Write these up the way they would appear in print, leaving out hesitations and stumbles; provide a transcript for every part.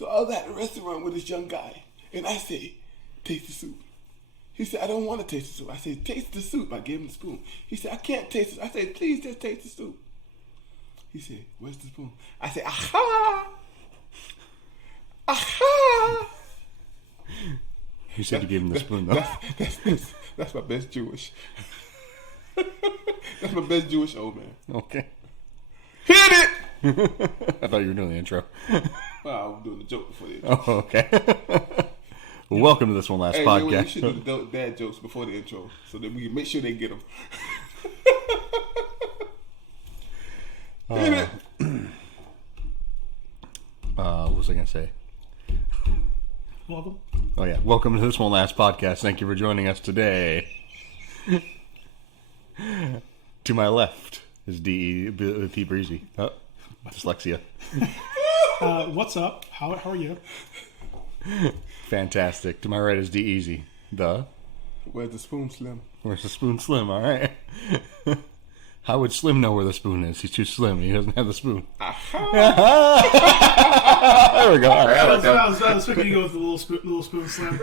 So I was at the restaurant with this young guy, and I say, taste the soup. He said, I don't want to taste the soup. I said, taste the soup. I gave him the spoon. He said, I can't taste it. I said, please just taste the soup. He said, where's the spoon? I said, aha! Aha! You said you gave him the spoon, though. That's my best Jewish. That's my best Jewish old man. Okay. Hit it! I thought you were doing the intro. Well, I was doing the joke before the intro. Oh, okay. Well, welcome to this one last podcast. We should do the dad jokes before the intro so that we can make sure they get them. Hit it! What was I going to say? Welcome. Oh, yeah. Welcome to this one last podcast. Thank you for joining us today. To my left is D.E. Breezy. Oh, dyslexia. What's up? How are you? Fantastic. To my right is D-Easy. Where's the spoon, Slim? Where's the spoon, Slim? All right. How would Slim know where the spoon is? He's too slim. He doesn't have the spoon. There we go. All right. I was thinking you go with the little spoon Slim.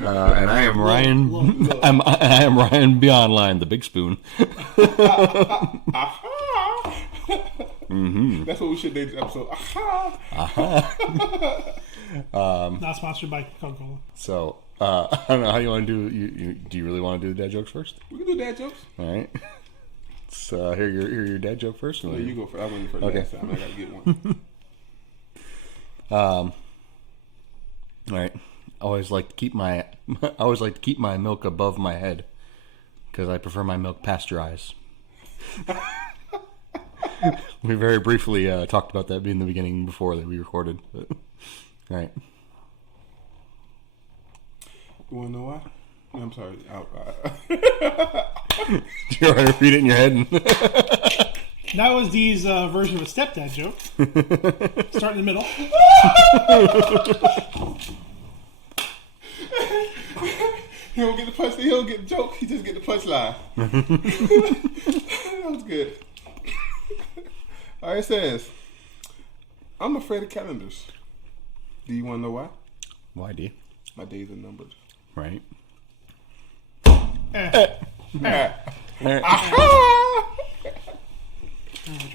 And I am Ryan. I am Ryan Beyond Line, the big spoon. Mm-hmm. That's what we should name this episode. Not sponsored by Coca-Cola. So I don't know how you want to do. Do you really want to do the dad jokes first? We can do dad jokes. All right. So hear your dad joke first. No, you go first. I went first last time. I gotta get one. All right. I always like to keep my milk above my head because I prefer my milk pasteurized. We very briefly talked about that in the beginning before that we recorded. But, all right. You want to know why? I'm sorry. Do you want to repeat it in your head? That was Dee's version of a stepdad joke. Start in the middle. He don't get the punch. He don't get the joke. He just get the punchline. That was good. All right, it says, I'm afraid of calendars. Do you want to know why? Why, D? My days are numbered. Right. Trying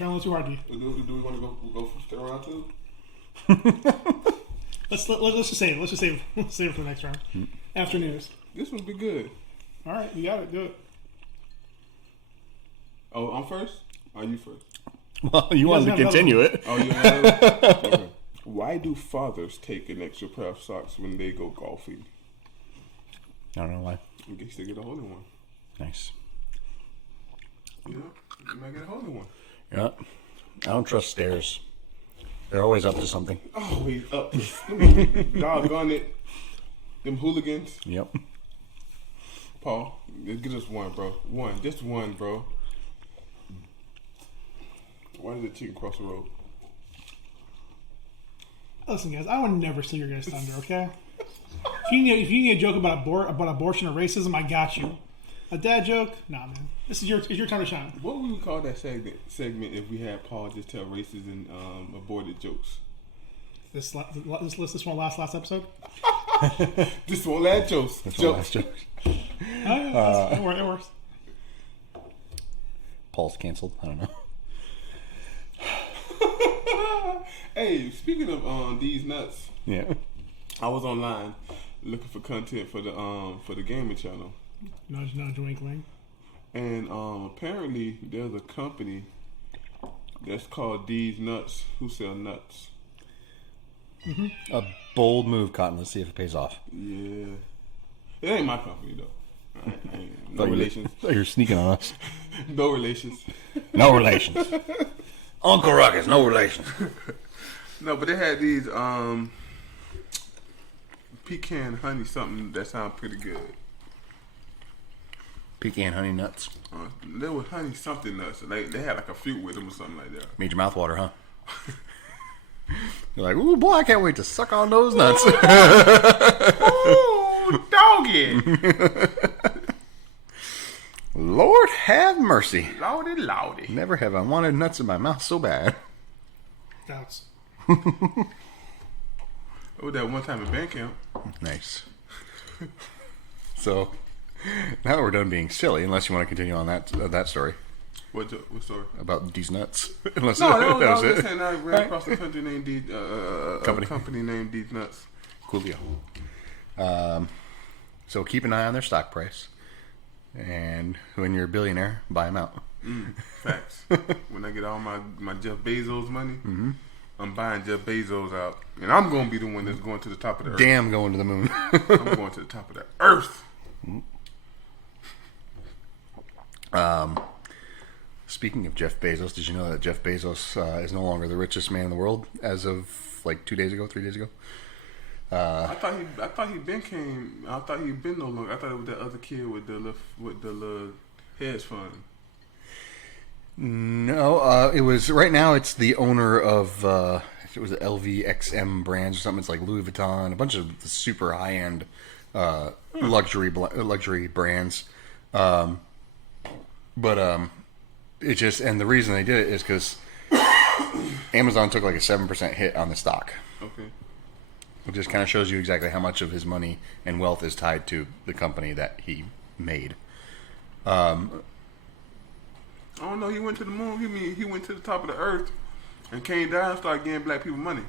a little too hard, D. Do we want to go for round two? Let's just save it. Let's just save it for the next round. After news. This would be good. All right, you got it. Do it. Oh, I'm first? Or are you first? Well, you wanted to continue it. Oh, you want to? Okay. Why do fathers take an extra pair of socks when they go golfing? I don't know why. In case they get a hole in one. Nice. Yeah, you might get a hole in one. Yeah. I don't trust stairs. They're always up to something. Always up. Doggone it. Them hooligans. Yep. Paul, get us one, bro. One. Just one, bro. Why did the chicken cross the road? Listen, guys, I would never steal your guys' thunder, okay? If you need a joke about abortion or racism, I got you. A dad joke? Nah, man. It's your time to shine. What would we call that segment if we had Paul just tell racist and aborted jokes? This one last episode? This one last jokes. That's one last joke. It works. Paul's canceled. I don't know. Hey, speaking of these nuts, Yeah. I was online looking for content for the gaming channel, Nudge, winkling. and apparently there's a company that's called These Nuts who sell nuts. Mm-hmm. A bold move, Cotton. Let's see if it pays off. Yeah, it ain't my company though. No relations. You're sneaking on us. No relations. No relations. Uncle Ruckus, no relations. No, but they had these pecan honey something that sound pretty good. Pecan honey nuts. They were honey something nuts. They had like a fruit with them or something like that. Made your mouth water, huh? You're like, ooh, boy, I can't wait to suck on those nuts. Ooh, doggy. Lord have mercy. Lordy. Never have I wanted nuts in my mouth so bad. Doubts. Oh, that one time at band camp. Nice. So, now we're done being silly, unless you want to continue on that story. What story? About these nuts. Unless No, that was was it. saying I ran across the country named these company named these nuts. Coolio. So keep an eye on their stock price. And when you're a billionaire, buy them out. Facts. When I get all my Jeff Bezos money, I'm buying Jeff Bezos out. And I'm going to be the one that's going to the top of the earth. Damn, going to the moon. I'm going to the top of the earth. Speaking of Jeff Bezos, did you know that Jeff Bezos is no longer the richest man in the world as of like 3 days ago? I thought he'd been no longer. I thought it was that other kid with the little hedge fund. No, it was right now. It's the owner of it was the LVXM brands or something. It's like Louis Vuitton, a bunch of super high end luxury brands. It just, and the reason they did it is because Amazon took like a 7% hit on the stock. Okay. It just kind of shows you exactly how much of his money and wealth is tied to the company that he made. I don't know. He went to the moon. He went to the top of the earth and came down and started getting black people money.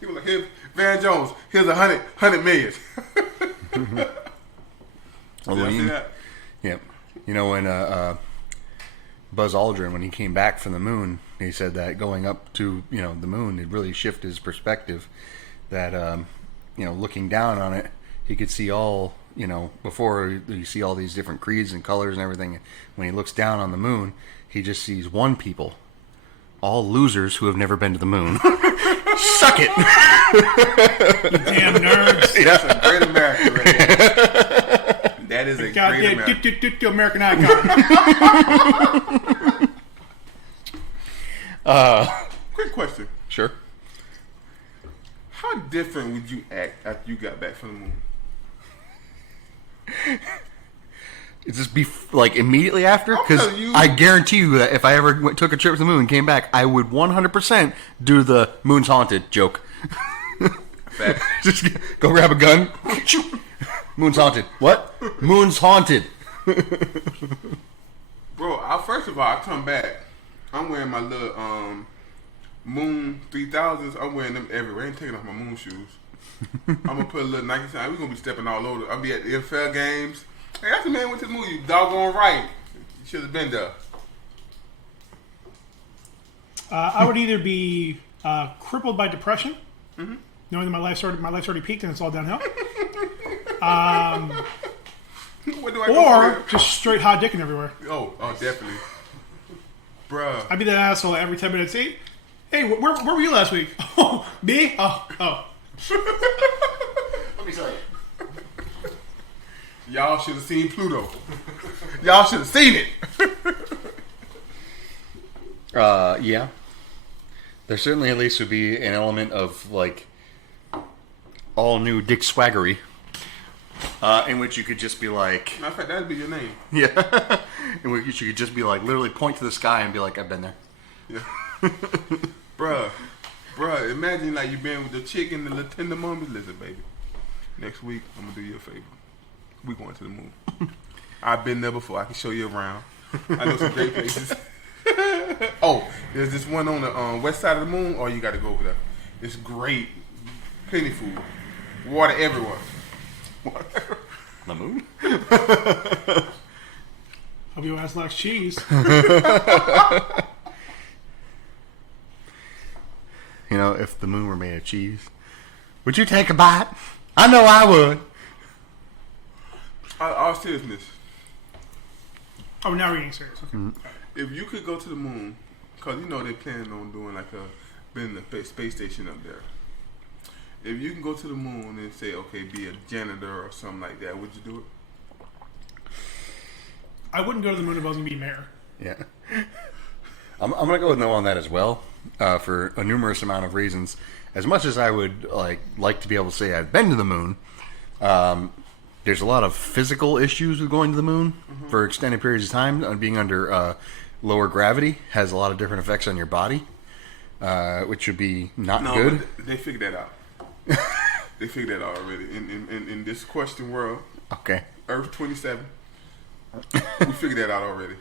He was like, "Here, Van Jones. Here's 100 million." Did I see that? Yeah. You know, when Buzz Aldrin, when he came back from the moon, he said that going up to, the moon, it really shifted his perspective. That, looking down on it, he could see all, before you see all these different creeds and colors and everything. When he looks down on the moon, he just sees one people. All losers who have never been to the moon. Suck it! You damn nerds. Yeah. That's a great America right there. That is a great America. American icon. Quick question. Sure. How different would you act after you got back from the moon? It just be like immediately after? Because I guarantee you that if I ever took a trip to the moon and came back, I would 100% do the moon's haunted joke. Just go grab a gun. Moon's haunted. What? Moon's haunted. Bro, first of all, I come back. I'm wearing my little Moon 3000s. I'm wearing them everywhere. I ain't taking off my moon shoes. I'm going to put a little Nike sign. We're going to be stepping all over. I'll be at the NFL games. Hey, that's the man went to the moon. You doggone right. You should have been there. I would either be crippled by depression, knowing that my life's already peaked and it's all downhill, What do I go or for? just straight hot dicking everywhere. Oh, definitely. Bruh. I'd be that asshole every 10 minutes. Hey, where were you last week? Oh, me? Oh. Let me tell you. Y'all should have seen Pluto. Y'all should have seen it. Yeah. There certainly at least would be an element of, like, all new dick swaggery. In which you could just be like... Matter of fact, that'd be your name. Yeah. In which you could just be like, literally point to the sky and be like, I've been there. Yeah. Bruh, imagine like you been with the chick in the little tender moment. Listen, baby, next week I'm going to do you a favor. We going to the moon. I've been there before. I can show you around. I know some great places. Oh, there's this one on the west side of the moon. Oh, you got to go over there. It's great. Plenty food. Water everywhere. The moon? Hope your ass likes cheese. If the moon were made of cheese, would you take a bite? I know I would. All seriousness. Oh, now we're getting serious. Okay. If you could go to the moon, because they're planning on doing like building a space station up there. If you can go to the moon and say, okay, be a janitor or something like that, would you do it? I wouldn't go to the moon if I was going to be mayor. Yeah. I'm going to go with no on that as well, for a numerous amount of reasons. As much as I would like to be able to say I've been to the moon, there's a lot of physical issues with going to the moon for extended periods of time. Being under lower gravity has a lot of different effects on your body. which would be not No, good. but they figured that out. They figured that out already. In this question world, Okay. Earth 27, we figured that out already.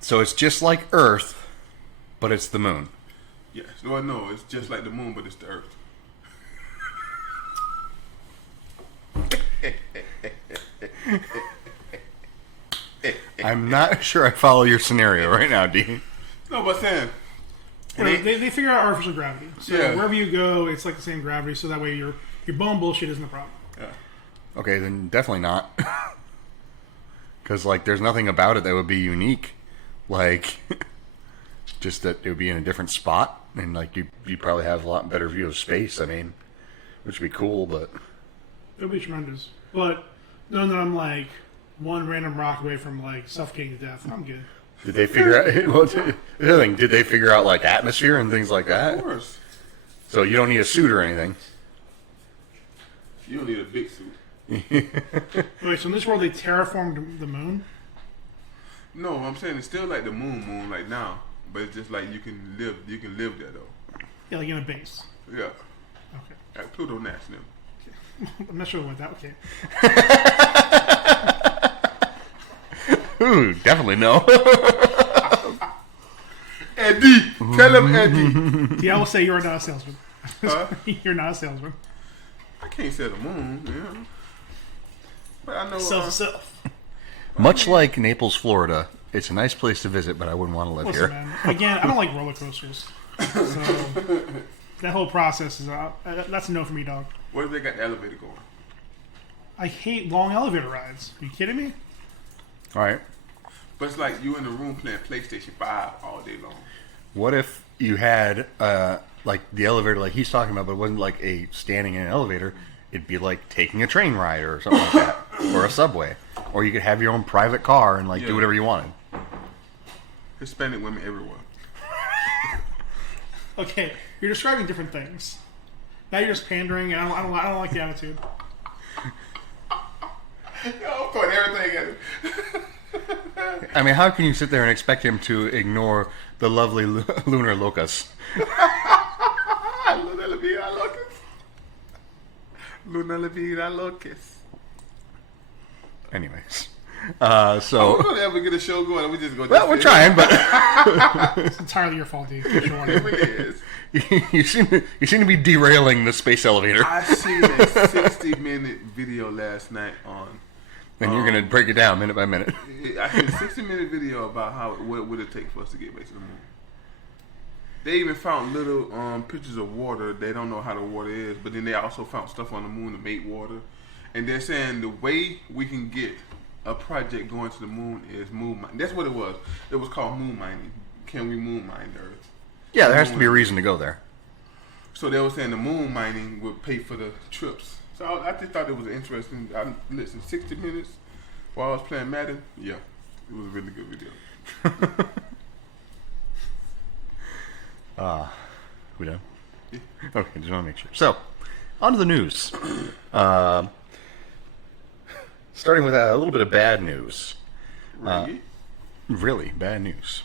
So it's just like Earth, but it's the moon. Yes. Well, no, it's just like the moon, but it's the Earth. I'm not sure I follow your scenario right now, Dean. No, but Sam. They figure out artificial gravity. So Yeah. wherever you go, it's like the same gravity. So that way your bone bullshit isn't a problem. Yeah. Okay, then definitely not. Because, like, there's nothing about it that would be unique. Like, just that it would be in a different spot. And, like, you'd probably have a lot better view of space, I mean. Which would be cool, but... It would be tremendous. But no, I'm like one random rock away from like suffocating to death. I'm good. Did they figure out... Well, the other thing, did they figure out, like, atmosphere and things like that? Of course. So you don't need a suit or anything. You don't need a big suit. Wait, so in this world they terraformed the moon? No, I'm saying it's still like the moon like now. But it's just like you can live there though. Yeah, like in a base. Yeah. Okay. At Pluto National. I'm not sure what that. Okay. Ooh, definitely no. Eddie! Tell him Eddie! Yeah, I will say you're not a salesman. Huh? You're not a salesman. I can't say the moon, yeah. But I know Self. Much like Naples, Florida, it's a nice place to visit, but I wouldn't want to live Listen, here. man. Again, I don't like roller coasters. So that whole process is that's a no for me, dog. what if they got the elevator going? I hate long elevator rides. Are you kidding me? All right. But it's like you in the room playing PlayStation 5 all day long. What if you had like the elevator, like he's talking about, but it wasn't like a standing in an elevator? It'd be like taking a train ride or something like that, or a subway, or you could have your own private car and like do whatever you wanted. Hispanic women everywhere. Okay, you're describing different things. Now you're just pandering, and I don't like the attitude. Yo, I'm throwing everything at him. I mean, how can you sit there and expect him to ignore the lovely lunar locust? Luna la vida locus. Luna la vida locus. Anyways, We're so gonna ever get a show going. We just go. well, we're trying, but It's entirely your fault, dude. If you're wondering. It is. you seem to be derailing the space elevator, I seen a 60-minute video last night on. and you're gonna break it down minute by minute. I seen a 60-minute video about what would it take for us to get back to the moon. They even found little pictures of water. They don't know how the water is, but then they also found stuff on the moon to make water. And they're saying the way we can get a project going to the moon is moon mining. That's what it was. It was called moon mining. Can we moon mine the Earth? Yeah, there has to be a reason to go there. So they were saying the moon mining would pay for the trips. So I just thought it was interesting. I listened 60 minutes while I was playing Madden. Yeah, it was a really good video. We done? Yeah. Okay, just want to make sure. So, on to the news. Starting with a little bit of bad news. Really bad news.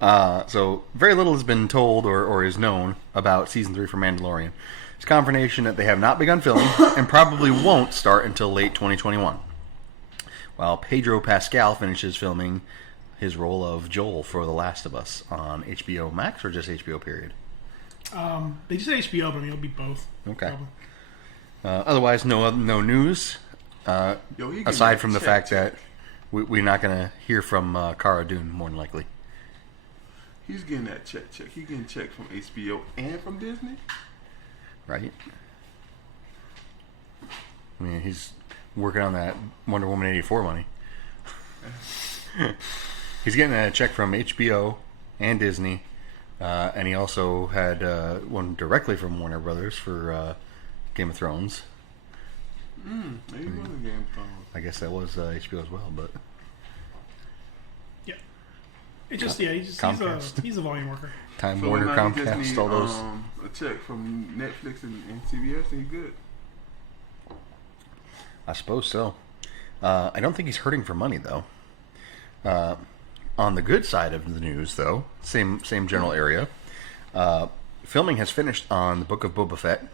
So, very little has been told or is known about Season 3 for Mandalorian. It's confirmation that they have not begun filming and probably won't start until late 2021. While Pedro Pascal finishes filming his role of Joel for The Last of Us on HBO Max or just HBO period? They just said HBO, but I mean, it'll be both. Okay. Otherwise, no news. Yo, he getting Aside that from the check, fact check. that we're not going to hear from Cara Dune, more than likely. He's getting that check. He's getting check from HBO and from Disney. Right? I mean, he's working on that Wonder Woman 84 money. He's getting a check from HBO and Disney. And he also had one directly from Warner Brothers for Game of Thrones. He was in Game of Thrones. I guess that was HBO as well, but Yeah. It just Comcast. he's a volume worker. Time So Warner, now he just Comcast, need, all those. a check from Netflix and CBS, and he's good. I suppose so. I don't think he's hurting for money though. On the good side of the news, though, same general area, filming has finished on the Book of Boba Fett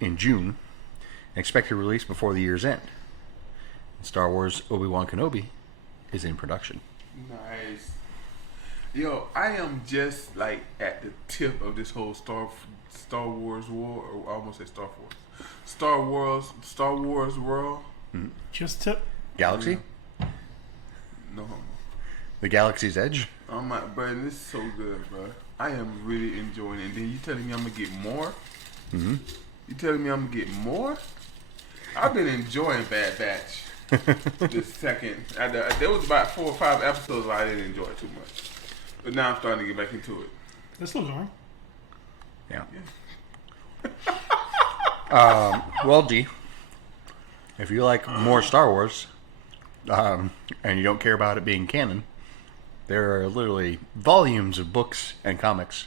in June, and expected release before the year's end. Star Wars Obi-Wan Kenobi is in production. Nice. Yo, I am just like at the tip of this whole Star Wars war, or I almost said Star Wars world. Just tip. Galaxy? No homo. The Galaxy's Edge? Oh my, bro, this is so good, bro. I am really enjoying it. And then you telling me I'm gonna get more? Mm-hmm. You telling me I'm gonna get more? I've been enjoying Bad Batch. The second, there was about 4 or 5 episodes where I didn't enjoy it too much, but now I'm starting to get back into it. They're still going. Yeah. Well, D, if you like more Star Wars, and you don't care about it being canon, there are literally volumes of books and comics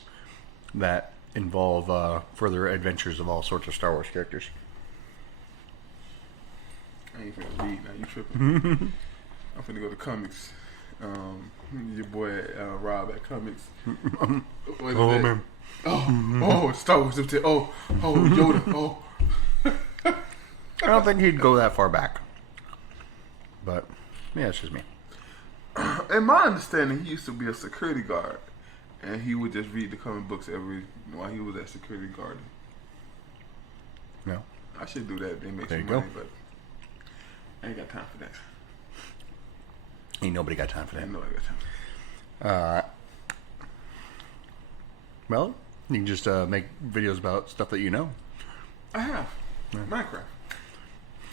that involve further adventures of all sorts of Star Wars characters. I ain't finna read now. You tripping? I'm finna go to comics. Your boy Rob at comics. What is Oh, it? man. Oh, Star Wars. Oh, Yoda. Oh. I don't think he'd go that far back. But, yeah, it's just me. In my understanding, he used to be a security guard, and he would just read the comic books while he was at security guard. No. I should do that. They make There some you money, go. but I ain't got time for that. Ain't nobody got time for I that. know I got time. Well, you can just make videos about stuff that you know. I have Minecraft.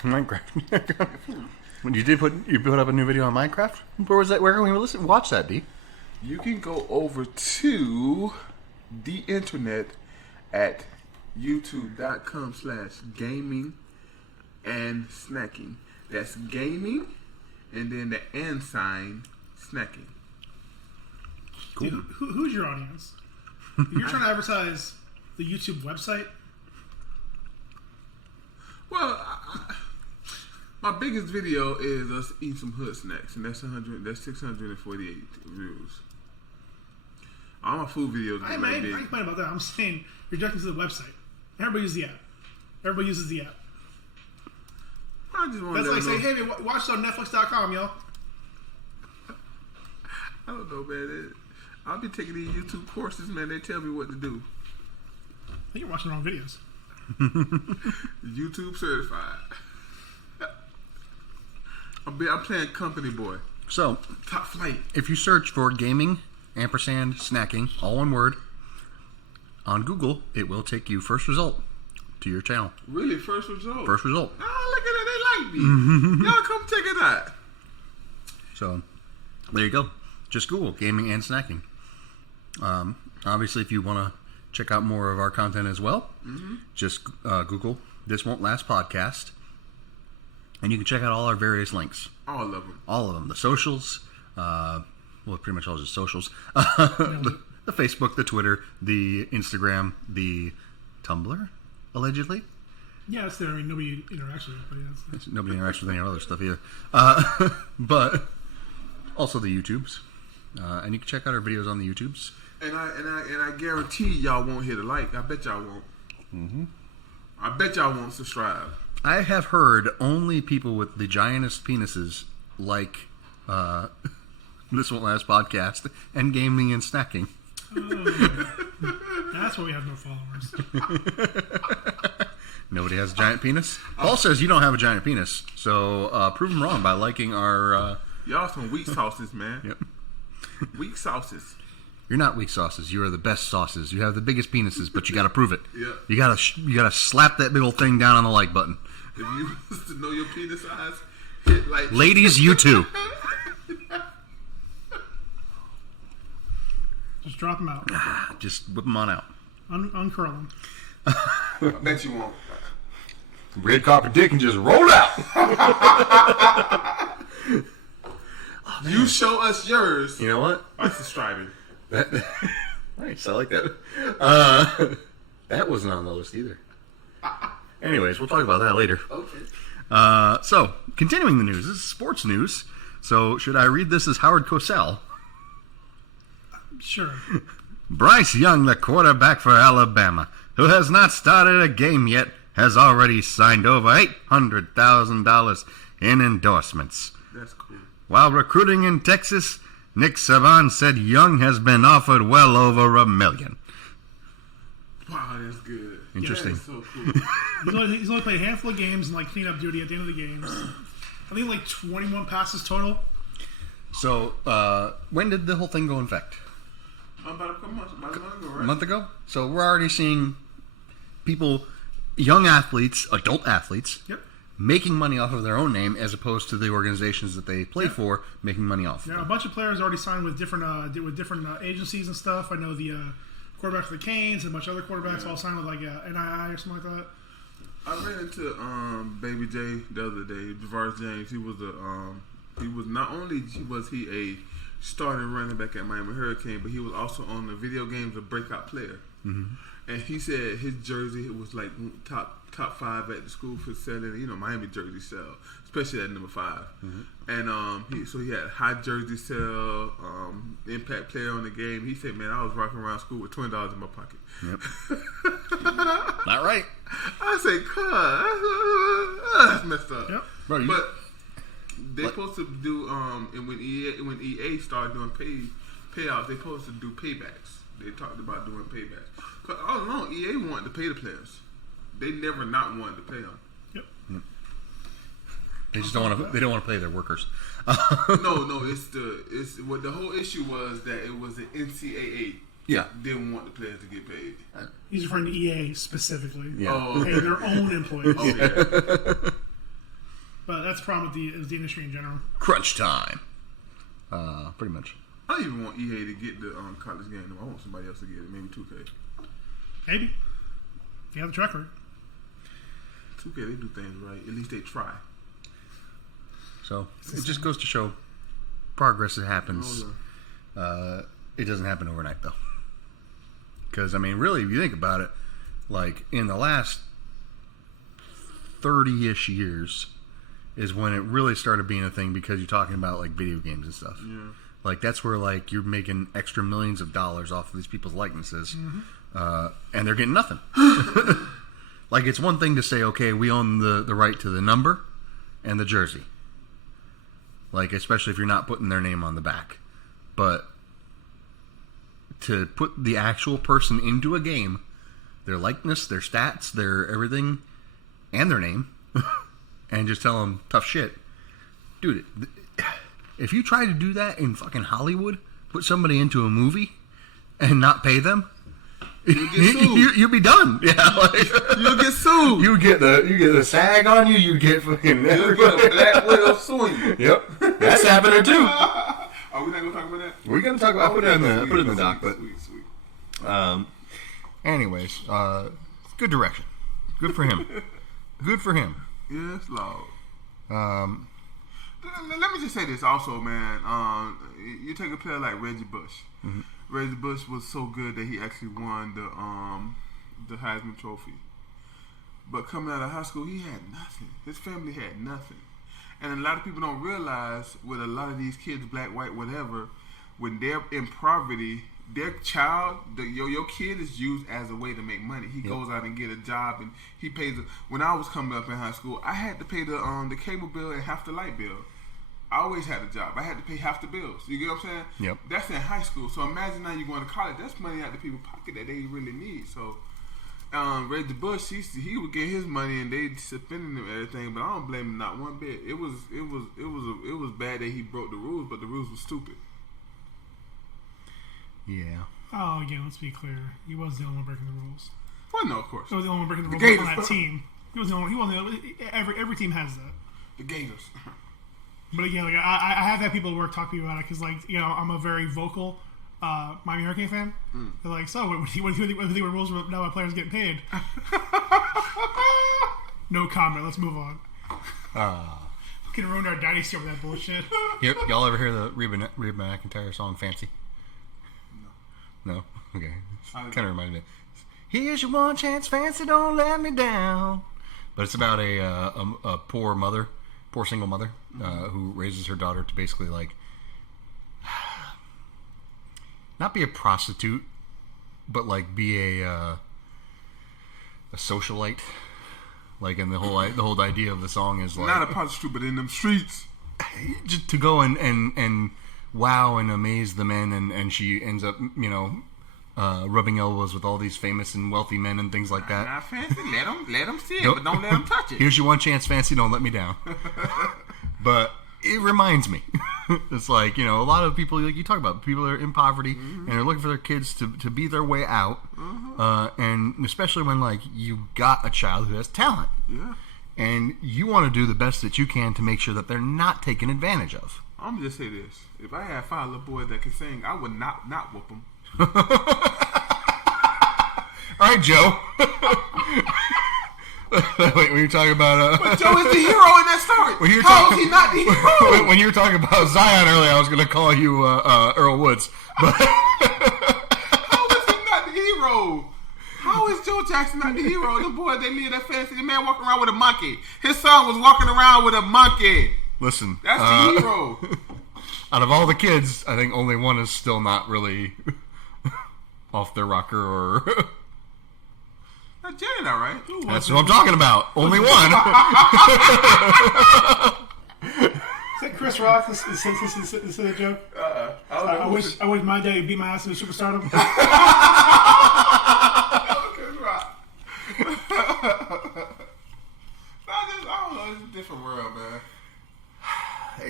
Minecraft. When you put up a new video on Minecraft? Where was that? Where can we watch that, D? You can go over to the internet at youtube.com/gaming and snacking. That's gaming and then the and sign snacking. Cool. Dude, who's your audience? If you're trying to advertise the YouTube website. Well, my biggest video is us eating some hood snacks, and that's 648 views. All my food videos I are ain't like big. complaining about that. I'm saying you're directing to the website. Everybody uses the app. Everybody uses the app. I just want That's to like saying, hey, man, watch it on Netflix.com, yo. I don't know, man. I'll be taking these YouTube courses, man. They tell me what to do. I think you're watching the wrong videos. YouTube certified. I'm playing company boy. So, Top flight. if you search for gaming, ampersand, snacking, all one word, on Google, it will take you first result to your channel. Really, first result. First result. Oh, look at that. They like me. Y'all come check it out. So, there you go. Just Google gaming and snacking. Obviously, if you want to check out more of our content as well, just Google This Won't Last Podcast. And you can check out all our various links. All of them. All of them. The socials. Well, pretty much all just socials. The Facebook, the Twitter, the Instagram, the Tumblr, allegedly. Yeah, it's there. I mean, nobody interacts with it, but yeah, it's there. Nobody interacts with any other stuff either. But also the YouTubes. And you can check out our videos on the YouTubes. And I guarantee y'all won't hit a like. I bet y'all won't. I bet y'all won't subscribe. I have heard only people with the giantest penises like This Won't Last Podcast and gaming and snacking. That's why we have no followers. Nobody has a giant penis? Paul says you don't have a giant penis. So prove him wrong by liking our... Y'all some weak sauces, man. Yep. Weak sauces. You're not weak sauces. You are the best sauces. You have the biggest penises, but you got to prove it. Yeah. You gotta slap that big old thing down on the like button. If you was to know your penis size, hit like. Ladies, you too. Just drop them out. Just whip them on out. Uncurl them. I bet you won't. Red carpet dick and just roll out. You show us yours You know what? by subscribing. Nice, I like that. That wasn't on the list either. Anyways, we'll talk about that later. Okay. So, continuing the news. This is sports news. So, should I read this as Howard Cosell? Sure. Bryce Young, the quarterback for Alabama, who has not started a game yet, has already signed over $800,000 in endorsements. That's cool. While recruiting in Texas, Nick Saban said Young has been offered well over $1 million. Wow, that's good. Interesting. Yeah, that's so cool. He's only played a handful of games and like cleanup duty at the end of the games. I think like 21 passes total. So, when did the whole thing go in effect? About a month ago, right? A month ago? So we're already seeing people, young athletes, adult athletes, Yep. making money off of their own name as opposed to the organizations that they play for making money off of Yeah, them. a bunch of players already signed with different agencies and stuff. I know the quarterback for the Canes and a bunch of other quarterbacks all signed with like NII or something like that. I ran into Baby J the other day, DeVar James. He was not only was he a starting running back at Miami Hurricane, but he was also on the video games a breakout player. Mm-hmm. And he said his jersey was like top 5 at the school for selling. Miami jersey sell, especially at number 5. Mm-hmm. And he had high jersey sell, impact player on the game. He said, "Man, I was rocking around school with $20 in my pocket." Yep. Not right. I say, that's messed up. Yep. Bro, But they're supposed to do and when EA started doing payouts, they're supposed to do paybacks. They talked about doing paybacks. Cause all along EA wanted to pay the players. They never not wanted to pay them. Yep. They just don't want to. They don't want to pay their workers. No. It's what the whole issue was that it was the NCAA. Yeah. Didn't want the players to get paid. He's referring to EA specifically. Yeah. Oh, Pay their own employees. Oh, yeah. But that's the problem with the industry in general. Crunch time. Pretty much. I don't even want EA to get the college game. I want somebody else to get it. Maybe 2K. Maybe. If you have the track record. 2K, they do things right. At least they try. So it just goes to show progress that happens. Oh, It doesn't happen overnight, though. Because, I mean, really, if you think about it, like, in the last 30-ish years is when it really started being a thing because you're talking about, like, video games and stuff. Yeah. Like, that's where, like, you're making extra millions of dollars off of these people's likenesses. Mm-hmm. And they're getting nothing. Like, it's one thing to say, okay, we own the right to the number and the jersey. Like, especially if you're not putting their name on the back. But to put the actual person into a game, their likeness, their stats, their everything, and their name, and just tell them tough shit. Dude, if you try to do that in fucking Hollywood, put somebody into a movie and not pay them, You'll get sued. you'll be done. Yeah, like, You'll get sued. You get the SAG on you. You get fucking You'll get a Black Widow Suing. Yep, that's happening too. Are we not gonna talk about that? We're gonna talk about. Put it in the doc, but Sweet. anyways, good direction. Good for him. Good for him. Yes, Lord. Um, Let me just say this also, man. You take a player like Reggie Bush. Mm-hmm. Reggie Bush was so good that he actually won the Heisman Trophy. But coming out of high school, he had nothing. His family had nothing. And a lot of people don't realize with a lot of these kids, black, white, whatever, when they're in poverty, their child, your kid is used as a way to make money. He goes out and get a job, and he pays. When I was coming up in high school, I had to pay the cable bill and half the light bill. I always had a job. I had to pay half the bills. You get what I'm saying? Yep. That's in high school. So imagine now you're going to college. That's money out of people's pocket that they really need. So Reggie Bush, he would get his money and they spending it and everything. But I don't blame him not one bit. It was bad that he broke the rules, but the rules were stupid. yeah. Oh, again, let's be clear. He wasn't the only one breaking the rules. Well, no, of course. He was the only one breaking the rules Gators. on that team. He was the only. He wasn't. Every team has that. The Gators. But again, like I have had people at work talk to me about it because, like, you know, I'm a very vocal Miami Hurricane fan. They're like, so what do you think rules were now my players getting paid? No comment. Let's move on. We can ruin our dynasty over that bullshit. Y'all ever hear the Reba McEntire song "Fancy"? No. Okay. Kind of reminds me. Here's your one chance, fancy, don't let me down. But it's about a poor poor single mother who raises her daughter to basically like not be a prostitute, but like be a socialite. Like, and the whole idea of the song is like not a prostitute, but in them streets, just to go and wow and amaze the men, and she ends up rubbing elbows with all these famous and wealthy men and things like that. Not fancy. Let them see it, but don't let them touch it. Here's your one chance, fancy. Don't let me down. But it reminds me. It's like, a lot of people, like you talk about, people are in poverty and they're looking for their kids to be their way out. And especially when, like, you got a child who has talent. Yeah. And you want to do the best that you can to make sure that they're not taken advantage of. I'm going to just say this. If I had 5 little boys that could sing, I would not whoop them. All right, Joe. Wait, when you're talking about... But Joe is the hero in that story. How is he not the hero? When you were talking about Zion earlier, I was going to call you Earl Woods. But how is he not the hero? How is Joe Jackson not the hero? The boy, they live that fancy. The man walking around with a monkey. His son was walking around with a monkey. Listen. That's the hero. Out of all the kids, I think only one is still not really off their rocker or... Janet, all right. That's what I'm talking about. Only one. Is that Chris Rock? This is a joke. I wish my dad would beat my ass in superstardom. Chris Rock. I don't know. It's a different world, man.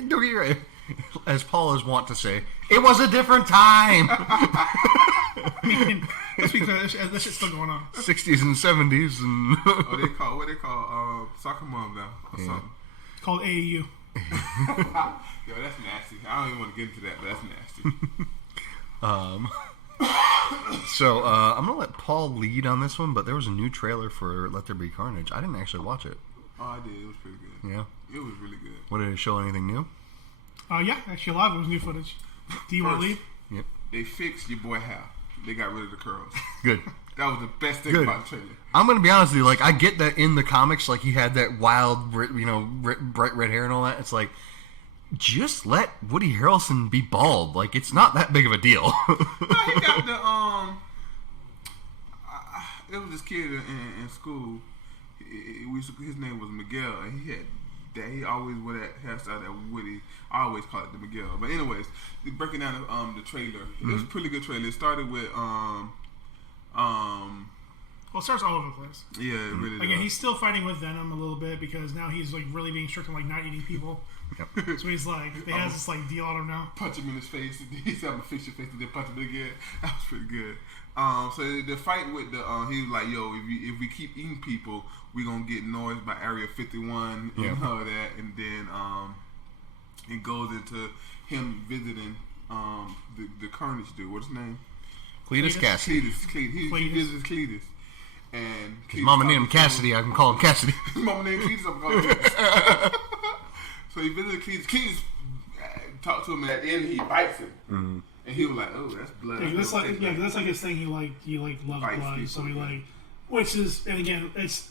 Don't get me right. As Paul is wont to say, it was a different time. That's because that shit's still going on. 60s and 70s and what they call soccer mom now or something. It's called AAU. Yo, that's nasty. I don't even want to get into that, but that's nasty. So I'm gonna let Paul lead on this one, but there was a new trailer for Let There Be Carnage. I didn't actually watch it. Oh, I did. It was pretty good. Yeah, it was really good. What, did it show anything new? Yeah, actually a lot of it was new footage. Do you want to lead? Yep. They fixed your boy Hal. They got rid of the curls. Good. That was the best thing about the trailer. I'm gonna be honest with you. Like, I get that in the comics, like he had that wild, bright red hair and all that. It's like, just let Woody Harrelson be bald. Like, it's not that big of a deal. No, he got the it was this kid in school. His name was Miguel, and he had that. He always wore that hairstyle that Woody. I always call it the Miguel. But anyways, breaking down the trailer, it was a pretty good trailer. It started with Well, it starts all over the place. Yeah, it really Again, does. he's still fighting with Venom a little bit because now he's like really being strict on like not eating people. Yep. So he's like, he has this like deal on him now. Punch him in his face. He's having to fix your face and then punch him again. That was pretty good. So the fight with the he was like, yo, if we keep eating people, we gonna get noise by Area 51 and all that, and then it goes into him visiting the Carnage dude. What's his name? Cletus Cassidy. He visits Cletus. And his mama named him Cassidy. I can call him Cassidy. His mama named Cletus. I'm calling him Cletus. So he visited Cletus. Cletus talked to him, and at the end he bites him. Mm-hmm. And he was like, "Oh, that's blood." Yeah, that's like his thing. He loves blood, people, so he like, which is, and again, it's.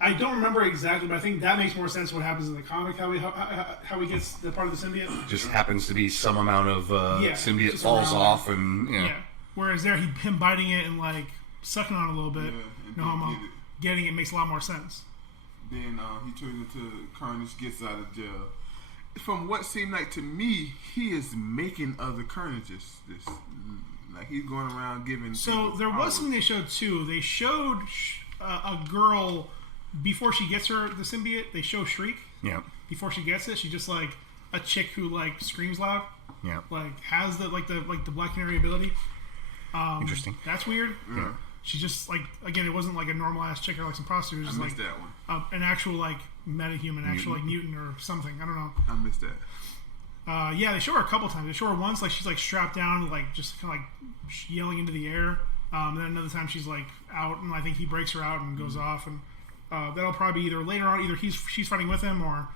I don't remember exactly, but I think that makes more sense. What happens in the comic? How he gets the part of the symbiote? Just happens to be some amount of symbiote just falls around off, and yeah. Whereas there, him biting it and like sucking on it a little bit, no homo, getting it makes a lot more sense. Then he turns into Carnage, gets out of jail. From what seemed like to me, he is making other Carnages. Like he's going around giving. So there was something they showed too. They showed a girl before she gets the symbiote. They show Shriek. Yeah. Before she gets it, she's just like a chick who like screams loud. Yeah. Like has the Black Canary ability. Interesting. That's weird. Yeah. She just like, again, it wasn't like a normal ass chick or like some prostitute. It was just missed like that one. An actual like metahuman, actual like mutant or something. I don't know. I missed that. Yeah, they show her a couple times. They show her once like she's like strapped down, like just kind of like yelling into the air. Then another time she's like out, and I think he breaks her out and goes off. And that'll probably be either later on, either she's fighting with him or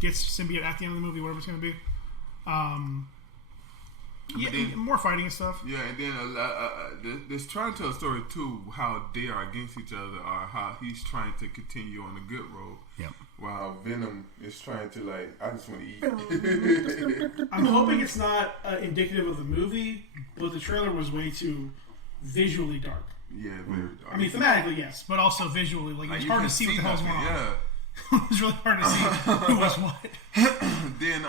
gets symbiote at the end of the movie, whatever it's going to be. Yeah, then, more fighting and stuff. Yeah, and then there's trying to tell a story too, how they are against each other, or how he's trying to continue on the good road. Yep. While Venom is trying to I just want to eat. I'm hoping it's not indicative of the movie, but the trailer was way too visually dark. Yeah, very dark. I mean, thematically, yes, but also visually. Like, it's hard to see what the hell's going on. Yeah. It was really hard to see who was what. Then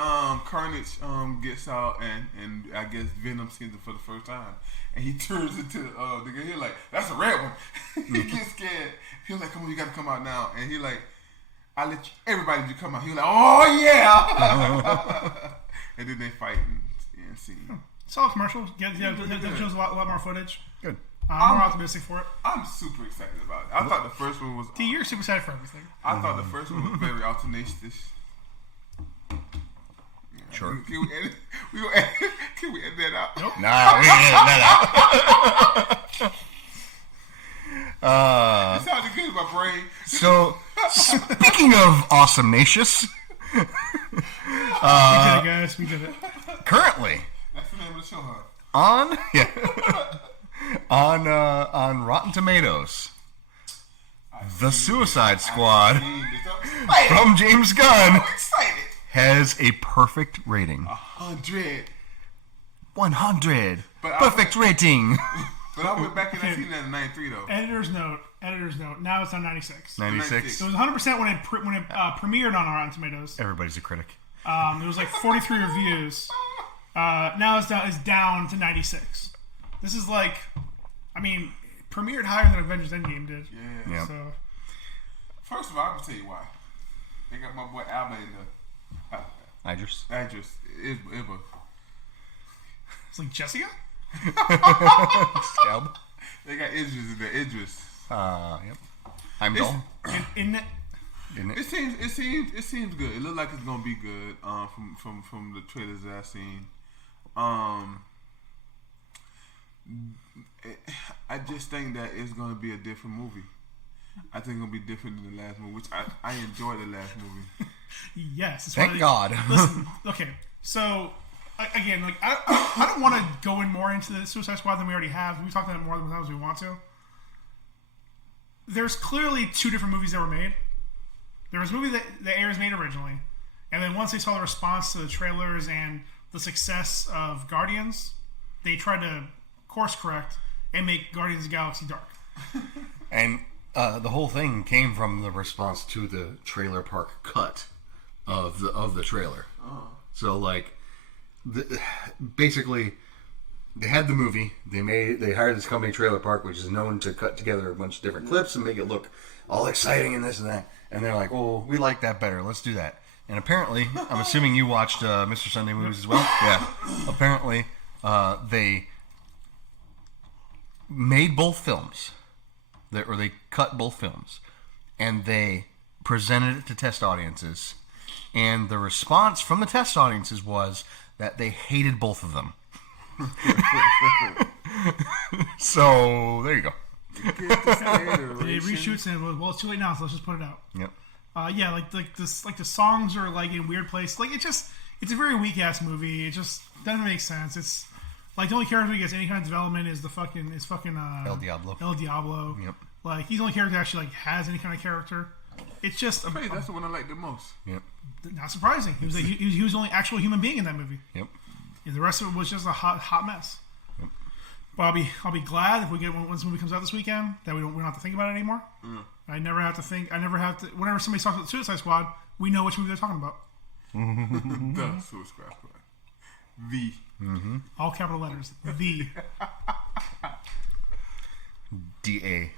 Carnage gets out, and I guess Venom sees him for the first time, and he turns into the guy. He's like, "That's a red one." He gets scared. He's like, "Come on, you got to come out now." And he like, "I let everybody you come out." He's like, "Oh yeah!" And then they fight and see. Solid commercial. That shows a lot more footage. Good. I'm more optimistic for it. I'm super excited about it. I thought the first one was. You're super excited for everything. I thought the first one was very alternacious. Sure. Can we edit? Can we edit that out? Nope. Nah, we can edit that out. It sounded good in my brain. So, speaking of awesomenacious, We did it, guys. We did it. currently That's the name of the show, huh? on Rotten Tomatoes, The Suicide Squad from James Gunn I'm excited. has a perfect rating. 100. 100. But Perfect rating. But I went back and I seen that in 93 though. Editor's note. Now it's on 96. 96. It was 100% when it premiered on Rotten Tomatoes. Everybody's a critic. It was like 43 reviews. Now it's down to 96. This is like, I mean, premiered higher than Avengers Endgame did. Yeah. Yep. So First of all, I'm gonna tell you why. They got my boy Alba in the Idris. actress. Iba. it's like Jessica. Scalb. They got Idris in there. Idris. Yep. I'm dull. In it. Isn't It it? seems good. It looked like it's gonna be good. From the trailers that I've seen. I just think that it's gonna be a different movie. I think it's gonna be different than the last movie, which I enjoyed the last movie. Yes. It's Thank God. Listen. Okay. So again, like I don't want to go in more into the Suicide Squad than we already have. We've talked about it more than times we want to. There's clearly two different movies that were made. There was a movie that Ayers made originally, and then once they saw the response to the trailers and the success of Guardians, they tried to course correct and make Guardians of the Galaxy dark. And the whole thing came from the response to the trailer park cut of the trailer. Oh. So like, basically, they had the movie. They hired this company, Trailer Park, which is known to cut together a bunch of different clips and make it look all exciting and this and that. And they're like, "Oh, we like that better. Let's do that." And apparently, I'm assuming you watched Mr. Sunday Movies as well. Yeah. Apparently, they made both films, or they cut both films, and they presented it to test audiences. And the response from the test audiences was that they hated both of them. So there you go. They reshoots and well, it's too late now, so let's just put it out. Yep. Yeah, like the songs are like in weird place. Like it's a very weak ass movie. It just doesn't make sense. It's like the only character who gets any kind of development is fucking El Diablo. El Diablo. Yep. Like he's the only character that actually like has any kind of character. It's just Hey, that's the one I like the most. Yep. not surprising. He was like, he was the only actual human being in that movie. Yep. Yeah, the rest of it was just a hot mess. Yep. But I'll be glad if we get once the movie comes out this weekend that we don't have to think about it anymore. I never have to think. I never have to. Whenever somebody talks about Suicide Squad, we know which movie they're talking about. The Suicide Squad. The. All capital letters. The. D.A.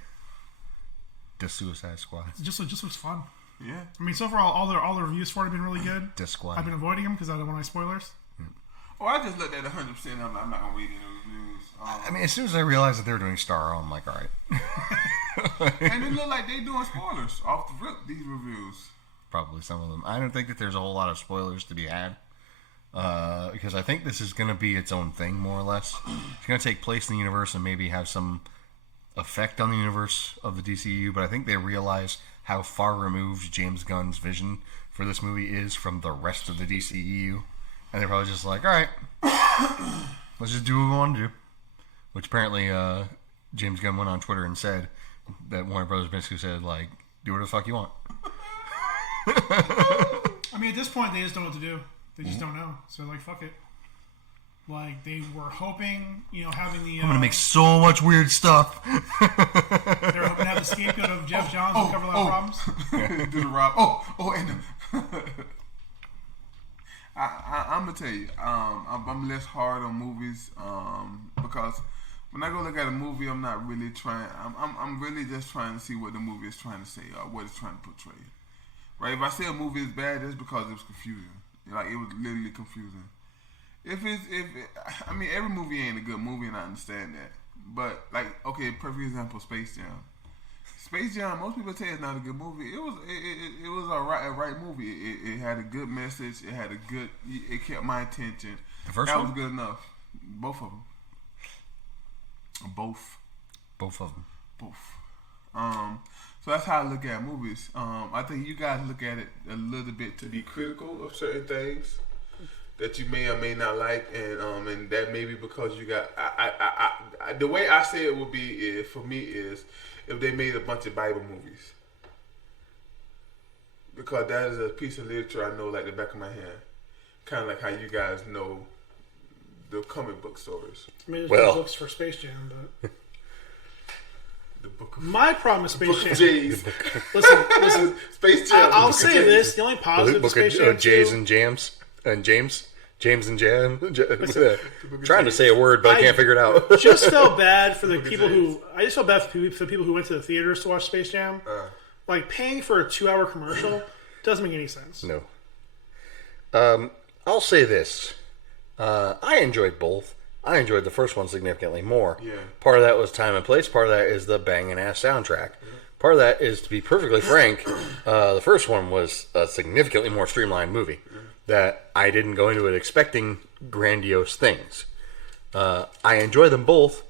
The Suicide Squad. It just looks fun. Yeah. I mean, so far all the reviews for it have been really good. The Squad. I've been avoiding them because I don't want any spoilers. Oh, I just looked at 100%. I'm not gonna read any reviews. I mean, as soon as I realized that they were doing Star, I'm like, all right. And it look like they doing spoilers off the rip. These reviews. Probably some of them. I don't think that there's a whole lot of spoilers to be had. Because I think this is going to be its own thing, more or less. It's going to take place in the universe and maybe have some effect on the universe of the DCU, but I think they realize how far removed James Gunn's vision for this movie is from the rest of the DCEU. And they're probably just like, all right, let's just do what we want to do. Which apparently James Gunn went on Twitter and said that Warner Brothers basically said, like, do whatever the fuck you want. I mean, at this point, they just don't know what to do. They just don't know. So, like, fuck it. Like, they were hoping, having the... I'm going to make so much weird stuff. They were hoping to have the scapegoat of Jeff Johns and cover a lot of problems. Do the Rob. And I'm going to tell you, I'm less hard on movies because when I go look at a movie, I'm not really trying... I'm really just trying to see what the movie is trying to say or what it's trying to portray. Right? If I say a movie is bad, it's because it was confusing. Like, it was literally confusing. Every movie ain't a good movie, and I understand that. But, like, okay, perfect example, Space Jam. Space Jam, most people say it's not a good movie. It was a right movie. It had a good message. It kept my attention. The first that one? was good enough. Both of them. Both. So that's how I look at movies. I think you guys look at it a little bit to be critical of certain things that you may or may not like, and that may be because you got. The way I say it would be for me is if they made a bunch of Bible movies, because that is a piece of literature I know like the back of my hand, kind of like how you guys know the comic book stories. I mean, there's no books for Space Jam, but. My problem with Space Jam. Listen. Space Jam. I'll say this: the only positive book Space of Jam James and Jam. Trying to say a word, but I can't figure it out. Just felt bad for the people who. I just felt bad for the people who went to the theaters to watch Space Jam. Like paying for a 2-hour commercial doesn't make any sense. No. I'll say this: I enjoyed both. I enjoyed the first one significantly more. Yeah. Part of that was time and place. Part of that is the banging ass soundtrack. Part of that is, to be perfectly frank, the first one was a significantly more streamlined movie that I didn't go into it expecting grandiose things. I enjoy them both.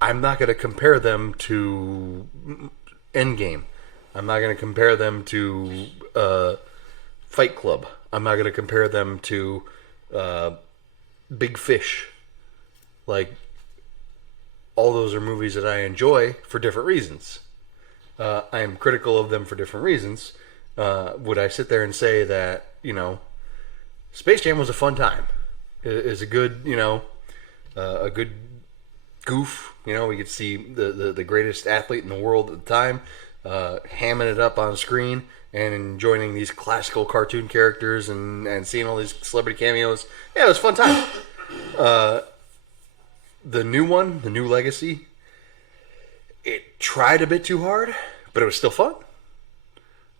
I'm not going to compare them to Endgame. I'm not going to compare them to Fight Club. I'm not going to compare them to Big Fish. Like, all those are movies that I enjoy for different reasons. I am critical of them for different reasons. Would I sit there and say that, Space Jam was a fun time? Is a good, a good goof. We could see the greatest athlete in the world at the time hamming it up on screen and joining these classical cartoon characters and seeing all these celebrity cameos. Yeah, it was a fun time. The new one, the new Legacy, it tried a bit too hard, but it was still fun.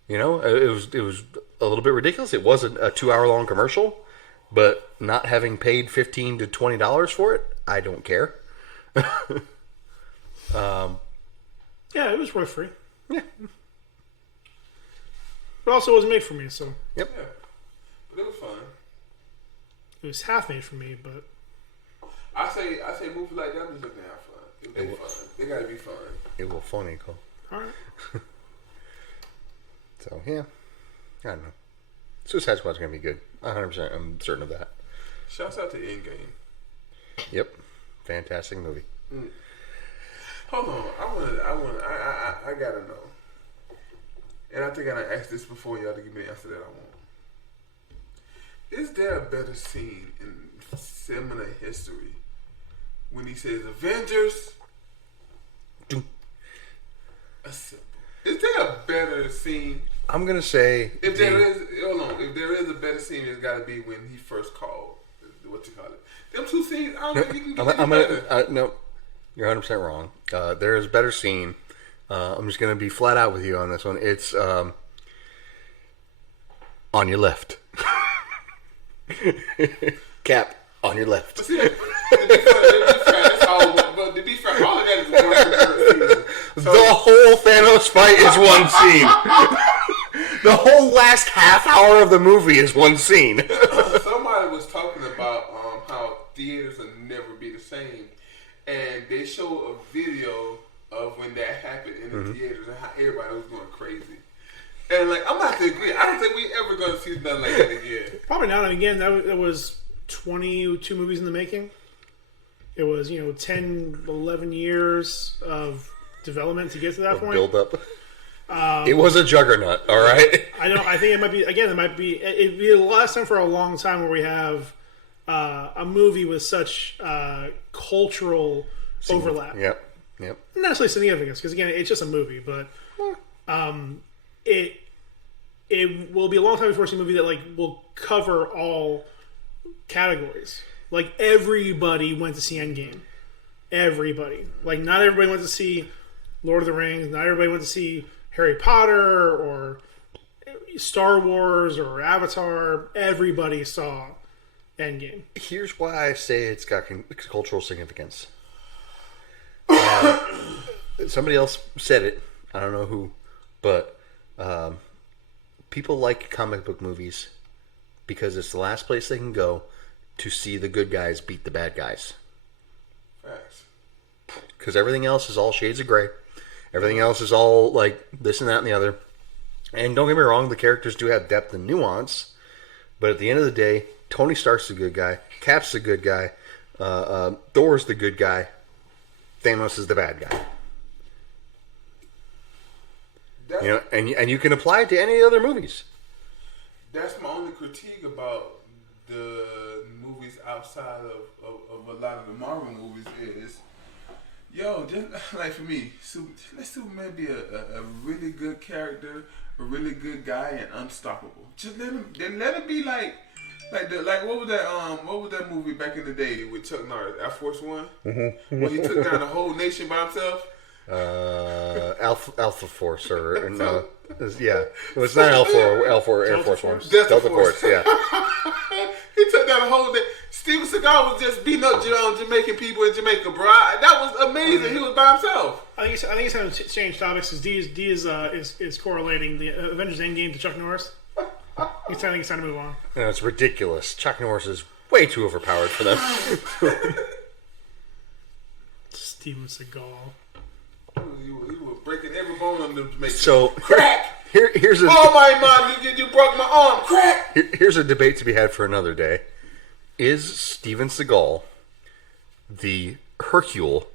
It was a little bit ridiculous. It wasn't a 2-hour-long commercial, but not having paid $15 to $20 for it, I don't care. Yeah, it was worth free. Yeah. But also it wasn't made for me, so... Yep. Yeah. But it was fun. It was half made for me, but... I say movies like that is looking to have fun. If they fun. They gotta be fun. It will funny, Cole. Alright. So, yeah. I don't know. Suicide Squad's going to be good. 100%. I'm certain of that. Shouts out to Endgame. Yep. Fantastic movie. Hold on. I gotta know. And I think I done asked this before, y'all to give me the answer that I want. Is there a better scene in cinema history when he says Avengers? A symbol. Is there a better scene? I'm gonna say if there is a better scene, it's got to be when he first called. What you call it? Them two scenes. I don't think you can get better. No, you're 100% wrong. There is a better scene. I'm just gonna be flat out with you on this one. It's on your left. Cap on your left. But see, to be fair, all of that is one scene. So, the whole Thanos fight is one scene. The whole last half hour of the movie is one scene. Somebody was talking about how theaters will never be the same, and they showed a video of when that happened in the theaters and how everybody was going crazy. And like, I'm not to agree. I don't think we ever going to see nothing like that again. Probably not. And again, that was 22 movies in the making. It was 10, 11 years of development to get to that point. Build up. It was a juggernaut. All right. I think it might be. Again, it'd be the last time for a long time where we have a movie with such cultural overlap. Yep. Not necessarily significance, because again, it's just a movie, but it will be a long time before we see a movie that will cover all categories. Like, everybody went to see Endgame. Everybody. Like, not everybody went to see Lord of the Rings. Not everybody went to see Harry Potter or Star Wars or Avatar. Everybody saw Endgame. Here's why I say it's got cultural significance. Somebody else said it. I don't know who, but people like comic book movies because it's the last place they can go to see the good guys beat the bad guys. Facts. Because everything else is all shades of gray. Everything else is all like this and that and the other. And don't get me wrong, the characters do have depth and nuance. But at the end of the day, Tony Stark's the good guy. Cap's the good guy. Thor's the good guy. Thanos is the bad guy. And you can apply it to any other movies. That's my only critique about the movies outside of a lot of the Marvel movies is, just like for me, let Superman be a really good character, a really good guy, and unstoppable. Just let him be like what was that movie back in the day with Chuck Norris, Air Force One, where he took down the whole nation by himself. Alpha Force or no, yeah, it was not Alpha Air Force One. Delta Force, yeah. He took down the whole day. Steven Seagal was just beating up Jamaican people in Jamaica, bro. That was amazing. He was by himself. I think it's time to change topics because D is correlating the Avengers Endgame to Chuck Norris. I think it's time to move on. No, it's ridiculous. Chuck Norris is way too overpowered for them. Steven Seagal. He was breaking every bone on them Jamaican. So crack. Here's a. Oh my man, you broke my arm. Crack. Here's a debate to be had for another day. Is Steven Seagal the Hercule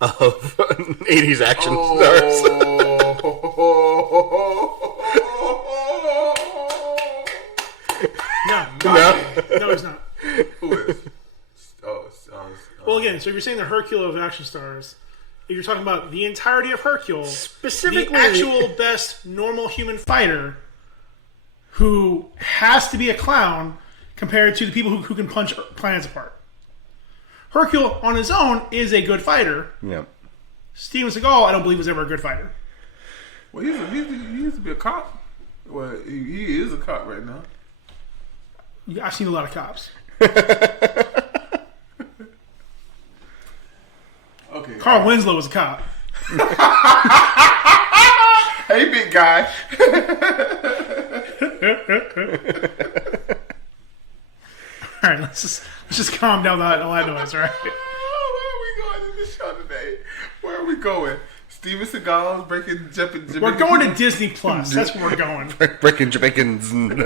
of 80s action stars? No, he's not. Who is? Well, again, so if you're saying the Hercule of action stars, if you're talking about the entirety of Hercule, specifically the actual best normal human fighter who has to be a clown compared to the people who can punch planets apart. Hercule on his own is a good fighter. Yeah. Steven Seagal, I don't believe, was ever a good fighter. Well, he used to be a cop. Well, he is a cop right now. I've seen a lot of cops. Okay. Carl Winslow was a cop. Hey, big guy. All right, let's just calm down all that noise, all right? Where are we going in this show today? Where are we going? Steven Seagal jumping. We're going to Disney Plus. That's where we're going. Breaking Jamaicans and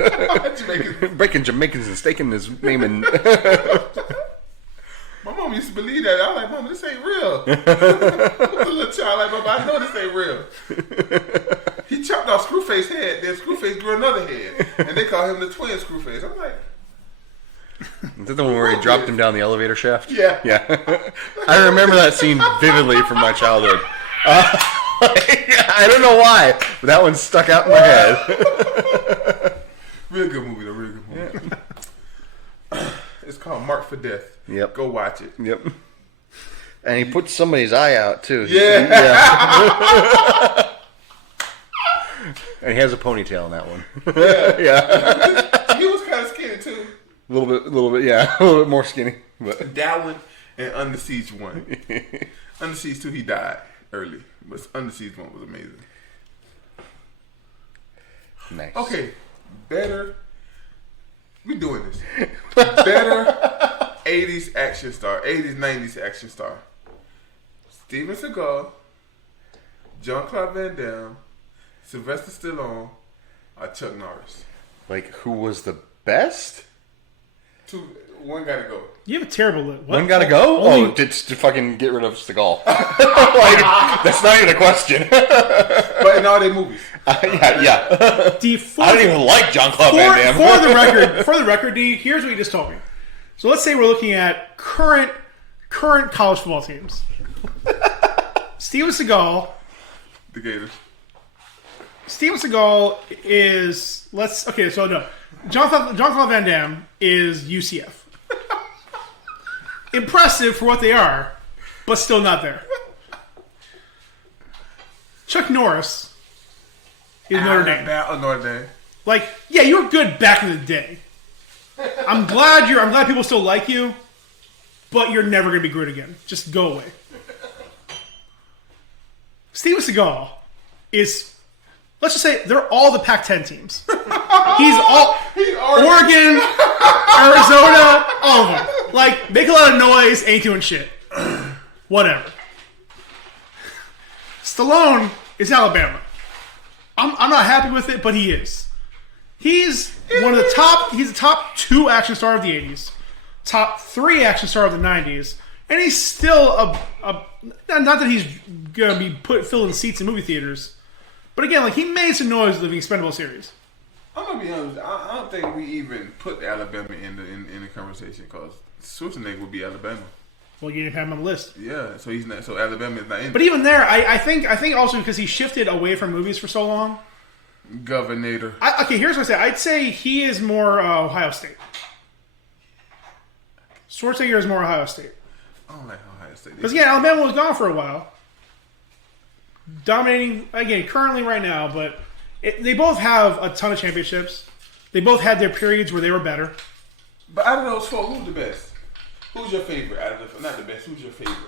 breaking Jamaicans and staking his name in. My mom used to believe that. I was like, Mom, this ain't real. I was a little child like, Mom, I know this ain't real. He chopped off Screwface's head, then Screwface grew another head, and they call him the twin Screwface. I'm like, is that the one where he dropped him down the elevator shaft? Yeah. I remember that scene vividly from my childhood. I don't know why, but that one stuck out in my head. Real good movie, though. Real good movie. Yeah. It's called Marked for Death. Yep. Go watch it. Yep. And he put somebody's eye out too. Yeah. And he has a ponytail in that one. Yeah. He was kind of skinny too. A little bit, yeah. A little bit more skinny. But that one and Under Siege 1. Under Siege 2, he died early. But Under Siege 1 was amazing. Nice. Okay. Better. We doing this. Better 80s action star. 80s, 90s action star. Steven Seagal, Jean-Claude Van Damme, Sylvester Stallone, or Chuck Norris. Like, who was the best? One gotta go. You have a terrible list. One gotta go? Only... Oh, to fucking get rid of Seagal. Like, that's not even a question. But in all their movies. Yeah. I don't even like Jean-Claude Van Damme. For the record, D, here's what you just told me. So let's say we're looking at current college football teams. Steven Seagal. The Gators. Steven Seagal is Jean-Claude Van Damme is UCF. Impressive for what they are, but still not there. Chuck Norris is Notre Dame. Notre Dame. Like, yeah, you were good back in the day. I'm glad people still like you, but you're never gonna be good again. Just go away. Steven Seagal is, let's just say, they're all the Pac-10 teams. He's Oregon, Arizona, all of them. Like, make a lot of noise, ain't doing shit. Whatever. Stallone is Alabama. I'm not happy with it, but he is. He's one of the top. He's the top 2 action star of the 80s, top 3 action star of the 90s, and he's still not that he's gonna be filling seats in movie theaters, but again, like, he made some noise with the Expendable series. I'm gonna be honest. I don't think we even put Alabama in the conversation because Schwarzenegger would be Alabama. Well, you didn't have him on the list. Yeah, so he's not. So Alabama is not in. But even there, I think also because he shifted away from movies for so long. Governor. Okay, here's what I say. I'd say he is more Ohio State. Schwarzenegger is more Ohio State. I don't like Ohio State. Because again, Alabama was gone for a while, dominating again currently right now. But they both have a ton of championships. They both had their periods where they were better. But out of those 4, who's the best? Who's your favorite? Not the best. Who's your favorite?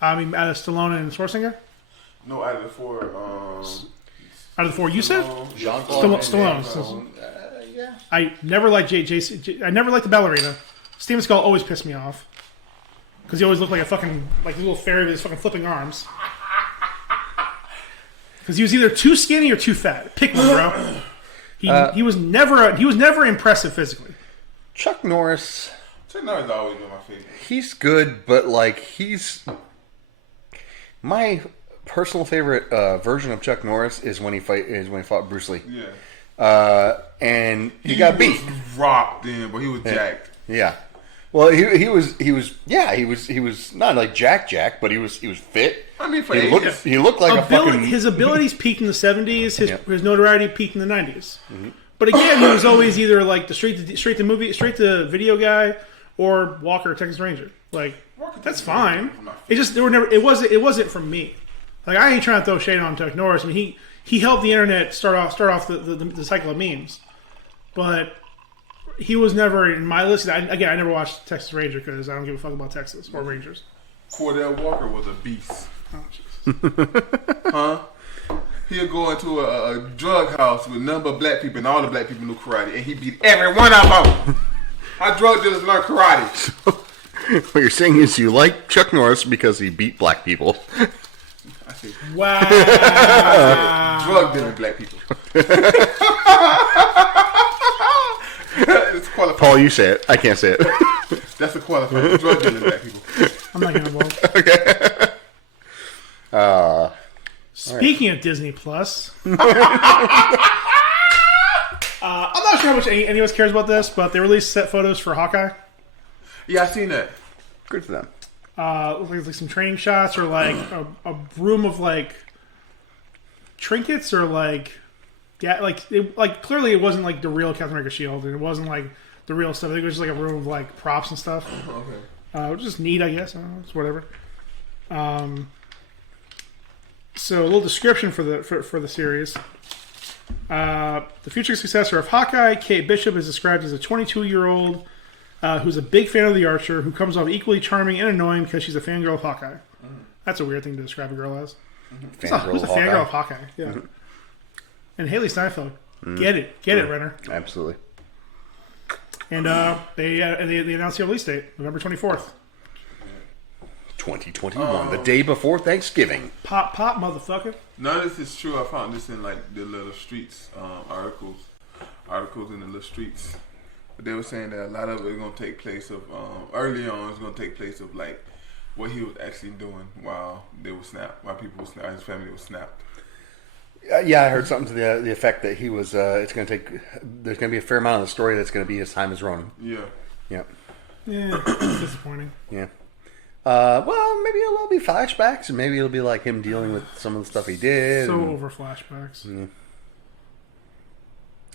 I mean, out of Stallone and Schwarzenegger. No, out of the 4. Out of the 4, you said Jean-Claude Stallone. Yeah. I never liked I never liked the ballerina. Steven Seagal always pissed me off because he always looked like a fucking little fairy with his fucking flipping arms. Because he was either too skinny or too fat. Pick one, bro. He was never impressive physically. Chuck Norris has always been my favorite. He's good, but like he's my personal favorite version of Chuck Norris is when he fought Bruce Lee. Yeah. And he got beat. He was rocked then, but he was jacked. Yeah. Well, he was not like Jack, but he was fit. I mean, he looked like a fucking. His abilities peaked in the 70s. His notoriety peaked in the 90s. Mm-hmm. But again, he was always either like the straight to video guy or Walker, Texas Ranger. Like, that's fine. It wasn't from me. Like, I ain't trying to throw shade on Chuck Norris. I mean, he helped the internet start off the cycle of memes, but he was never in my list. I never watched Texas Ranger because I don't give a fuck about Texas or Rangers. Cordell Walker was a beast. Oh, huh? He'll go into a drug house with none but black people, and all the black people knew karate, and he beat every one of them. Our drug dealers learn karate. What you're saying is you like Chuck Norris because he beat black people. Wow. Drug dealing black people. Paul, you say it. I can't say it. That's a qualifier. Drug dealing black people. I'm not getting involved. Okay. Speaking of Disney Plus, I'm not sure how much any of us cares about this, but they released set photos for Hawkeye. Yeah, I've seen that. Good for them. Like some training shots, or like a room of like trinkets, or like clearly it wasn't like the real Captain America shield, and it wasn't like the real stuff. I think it was just like a room of like props and stuff. Okay. Which is just neat, I guess. I don't know, it's whatever. So a little description for the series. The future successor of Hawkeye, Kate Bishop, is described as a 22-year-old who's a big fan of the Archer, who comes off equally charming and annoying because she's a fangirl of Hawkeye. That's a weird thing to describe a girl as. Who's a fangirl of Hawkeye? Yeah. Mm-hmm. And Haley Steinfeld. Get it, Renner. Absolutely. And they announced the release date, November 24th. 2021, the day before Thanksgiving. Pop, motherfucker. None of this is true. I found this in like the little streets articles in the little streets. But they were saying that a lot of it is gonna take place of early on. It's gonna take place of like what he was actually doing while they were snapped, while people were snapped, his family was snapped. Yeah, I heard something to the effect that he was. It's going to take. There's going to be a fair amount of the story that's going to be his time as Ronin. Yeah. Yep. Yeah, it's disappointing. Yeah. Well, maybe it'll all be flashbacks, and maybe it'll be like him dealing with some of the stuff he did. So over flashbacks. Yeah.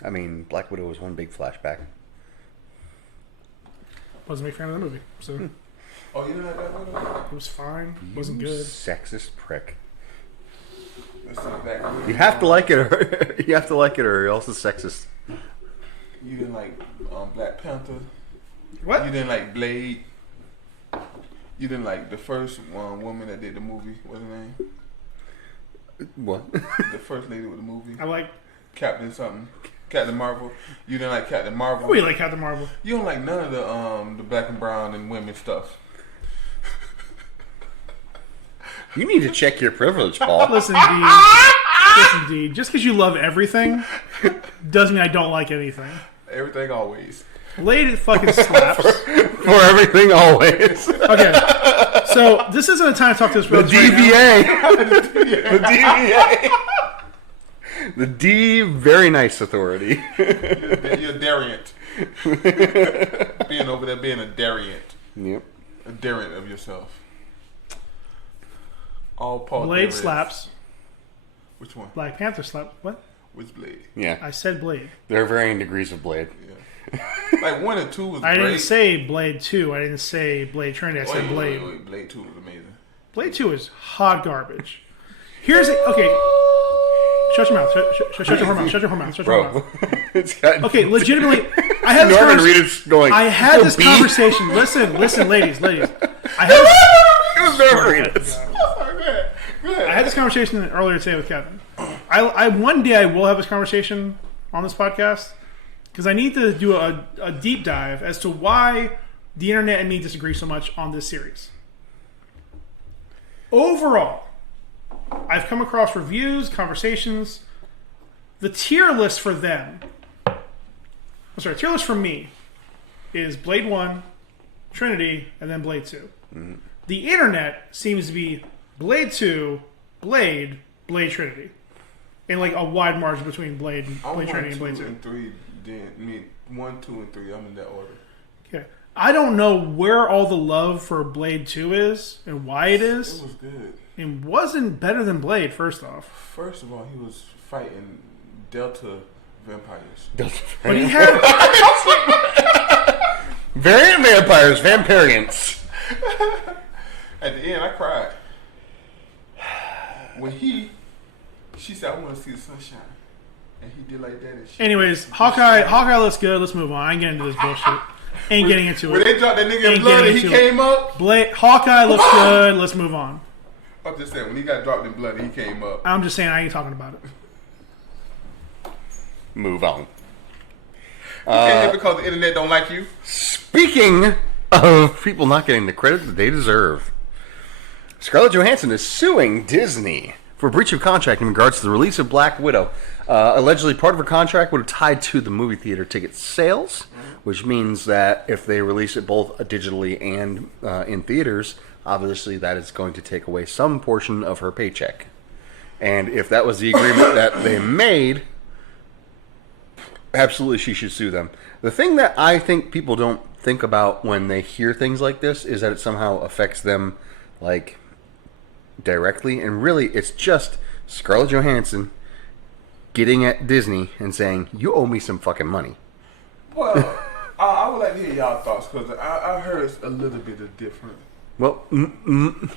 I mean, Black Widow was one big flashback. Wasn't a big fan of the movie, so. Oh, you didn't like that one? It was fine. Wasn't good. Sexist prick. Let's see back. You have to like it, or you have to like it, or you're also sexist. You didn't like Black Panther. What? You didn't like Blade. You didn't like the first woman that did the movie. What's her name? What? The first lady with the movie. I like. Captain something. Captain Marvel. You didn't like Captain Marvel. Oh, you like Captain Marvel? You don't like none of the black and brown and women stuff. You need to check your privilege, Paul. Listen, D. Just because you love everything doesn't mean I don't like anything. Everything always. Blade fucking slaps. For everything, always. Okay, so this isn't a time to talk to this. The DVA. The DVA. The D, very nice authority. You're a Dariant. Being over there, being a Dariant. Yep. A Dariant of yourself. All Paul Blade Dariants. slaps. Which one? Black Panther slaps. What? Which Blade? Yeah. I said Blade. There are varying degrees of Blade. Yeah. Like 1 and 2 was I great. didn't say Blade 2. I didn't say Blade Trinity. I said Blade. Wait. Blade 2 was amazing. Blade 2 is hot garbage. Here's it. Okay. Shut your mouth. Shut your whore mouth. Shut your whore mouth. Shut your whore mouth. It's got Okay, legitimately, I had this Norman conversation. Reedus going. I had this "Beef." conversation. Listen, ladies. I had this, It was Norman Reedus. I had this conversation earlier today with Kevin. I one day I will have this conversation on this podcast because I need to do a deep dive as to why the internet and me disagree so much on this series. Overall, I've come across reviews, conversations. The tier list for them, tier list for me is Blade 1, Trinity, and then Blade 2. Mm-hmm. The internet seems to be Blade 2, Blade, Trinity. And like a wide margin between Blade Trinity, and Blade 2. 1, 2, and 3. 1, 2, and 3. I'm in that order. Okay. I don't know where all the love for Blade 2 is and why it is. It was good. It wasn't better than Blade, first off. First of all, he was fighting Delta vampires. But he had... Variant vampires, vampirians. At the end, I cried. When she said, I want to see the sunshine. And he did like that. And Anyways, Hawkeye looks good. Let's move on. I ain't getting into this bullshit. Ain't getting into it. When they dropped that nigga in blood and he came up. Hawkeye looks good. Let's move on. I'm just saying, when he got dropped in blood and he came up. I'm just saying, I ain't talking about it. Move on. You can't hit because the internet don't like you. Speaking of people not getting the credit that they deserve, Scarlett Johansson is suing Disney for breach of contract in regards to the release of Black Widow. Allegedly, part of her contract would have tied to the movie theater ticket sales, which means that if they release it both digitally and in theaters, obviously that is going to take away some portion of her paycheck. And if that was the agreement that they made, absolutely she should sue them. The thing that I think people don't think about when they hear things like this is that it somehow affects them, like, directly. And really, it's just Scarlett Johansson getting at Disney and saying, you owe me some fucking money. Well, I would like to hear y'all thoughts because I heard a little bit of different. Well,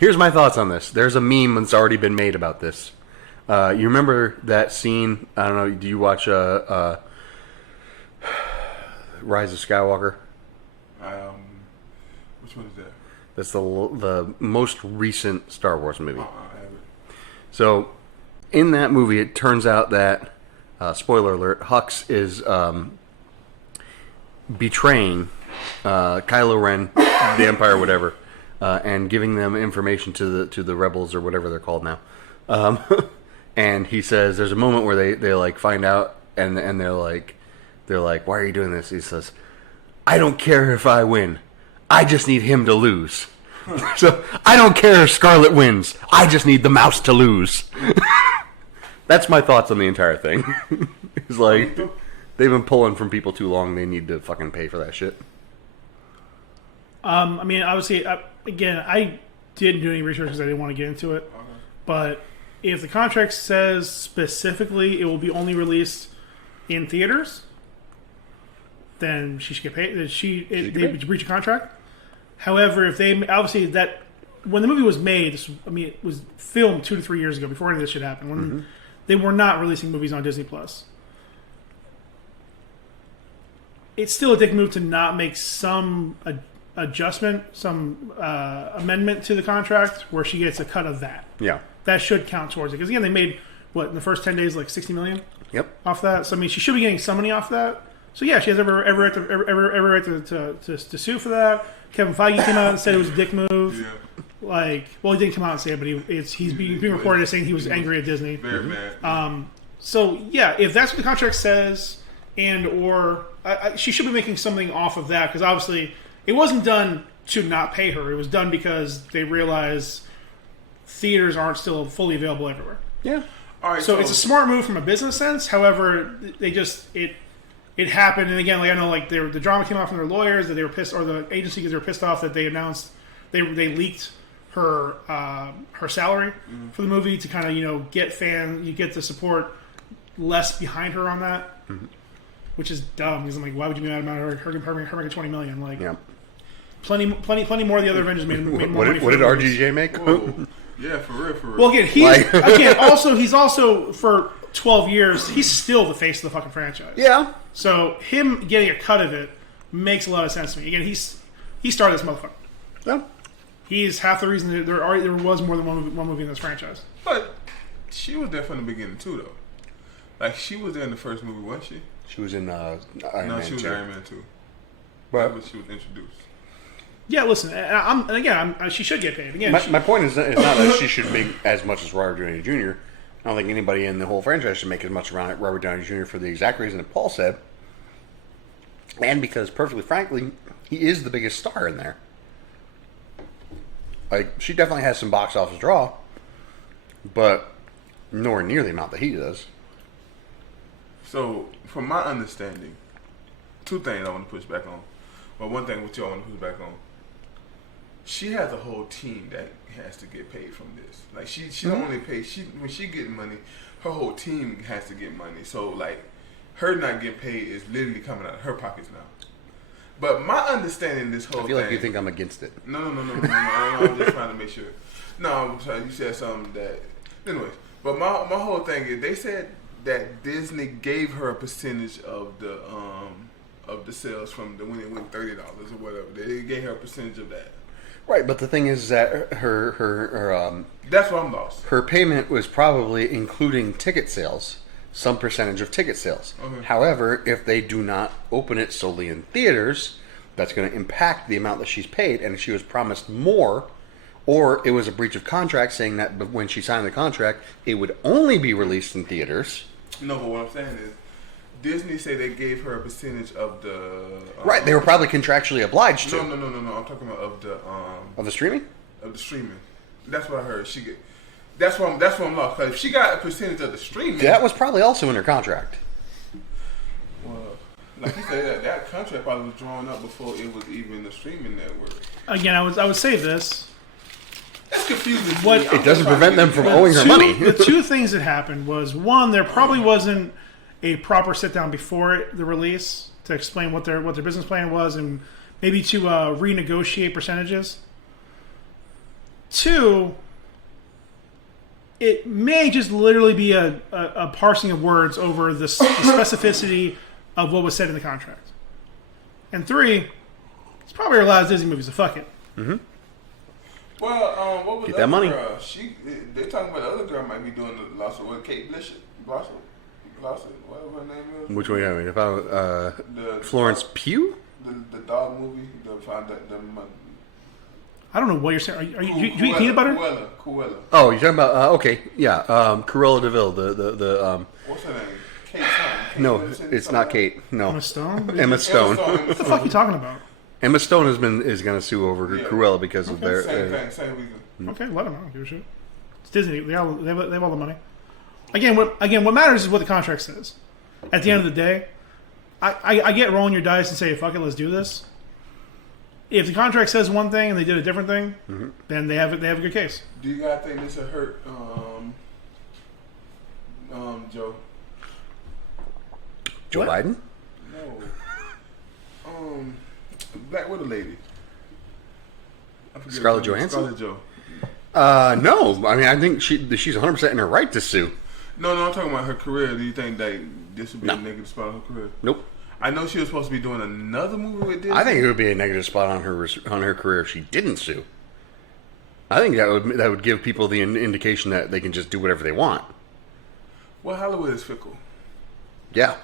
here's my thoughts on this. There's a meme that's already been made about this. You remember that scene? I don't know. Do you watch Rise of Skywalker? Which one is that? That's the most recent Star Wars movie. I haven't. So, in that movie, it turns out that, spoiler alert, Hux is betraying Kylo Ren, the Empire, whatever, and giving them information to the rebels or whatever they're called now. And he says there's a moment where they like find out and they're like, why are you doing this? He says, I don't care if I win. I just need him to lose. So I don't care if Scarlett wins. I just need the mouse to lose. That's my thoughts on the entire thing. It's like they've been pulling from people too long. They need to fucking pay for that shit. I mean, obviously, again, I didn't do any research because I didn't want to get into it. But if the contract says specifically it will be only released in theaters, then she should get paid. They breach a contract. However, if they obviously that when the movie was made, it was filmed 2 to 3 years ago before any of this shit happened. When they were not releasing movies on Disney Plus. It's still a dick move to not make some adjustment, some amendment to the contract where she gets a cut of that. Yeah. That should count towards it. Because again, they made, in the first 10 days, like $60 million? Yep. Off that. So, I mean, she should be getting some money off that. So, yeah, she has every right to sue for that. Kevin Feige came out and said it was a dick move. Yeah. Like, well, he didn't come out and say it, but he's being reported as saying he was angry at Disney. Very mad. So, yeah, if that's what the contract says, or she should be making something off of that, because obviously it wasn't done to not pay her. It was done because they realized theaters aren't still fully available everywhere. Yeah. All right. So it's a smart move from a business sense. However, it happened, and again, like I know, like the drama came out from their lawyers that they were pissed, or the agency because they were pissed off that they announced they leaked her salary for the movie to kind of get the support less behind her on that, which is dumb because I'm like, why would you be mad about her making $20 million? Like, yeah. Plenty more of the other Avengers made more money. What did RGJ make? Yeah, for real. Well, again, he's also for 12 years, he's still the face of the fucking franchise. Yeah. So him getting a cut of it makes a lot of sense to me. Again, he started this motherfucker. Yeah. He's half the reason that there was more than one movie in this franchise. But she was there from the beginning too, though. Like she was there in the first movie, wasn't she? She was in Iron Man. No, she was Iron Man 2. Right. But she was introduced. Yeah, listen, she should get paid. Again, my point is not that she should make as much as Robert Downey Jr. I don't think anybody in the whole franchise should make as much around Robert Downey Jr. for the exact reason that Paul said. And because, perfectly frankly, he is the biggest star in there. Like, she definitely has some box office draw, but nowhere near the amount that he does. So, from my understanding, 2 things I want to push back on. Well, one thing with you I want to push back on. She has a whole team that has to get paid from this. Like she don't only pay. When she get money, her whole team has to get money. So like, her not getting paid is literally coming out of her pockets now. But my understanding this whole I feel thing, like you think I'm against it. No. I'm just trying to make sure. No, I'm sorry. You said something that. Anyways, but my whole thing is they said that Disney gave her a percentage of the sales from when it went $30 or whatever. They gave her a percentage of that. Right, but the thing is that her that's what I'm lost. Her payment was probably including ticket sales, some percentage of ticket sales. Okay. However, if they do not open it solely in theaters, that's going to impact the amount that she's paid, and she was promised more, or it was a breach of contract saying that when she signed the contract, it would only be released in theaters. No, but what I'm saying is, Disney say they gave her a percentage of the... right, they were probably contractually obliged to. No. I'm talking about of the... of the streaming? Of the streaming. That's what I heard. That's what I'm lost. Because if she got a percentage of the streaming... That was probably also in her contract. Well, like you said, that contract probably was drawn up before it was even the streaming network. Again, I would say this. That's confusing. It doesn't prevent them from owing her money. The 2 things that happened was, one, there probably wasn't a proper sit down before the release to explain what their business plan was and maybe to renegotiate percentages. 2, it may just literally be a parsing of words over the specificity of what was said in the contract. And 3, it's probably her last Disney movie, so fuck it. Mm-hmm. Well, what was get that money? Girl? They talking about the other girl might be doing the Lost of Kate Blanchett. Whatever her name is. Which one? I mean, if I Florence Pugh, the dog movie, I don't know what you're saying. Are you eat peanut butter? Cruella. Oh, you're talking about okay, yeah, Cruella de Vil, the what's her name? Kate something. No, it's not Kate. No. Emma Stone? Emma Stone. What the fuck are you talking about? Emma Stone is going to sue over Cruella because of their... Same reason. Okay, let them know. Give a shit. It's Disney. They have all the money. Again, what matters is what the contract says. At the end of the day, I get rolling your dice and say, fuck it, let's do this. If the contract says one thing and they did a different thing, then they have a good case. Do you guys think this will hurt Joe? Joe What? Biden? No. Black Widow lady. Scarlett Johansson? Scarlett Joe. No. I mean, I think she's 100% in her right to sue. No, I'm talking about her career. Do you think that this would be a negative spot on her career? Nope. I know she was supposed to be doing another movie with Disney. I think it would be a negative spot on her career if she didn't sue. I think that would give people the indication that they can just do whatever they want. Well, Hollywood is fickle. Yeah.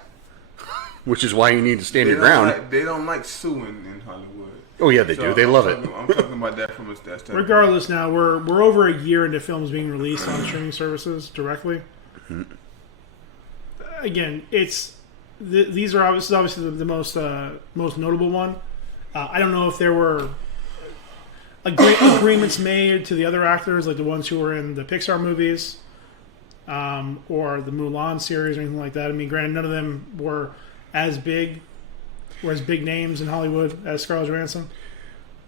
Which is why you need to stand your ground. They don't like suing in Hollywood. Oh yeah, they do. They love it. I'm talking about that from a standpoint. Regardless, now we're over a year into films being released on streaming services directly. Mm-hmm. Again, these are obviously the most notable one. I don't know if there were agreements made to the other actors, like the ones who were in the Pixar movies, or the Mulan series or anything like that. I mean, granted, none of them were as big names in Hollywood as Scarlett Johansson.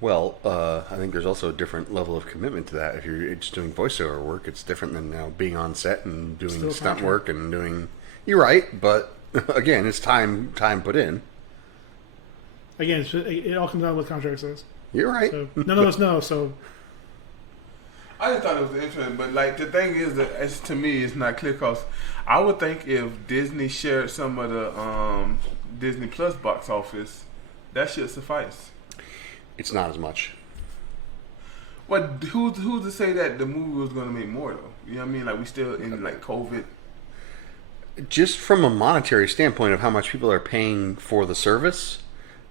Well, I think there's also a different level of commitment to that. If you're just doing voiceover work, it's different than now being on set and doing stunt work and doing. You're right, but again, it's time put in. Again, it all comes down to what the contract says. You're right. So, none of us know. So I just thought it was interesting, but like the thing is that to me, it's not clear because I would think if Disney shared some of the Disney Plus box office, that should suffice. It's not as much. What? Who's to say that the movie was going to make more though? You know what I mean? Like we still in like COVID. Just from a monetary standpoint of how much people are paying for the service,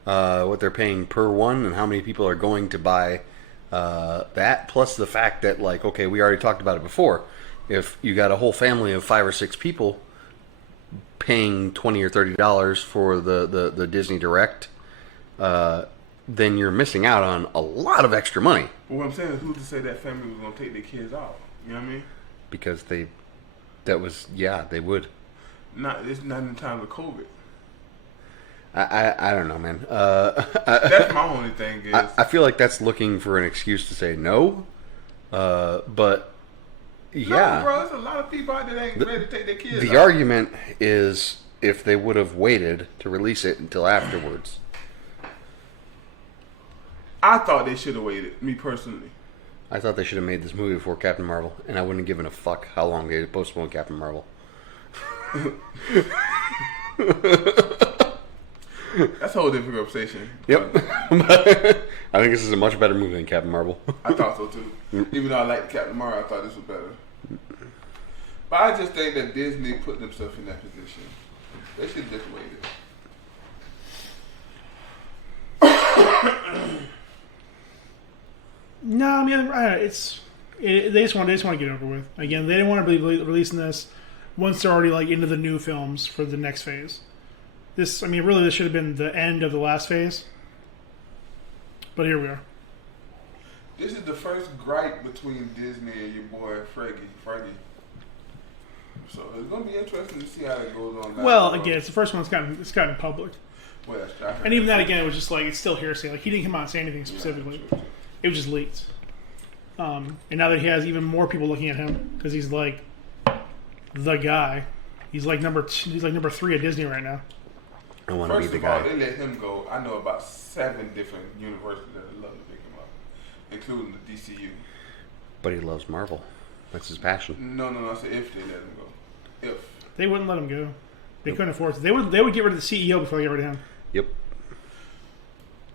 what they're paying per one, and how many people are going to buy that, plus the fact that, like, okay, we already talked about it before. If you got a whole family of 5 or 6 people paying $20 or $30 for the Disney Direct, then you're missing out on a lot of extra money. But what I'm saying is, who's to say that family was going to take their kids out? You know what I mean? Because they would. It's not in time of COVID. I don't know, man. That's my only thing. Is I feel like that's looking for an excuse to say no. But yeah, no, bro, there's a lot of people out there that ain't ready to take their kids out. The argument is if they would have waited to release it until afterwards. I thought they should have waited. Me personally. I thought they should have made this movie before Captain Marvel, and I wouldn't have given a fuck how long they postponed Captain Marvel. That's a whole different conversation. Yep. I think this is a much better movie than Captain Marvel. I thought so too. Even though I liked Captain Marvel, I thought this was better. But I just think that Disney put themselves in that position. They should have just waited. no, I mean, they just want to get it over with. Again, they didn't want to be releasing this once they're already like into the new films for the next phase. This should have been the end of the last phase. But here we are. This is the first gripe between Disney and your boy Freddie. So it's going to be interesting to see how it goes on. Well, again, it's the first one it's gotten public. Well, and even that, again, it was just like, it's still hearsay. Like, he didn't come out and say anything specifically. Yeah, it was just leaked. And now that he has even more people looking at him, because he's like the guy. He's like number 3 at Disney right now. I want to be the First guy. of all, they let him go. I know about 7 different universities that would love to pick him up, including the DCU. But he loves Marvel. That's his passion. No. I said if they let him go. If. They wouldn't let him go. They couldn't afford it. They would get rid of the CEO before they get rid of him. Yep.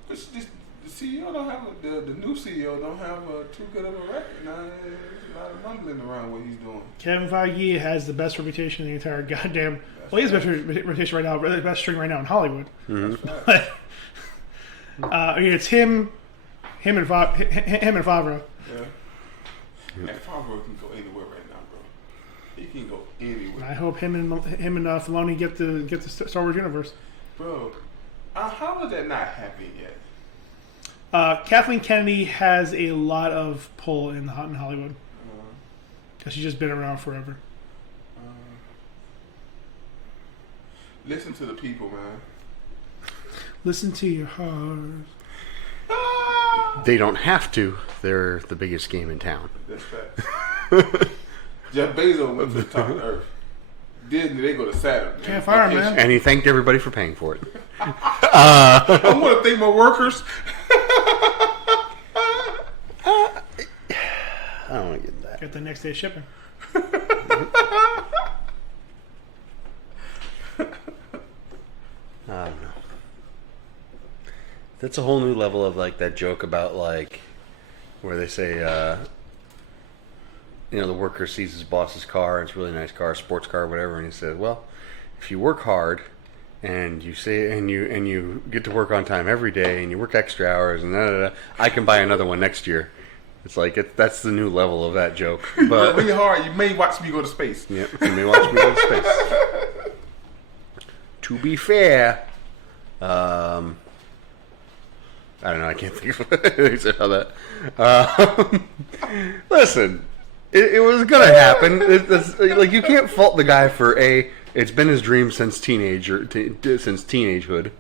But the CEO don't have the new CEO don't have too good of a record. Now there's a lot of mumbling around what he's doing. Kevin Feige has the best reputation in the entire goddamn. Well, he has the best reputation right now, the best string right now in Hollywood. Mm-hmm. It's him and Favreau. Yeah. And Favreau can go anywhere right now, bro. He He can go anywhere. I hope him and Filoni get the Star Wars universe. Bro, how is that not happening yet? Kathleen Kennedy has a lot of pull in Hollywood. Because she's just been around forever. Listen to the people, man. Listen to your heart. They don't have to. They're the biggest game in town. That's fact. Jeff Bezos went to the top of the earth. Disney, they go to Saturn. Can't fire him, man. And he thanked everybody for paying for it. I want to thank my workers. I don't want to get into that. Get the next day shipping. I don't know. That's a whole new level of like that joke about like where they say the worker sees his boss's car, it's a really nice car, sports car, whatever, and he says, well, if you work hard and you get to work on time every day and you work extra hours and I can buy another one next year. It's like that's the new level of that joke. But really hard, you may watch me go to space. Yep, you may watch me go to space. To be fair, I don't know. I can't think of how that. Listen, it was gonna happen. Like you can't fault the guy for it's been his dream since teenagehood,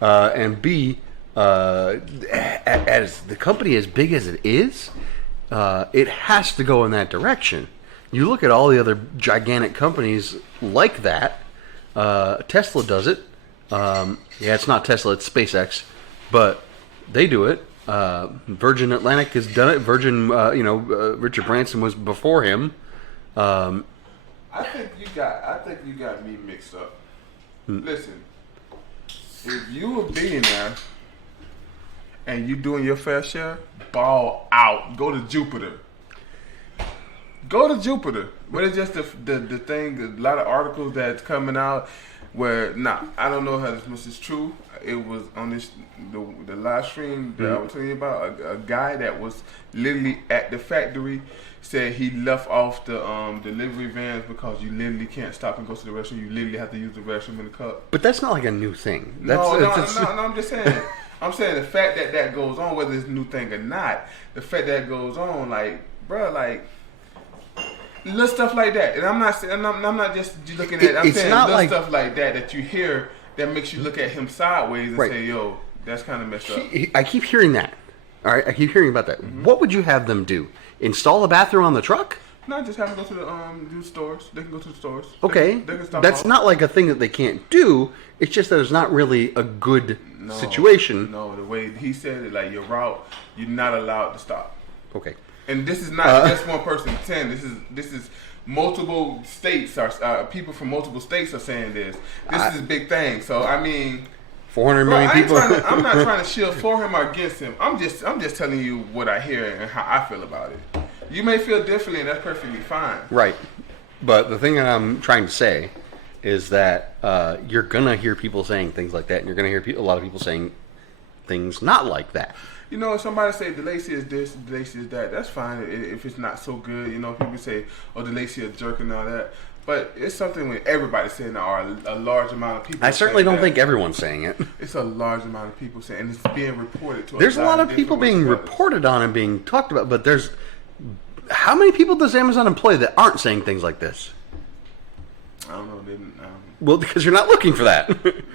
and B, as the company as big as it is, it has to go in that direction. You look at all the other gigantic companies like that. Tesla does it. It's not Tesla, it's SpaceX, but they do it. Virgin Atlantic has done it. Virgin, Richard Branson was before him. I think you got me mixed up. Listen, if you a billionaire and you doing your fair share, ball out. Go to Jupiter. Go to Jupiter. But it's just the thing, a lot of articles that's coming out where, I don't know how this is true. It was on the live stream that I was telling you about, a guy that was literally at the factory said he left off the delivery vans because you literally can't stop and go to the restroom. You literally have to use the restroom in the cup. But that's not like a new thing. No, I'm just saying. I'm saying the fact that goes on, whether it's a new thing or not, the fact that goes on, like, bro, like, little stuff like that. And I'm not just looking at. I'm saying little stuff like that you hear that makes you look at him sideways and say, "Yo, that's kind of messed up." I keep hearing that. All right, I keep hearing about that. Mm-hmm. What would you have them do? Install a bathroom on the truck? No, just have them go to the stores. They can go to the stores. Okay, they can stop that's off. not like a thing that they can't do. It's just that it's not really a good situation. No, the way he said it, like your route, you're not allowed to stop. Okay. And this is not just one person saying this is multiple states are people from multiple states are saying this. This is a big thing. So I mean, 400 million people. I'm not trying to shield for him or against him. I'm just telling you what I hear and how I feel about it. You may feel differently, and that's perfectly fine. Right. But the thing that I'm trying to say is that you're gonna hear people saying things like that, and you're gonna hear a lot of people saying things not like that. You know, if somebody say DeLacy is this, DeLacy is that, that's fine if it's not so good. You know, people say, oh, DeLacy a jerk and all that. But it's something when everybody's saying that, or a large amount of people. I certainly don't think everyone's saying it. It's a large amount of people saying, and it's being reported to. There's a lot of people being reported on and being talked about, but there's how many people does Amazon employ that aren't saying things like this? I don't know. Well, because you're not looking for that.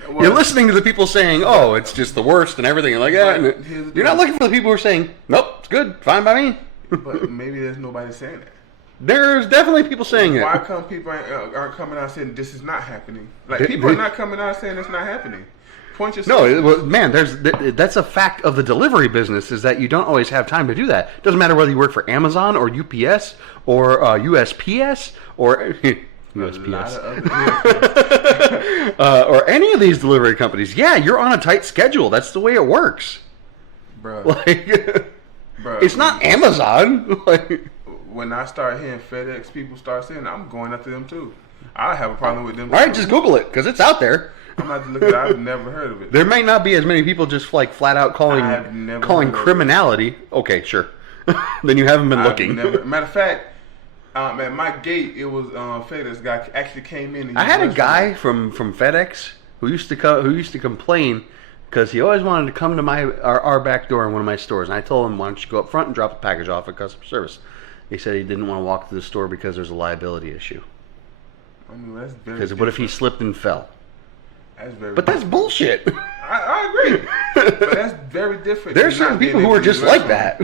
Well, you're listening to the people saying, "Oh, it's just the worst" and everything, and like that. And you're not looking for the people who are saying, "Nope, it's good, fine by me." But maybe there's nobody saying that. There's definitely people saying it. Why come people aren't coming out saying this is not happening? Like people are not coming out saying it's not happening. Point yourself. No, well, man, that's a fact of the delivery business is that you don't always have time to do that. It doesn't matter whether you work for Amazon or UPS or USPS or USPS or any of these delivery companies. Yeah, you're on a tight schedule. That's the way it works, bro. Like, it's not Amazon. Like, when I start hearing FedEx people start saying, I'm going after them too. I have a problem with them. All right, just Google it because it's out there. I'm not looking at it. I've never heard of it. There may not be as many people just like flat out calling criminality. Okay, sure. Then you haven't been looking. Matter of fact, At my gate, it was FedEx guy actually came in. And I had a used guy from FedEx who used to complain because he always wanted to come to our back door in one of my stores, and I told him, "Why don't you go up front and drop the package off at customer service?" He said he didn't want to walk through the store because there's a liability issue. I mean, that's very. Because what if he slipped and fell? That's very. But that's bullshit. I agree. But that's very different. There's certain people who are just like that.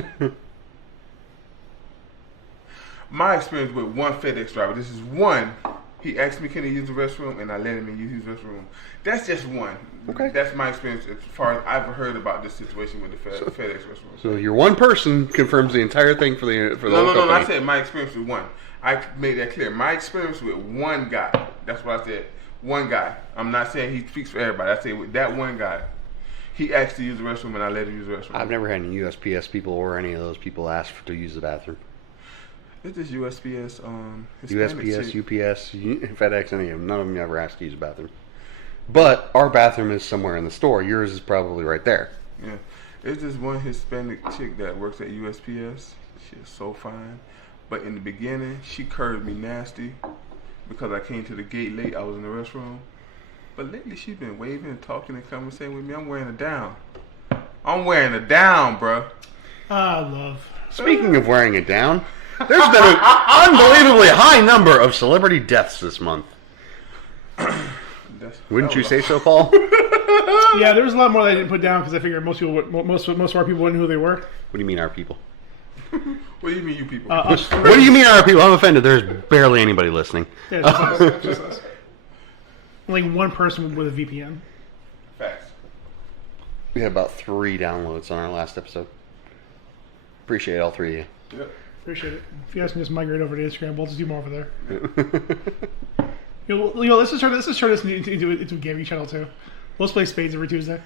My experience with one FedEx driver, this is one. He asked me, can he use the restroom? And I let him use his restroom. That's just one. Okay. That's my experience as far as I've heard about this situation with the FedEx restroom. So your one person confirms the entire thing for the whole company. No. I said my experience with one. I made that clear. My experience with one guy. That's what I said. One guy. I'm not saying he speaks for everybody. I said with that one guy. He asked to use the restroom, and I let him use the restroom. I've never had any USPS people or any of those people ask to use the bathroom. It's just USPS, USPS, UPS, FedEx, any of them. None of them ever asked to use the bathroom. But our bathroom is somewhere in the store. Yours is probably right there. Yeah. It's just one Hispanic chick that works at USPS. She is so fine. But in the beginning, she curved me nasty because I came to the gate late. I was in the restroom. But lately, she's been waving and talking and conversating with me. I'm wearing a down. I'm wearing a down, bro. Love. Speaking of wearing it down, there's been an unbelievably high number of celebrity deaths this month. Wouldn't you say so, Paul? Yeah, there's a lot more that I didn't put down because I figured most of our people wouldn't know who they were. What do you mean, our people? What do you mean, you people? What do you mean, our people? I'm offended. There's barely anybody listening. Yeah, it's just us. It's just us. Only one person with a VPN. Facts. We had about 3 downloads on our last episode. Appreciate all 3 of you. Yep. Appreciate it. If you guys can just migrate over to Instagram, we'll just do more over there. Let's just turn this into a gaming channel too. Let's play spades every Tuesday.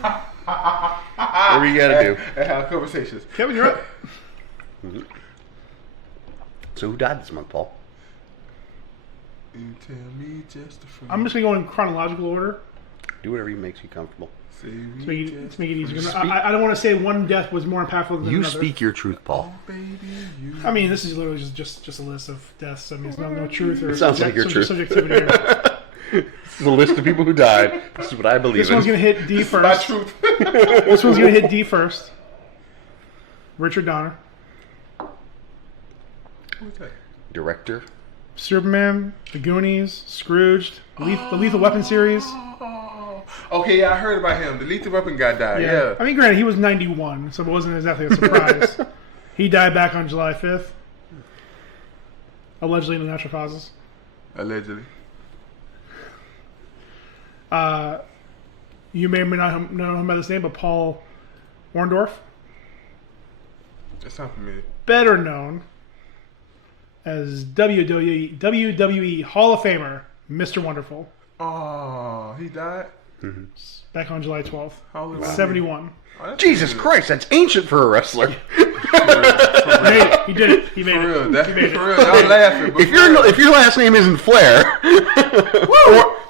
What do you gotta do? And have conversations. Kevin, you're up. Mm-hmm. So who died this month, Paul? You tell me just a friend. I'm just gonna go in chronological order. Do whatever makes you comfortable. Let's make it easier. I don't want to say one death was more impactful than You another. speak your truth, Paul. Baby, I mean, this is literally just a list of deaths. I mean, it's no truth or It sounds like your truth. subjectivity. Here. This is a list of people who died. This is what I believe This one's gonna hit D my first. truth. This one's gonna hit D first. Richard Donner, What's that? Director. Superman, The Goonies, Scrooged, the Lethal Weapon series. Okay, yeah, I heard about him. The lethal weapon guy died. Yeah. I mean, granted, he was 91, so it wasn't exactly a surprise. He died back on July 5th, allegedly in natural causes. Allegedly. You may or may not know him by this name, but Paul Orndorff, That sounds familiar. better known as WWE Hall of Famer, Mr. Wonderful, Oh, he died? back on July 12th. How old was he? 71. Oh, that's Jesus good. Christ, that's ancient for a wrestler. He made it. He did it. He made For it. real. That's He for made it. real. I'm laughing. But If your last name isn't Flair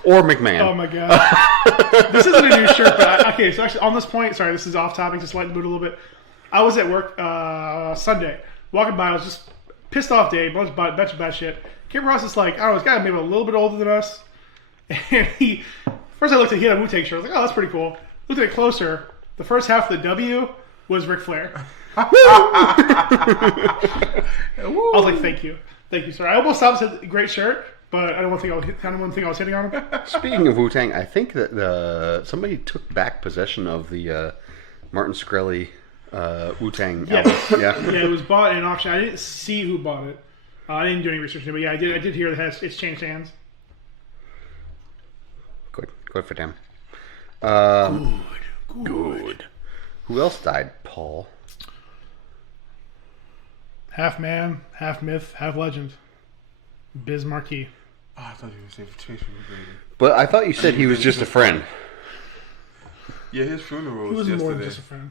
or McMahon. Oh my god. This isn't a new shirt, but okay, so actually on this point, sorry, this is off topic, just lighten the mood a little bit. I was at work Sunday, walking by, I was just pissed off day, bunch of bad shit. Came across this, like, I don't know, this guy maybe a little bit older than us. And first I looked at, he had a Wu-Tang shirt, I was like, oh, that's pretty cool. Looked at it closer, the first half of the W was Ric Flair. I was like, thank you, sir. I almost stopped and said, great shirt, but I don't think I was hitting on him. Speaking of Wu-Tang, I think that somebody took back possession of the Martin Shkreli Wu-Tang album. Yeah. Yeah, it was bought in an auction. I didn't see who bought it. I didn't do any research on it, but yeah, I did hear that it's changed hands. Good for them. Good. Who else died, Paul? Half man, half myth, half legend. Biz Marquis. Oh, I thought you were saying Tracy McGrady. But I thought you said he was just a friend. Yeah, his funeral He was was more yesterday. than just a friend.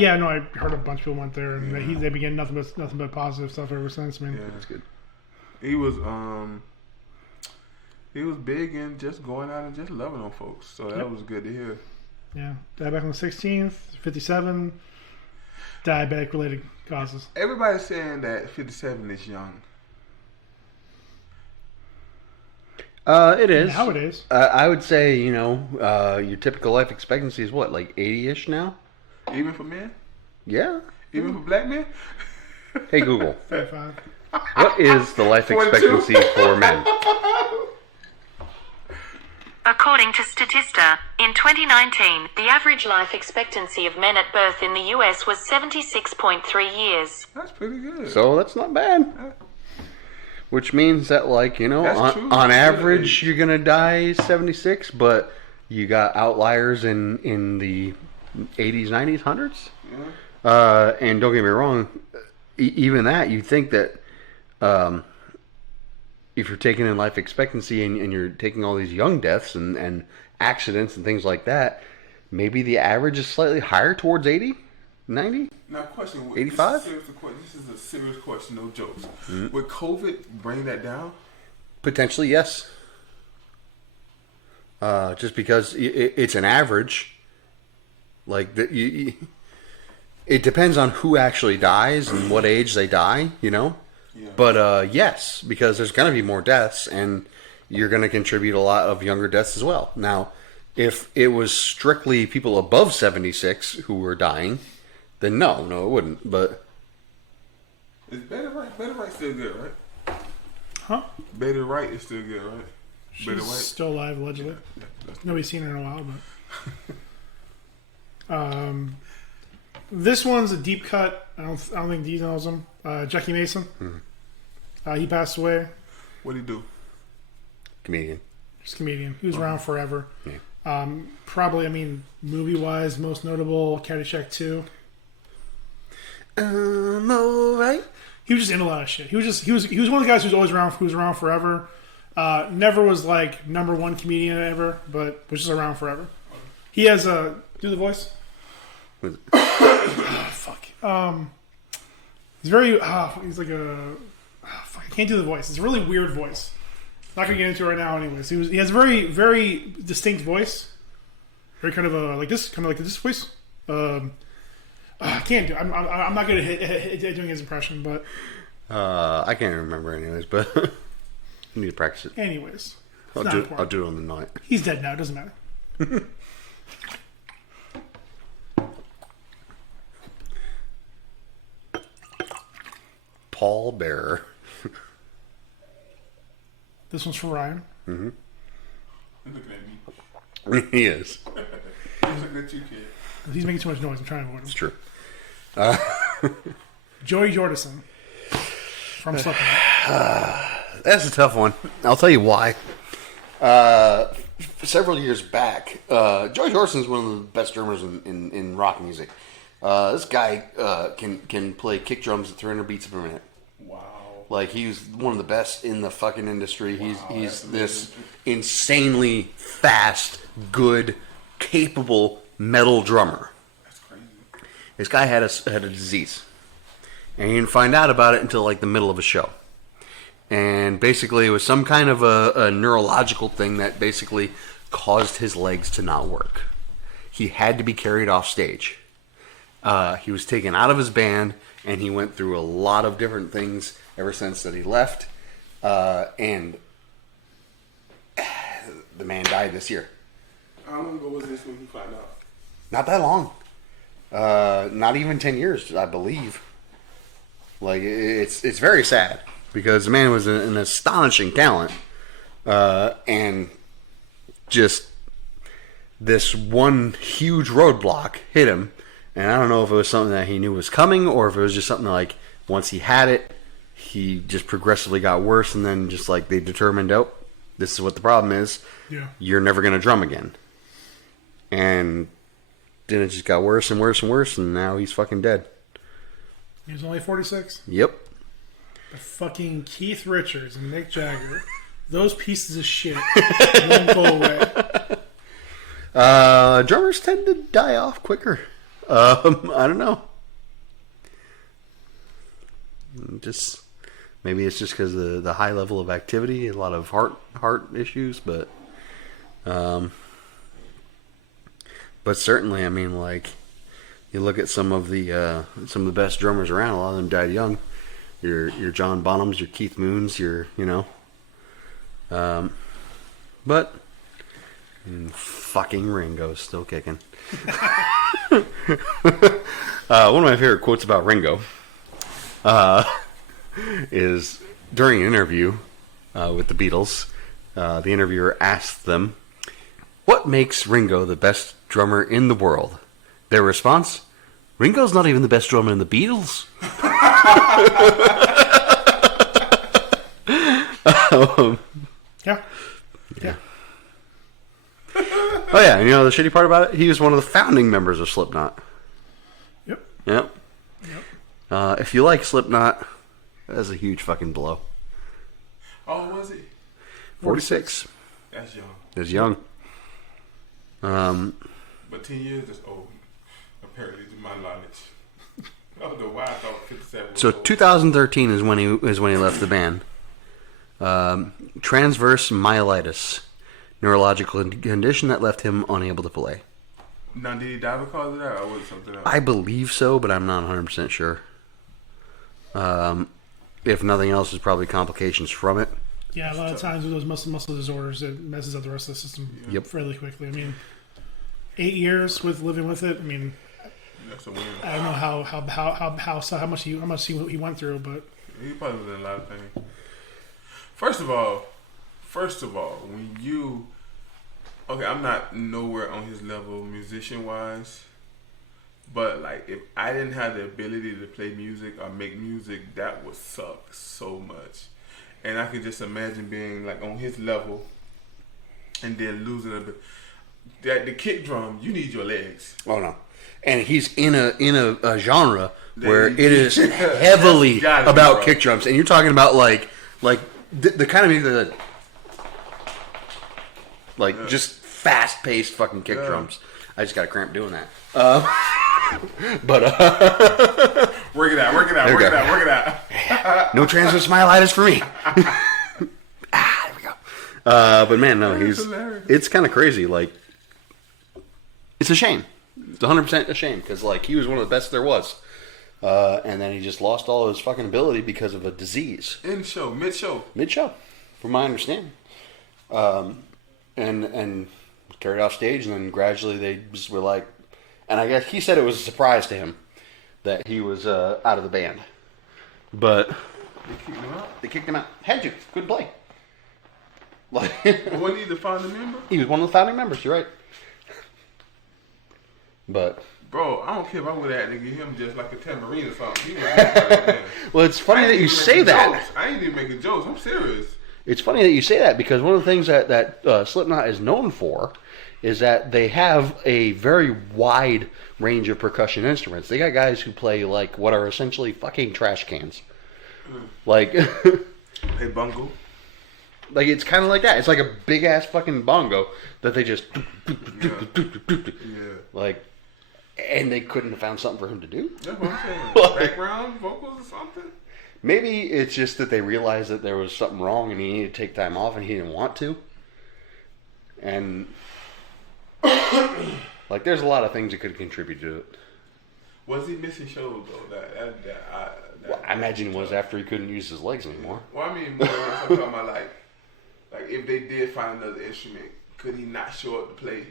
Yeah, no, I heard a bunch of people went there, and they began nothing but positive stuff ever since. I mean, Yeah. That's good. He was big in just going out and just loving on folks. So that was good to hear. yeah, died back on the 16th, 57. Diabetic related causes. Everybody's saying that 57 is young. It is. Nowadays. I would say, your typical life expectancy is what, like 80-ish now? Even for men? Yeah. Even for black men? Hey, Google. 35. What is the life 42? expectancy for men? According to Statista, in 2019, the average life expectancy of men at birth in the US was 76.3 years. That's pretty good. So that's not bad. Which means that, like, That's true. on That's average, good. you're going to die 76, but you got outliers in the 80s, 90s, 100s. Yeah. And don't get me wrong, even that, you think that if you're taking in life expectancy and you're taking all these young deaths and accidents and things like that, maybe the average is slightly higher towards 80, 90? Now, question: 85? This is a serious question, no jokes. Would COVID bring that down? Potentially, yes. Just because it's an average. Like, it depends on who actually dies and what age they die, Yeah. But, yes, because there's going to be more deaths, and you're going to contribute a lot of younger deaths as well. Now, if it was strictly people above 76 who were dying, then no, it wouldn't. But Is Betty Wright? Betty Wright's still good, right? Huh? Betty Wright is still good, right? Betty She's White. still alive, allegedly. Nobody's seen her in a while, but... this one's a deep cut. I don't think Dee knows him. Jackie Mason. He passed away. What'd he do? comedian. He's a comedian. He was around forever. Yeah. Probably, movie-wise, most notable, Caddyshack 2. Alright. He was just in a lot of shit. He was one of the guys who was around forever. Never was like number one comedian ever, but was just around forever. He has a do the voice. Fuck. He's very. He's like a. Fuck. I can't do the voice. It's a really weird voice. Not gonna get into it right now. Anyways, he has a very very distinct voice. Very kind of like this voice. I can't do. I'm not good at doing his impression, but I can't remember anyways, but I need to practice it. anyways, I'll do it on the night. he's dead now. It doesn't matter. Paul Bearer. This one's for Ryan. He's looking at me. He is. He's looking at you, kid. He's making too much noise. I'm trying to avoid him. It's true. Joey Jordison from Slipknot. That's a tough one. I'll tell you why. Several years back, Joey Jordison is one of the best drummers in rock music. This guy can play kick drums at 300 beats per minute. Wow. Like, he's one of the best in the fucking industry. He's that's this insanely fast, good, capable metal drummer. That's crazy. This guy had a disease, and he didn't find out about it until like the middle of a show. And basically, it was some kind of a neurological thing that basically caused his legs to not work. He had to be carried off stage. He was taken out of his band, and he went through a lot of different things ever since that he left. And the man died this year. How long ago was this when you found out? Not that long. Not even 10 years, I believe. Like, it's very sad because the man was an astonishing talent. And just this one huge roadblock hit him. And I don't know if it was something that he knew was coming or if it was just something like once he had it, he just progressively got worse. And then just like they determined, oh, this is what the problem is. Yeah. You're never going to drum again. And then it just got worse and worse and worse, and now he's fucking dead. He was only 46. Yep. The fucking Keith Richards and Mick Jagger, those pieces of shit won't go away. Drummers tend to die off quicker. I don't know. Just maybe it's just because of the high level of activity, a lot of heart issues, but certainly, I mean, like You look at some of the best drummers around. A lot of them died young. Your John Bonhams, your Keith Moons, but fucking Ringo's still kicking. One of my favorite quotes about Ringo is during an interview with the Beatles. The interviewer asked them, "What makes Ringo the best drummer in the world?" Their response, "Ringo's not even the best drummer in the Beatles." Yeah. Oh yeah, and you know the shitty part about it? He was one of the founding members of Slipknot. Yep. If you like Slipknot, that's a huge fucking blow. Oh, was he? 46. That's young. That's young. But 10 years is old, apparently, to my knowledge. I don't know why I thought 57 was So old. 2013 is when he left the band. Transverse myelitis, neurological condition that left him unable to play. Now, did he die because of that, or was it something else? I believe so, but I'm not 100% sure. If nothing else, it's probably complications from it. Yeah, a lot of times with those muscle disorders, it messes up the rest of the system fairly quickly. I mean, 8 years with living with it. I mean, That's a win. I don't know how much he went through, but He probably was in a lot of pain. First of all, when you... Okay, I'm not nowhere on his level musician-wise, but, like, if I didn't have the ability to play music or make music, that would suck so much. And I could just imagine being, like, on his level and then losing a bit. The kick drum, you need your legs. Oh no, and he's in a genre where it is heavily Gotta be, about bro. kick drums, and you're talking about like the kind of music that just fast paced fucking kick drums. I just got a cramp doing that. But Work it out. no transverse myelitis for me. There we go. But man, no, it's kind of crazy. Like, it's a shame. It's 100% a shame because like he was one of the best there was, and then he just lost all his fucking ability because of a disease. Mid-show, from my understanding, and carried off stage, and then gradually they just were like, and I guess he said it was a surprise to him that he was out of the band, but they kicked him out. Had to, couldn't play. Like, Wasn't he the founding member? he was one of the founding members. You're right. But Bro, I don't care if I would have had to give him just like a tambourine or something. He was well, it's funny that you say that. I ain't even making jokes. I'm serious. It's funny that you say that because one of the things that Slipknot is known for is that they have a very wide range of percussion instruments. They got guys who play like what are essentially fucking trash cans. Like Hey, bungle. like it's kind of like that. It's like a big ass fucking bongo that they just Yeah. like, and they couldn't have found something for him to do. That's what I'm saying. Background vocals or something? Maybe it's just that they realized that there was something wrong and he needed to take time off and he didn't want to. And like, there's a lot of things that could contribute to it. Was he missing shows though? Well, I imagine it was after he couldn't use his legs anymore. Well, I mean, more I'm talking about like if they did find another instrument, could he not show up to play?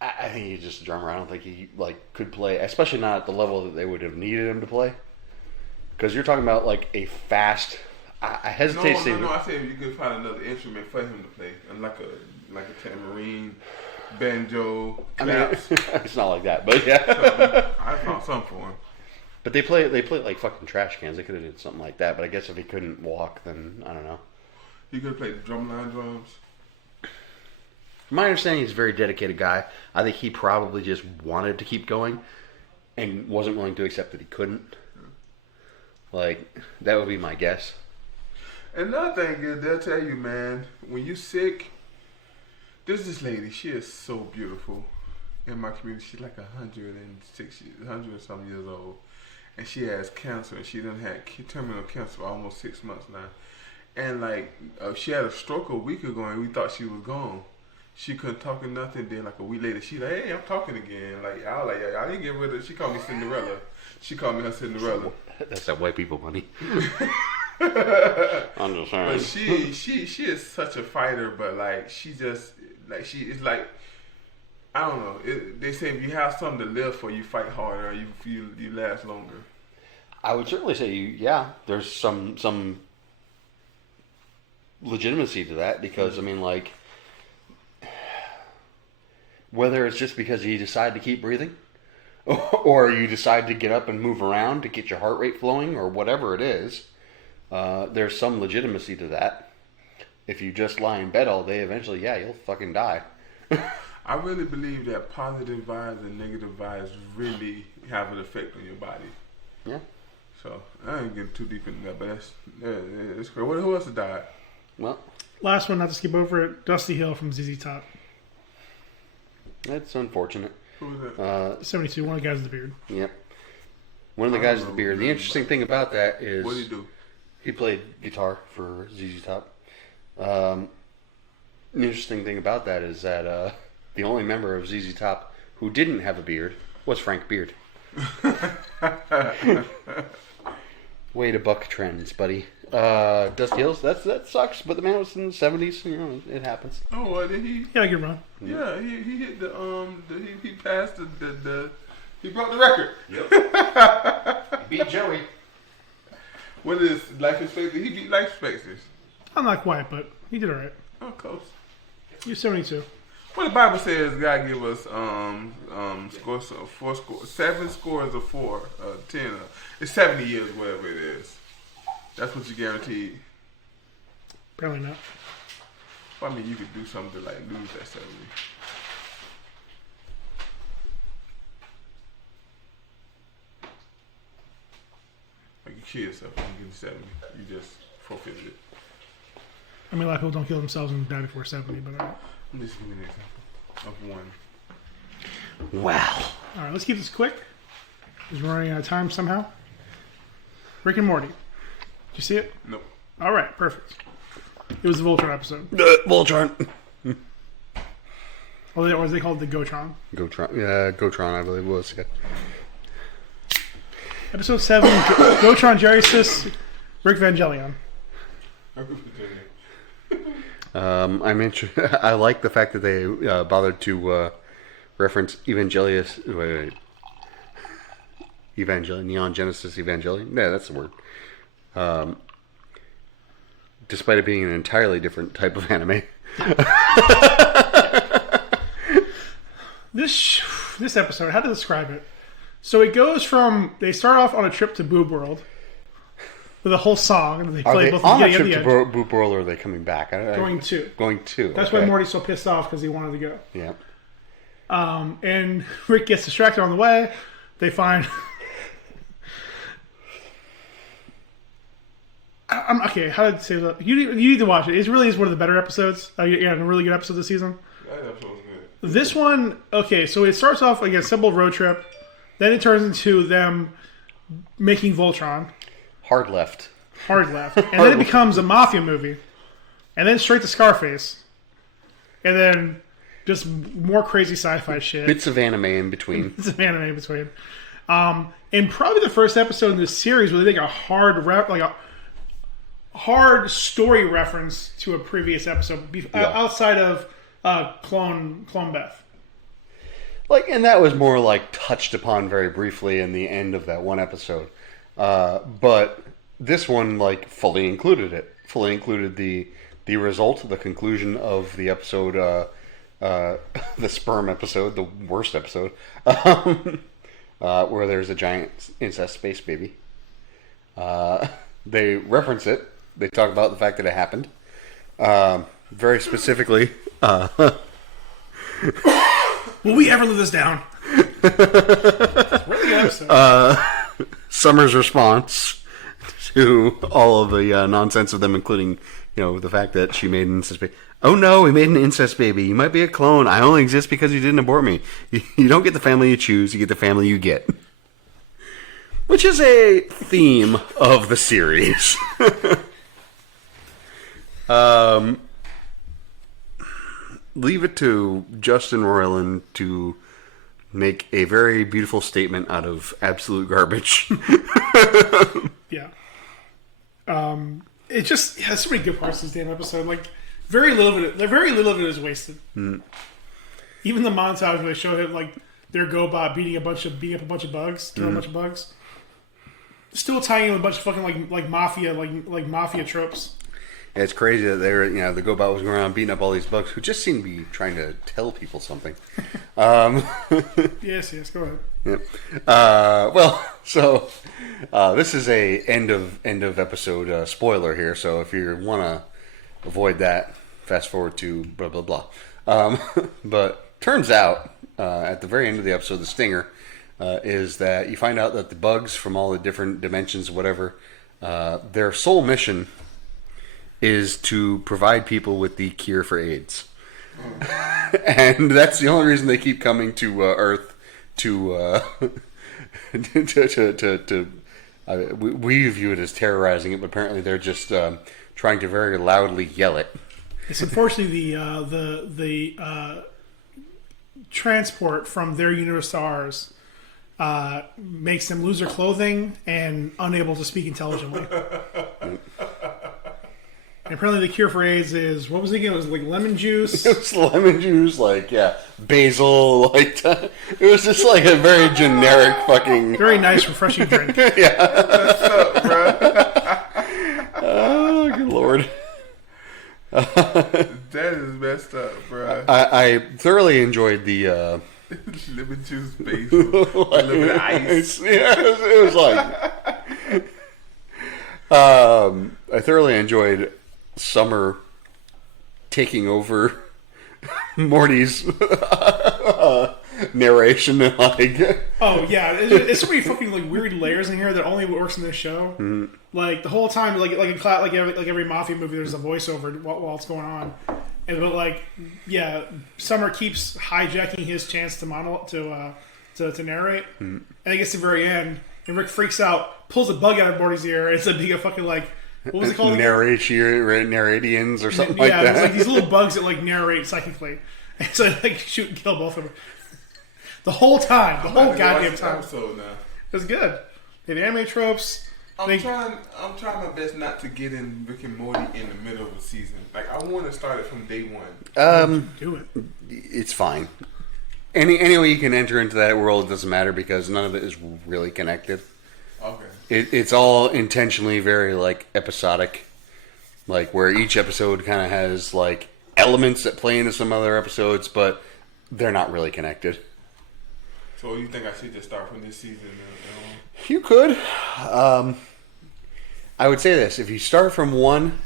I think he's just a drummer. I don't think he like could play, especially not at the level that they would have needed him to play. Because you're talking about like a fast. I hesitate to say. No. I said you could find another instrument for him to play, and like a tambourine, banjo, claps. I mean, it's not like that, but yeah. I found something for him. But they play like fucking trash cans. They could have did something like that. But I guess if he couldn't walk, then I don't know. He could have played the drumline drums. From my understanding, he's a very dedicated guy. I think he probably just wanted to keep going and wasn't willing to accept that he couldn't. Like, that would be my guess. Another thing is, they'll tell you, man, when you sick, there's this lady, she is so beautiful in my community. She's like 100 and some years old. And she has cancer, and she done had terminal cancer for almost 6 months now. And like, she had a stroke a week ago, and we thought she was gone. she couldn't talk or nothing. Then like a week later, she like, hey, I'm talking again. Like I was like, yeah, I didn't get rid of. She called me Cinderella. She called me her Cinderella. That's that white people money. I'm just saying. But she is such a fighter. But like she just like she is like. I don't know. They say if you have something to live for, you fight harder. You last longer. I would certainly say, there's some legitimacy to that because I mean, like, whether it's just because you decide to keep breathing, or you decide to get up and move around to get your heart rate flowing, or whatever it is, there's some legitimacy to that. If you just lie in bed all day, eventually, you'll fucking die. I really believe that positive vibes and negative vibes really have an effect on your body. Yeah. So I ain't getting too deep into that, but it's great. Who else died? Well, last one, not to skip over it. Dusty Hill from ZZ Top. that's unfortunate. Who was that? 72. One of the guys with the beard. Yep. One of the guys with the beard. The interesting thing about that is... What did he do? He played guitar for ZZ Top. The interesting thing about that is that the only member of ZZ Top who didn't have a beard was Frank Beard. Way to buck trends, buddy. Dusty Hills, that sucks, but the man was in the 70s, it happens. Oh, well, did he? Yeah, good run. Yeah, he hit he passed he broke the record. Yep. Beat Joey. What is Life Expectancy? He beat Life Expectancy. I'm not quite, but he did alright. Oh, close. You're 72. Well, the Bible says God give us 7 scores of 4, 10. It's 70 years, whatever it is. That's what you guaranteed. Apparently not. Well, I mean, you could do something to like lose that 70. Like you kill yourself when you get 70, you just forfeited it. I mean, a lot of people don't kill themselves and die before 70, but alright. I'm just giving an example of one. Wow. Alright, let's keep this quick. Because we're running out of time somehow. Rick and Morty. Did you see it? Nope. Alright, perfect. It was the Voltron episode. Voltron. Or they called it the Gotron. Gotron. Yeah, Gotron, I believe it was. Yeah. Episode 7, Gotron, Jordison, Rick Vangelion. I'm interested. I like the fact that they bothered to reference Evangelion, Neon Genesis Evangelion. Yeah, that's the word. Despite it being an entirely different type of anime. This episode, how to describe it? So it goes from, they start off on a trip to Boob World with a whole song, and they Are play they both on the a beginning trip and the end. to Boop World, or are they coming back? Going to. Going to. That's okay. why Morty's so pissed off, because he wanted to go. Yeah. And Rick gets distracted on the way. They find... okay, how did I say that? You need to watch it. It really is one of the better episodes. A really good episode this season. That episode was good. This one, okay, so it starts off like a simple road trip. Then it turns into them making Voltron. Hard left. And then it becomes a mafia movie. And then straight to Scarface. And then just more crazy sci-fi shit. Bits of anime in between. And probably the first episode in this series where they make a hard story reference to a previous episode outside of Clone Beth. And that was more touched upon very briefly in the end of that one episode. But this one fully included it. Fully included the result, the conclusion of the episode, the Sperm episode, the worst episode, where there's a giant incest space baby. They reference it. They talk about the fact that it happened. Very specifically. Will we ever live this down? Really good episode. Summer's response to all of the nonsense of them, including, the fact that she made an incest baby. Oh no, we made an incest baby. You might be a clone. I only exist because you didn't abort me. You don't get the family you choose. You get the family you get. Which is a theme of the series. leave it to Justin Roiland to make a very beautiful statement out of absolute garbage. Yeah. It just has so many good parts of this damn episode. Like very little of it is wasted. Even the montage where they show him like their GoBot beating up a bunch of bugs, killing a bunch of bugs. Still tying in with a bunch of fucking like mafia tropes. Yeah, it's crazy that the GoBot was going around beating up all these bugs who just seem to be trying to tell people something. Yes, go ahead. Yep. So this is a end of episode spoiler here. So if you want to avoid that, fast forward to blah blah blah. But turns out at the very end of the episode, the stinger is that you find out that the bugs from all the different dimensions, whatever, their sole mission is to provide people with the cure for AIDS. And that's the only reason they keep coming to Earth to we view it as terrorizing it, but apparently they're just trying to very loudly yell it. It's unfortunately the transport from their universe to ours makes them lose their clothing and unable to speak intelligently. And apparently the cure for AIDS is, what was it again? It was like lemon juice. It was lemon juice, like, basil, like, it was just like a very generic fucking... Very nice, refreshing drink. What's up, bro? Oh, good lord. That is messed up, bro. I thoroughly enjoyed the... lemon juice, basil, a little bit of ice. Yeah, it was like... I thoroughly enjoyed Summer taking over Morty's narration and like... Oh yeah, it's so many fucking like weird layers in here that only works in this show. Mm-hmm. Like the whole time, like every mafia movie, there's a voiceover while it's going on. But like, yeah, Summer keeps hijacking his chance to narrate, and it gets to the very end, and Rick freaks out, pulls a bug out of Morty's ear, and it's a big fucking like, what was it called? Narratians or something like that. Yeah, it's like these little bugs that like narrate psychically, and so they like shoot and kill both of them. The whole time, the whole goddamn time. Episode now. It was good. They had anime tropes. I'm trying my best not to get in Rick and Morty in the middle of a season. Like I want to start it from day one. Do it. It's fine. Any way you can enter into that world, it doesn't matter because none of it is really connected. Okay. It's all intentionally very like episodic, like where each episode kind of has like elements that play into some other episodes, but they're not really connected. So you think I should just start from this season? You could. I would say this. If you start from one,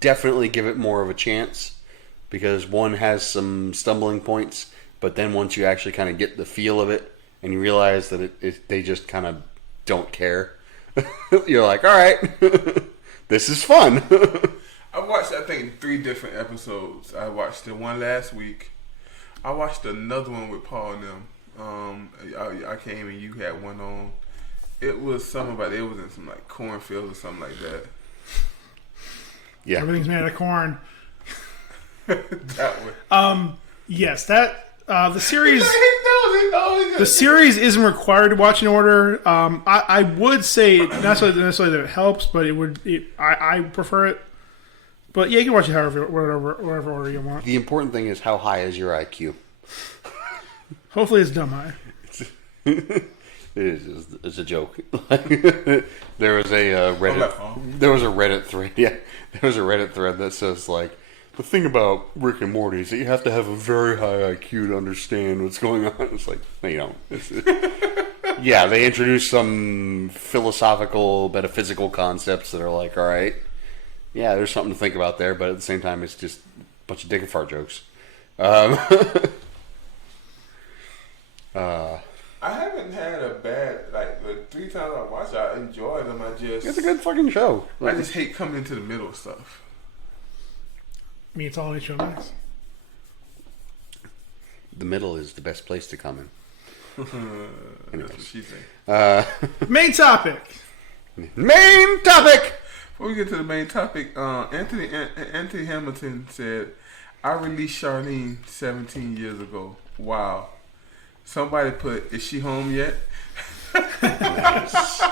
definitely give it more of a chance. Because one has some stumbling points. But then once you actually kind of get the feel of it, and you realize that they just kind of don't care. You're like, alright, this is fun. I watched, I think, 3 different episodes. I watched the one last week. I watched another one with Paul and them. I came and you had one on. It was something about it was in some like cornfield or something like that. Yeah, everything's made out of corn. That one. Yes, that the series. The series isn't required to watch in order. I would say not necessarily that it helps, but I prefer it. But yeah, you can watch it whatever order you want. The important thing is how high is your IQ. Hopefully, it's dumb high. It's a joke. There was a Reddit thread. Yeah, there was a Reddit thread that says like the thing about Rick and Morty is that you have to have a very high IQ to understand what's going on. It's like no, you don't. Yeah, they introduce some philosophical, metaphysical concepts that are like, all right, yeah, there's something to think about there, but at the same time, it's just a bunch of dick and fart jokes. I haven't had a bad, like, the 3 times I watched it, I enjoyed them. It's a good fucking show. I just hate coming into the middle of stuff. I mean, it's all HBO Max. The middle is the best place to come in. That's what she said. Main topic! Main topic! Before we get to the main topic, Anthony Hamilton said, I released Charlene 17 years ago. Wow. Somebody put, is she home yet? Nice.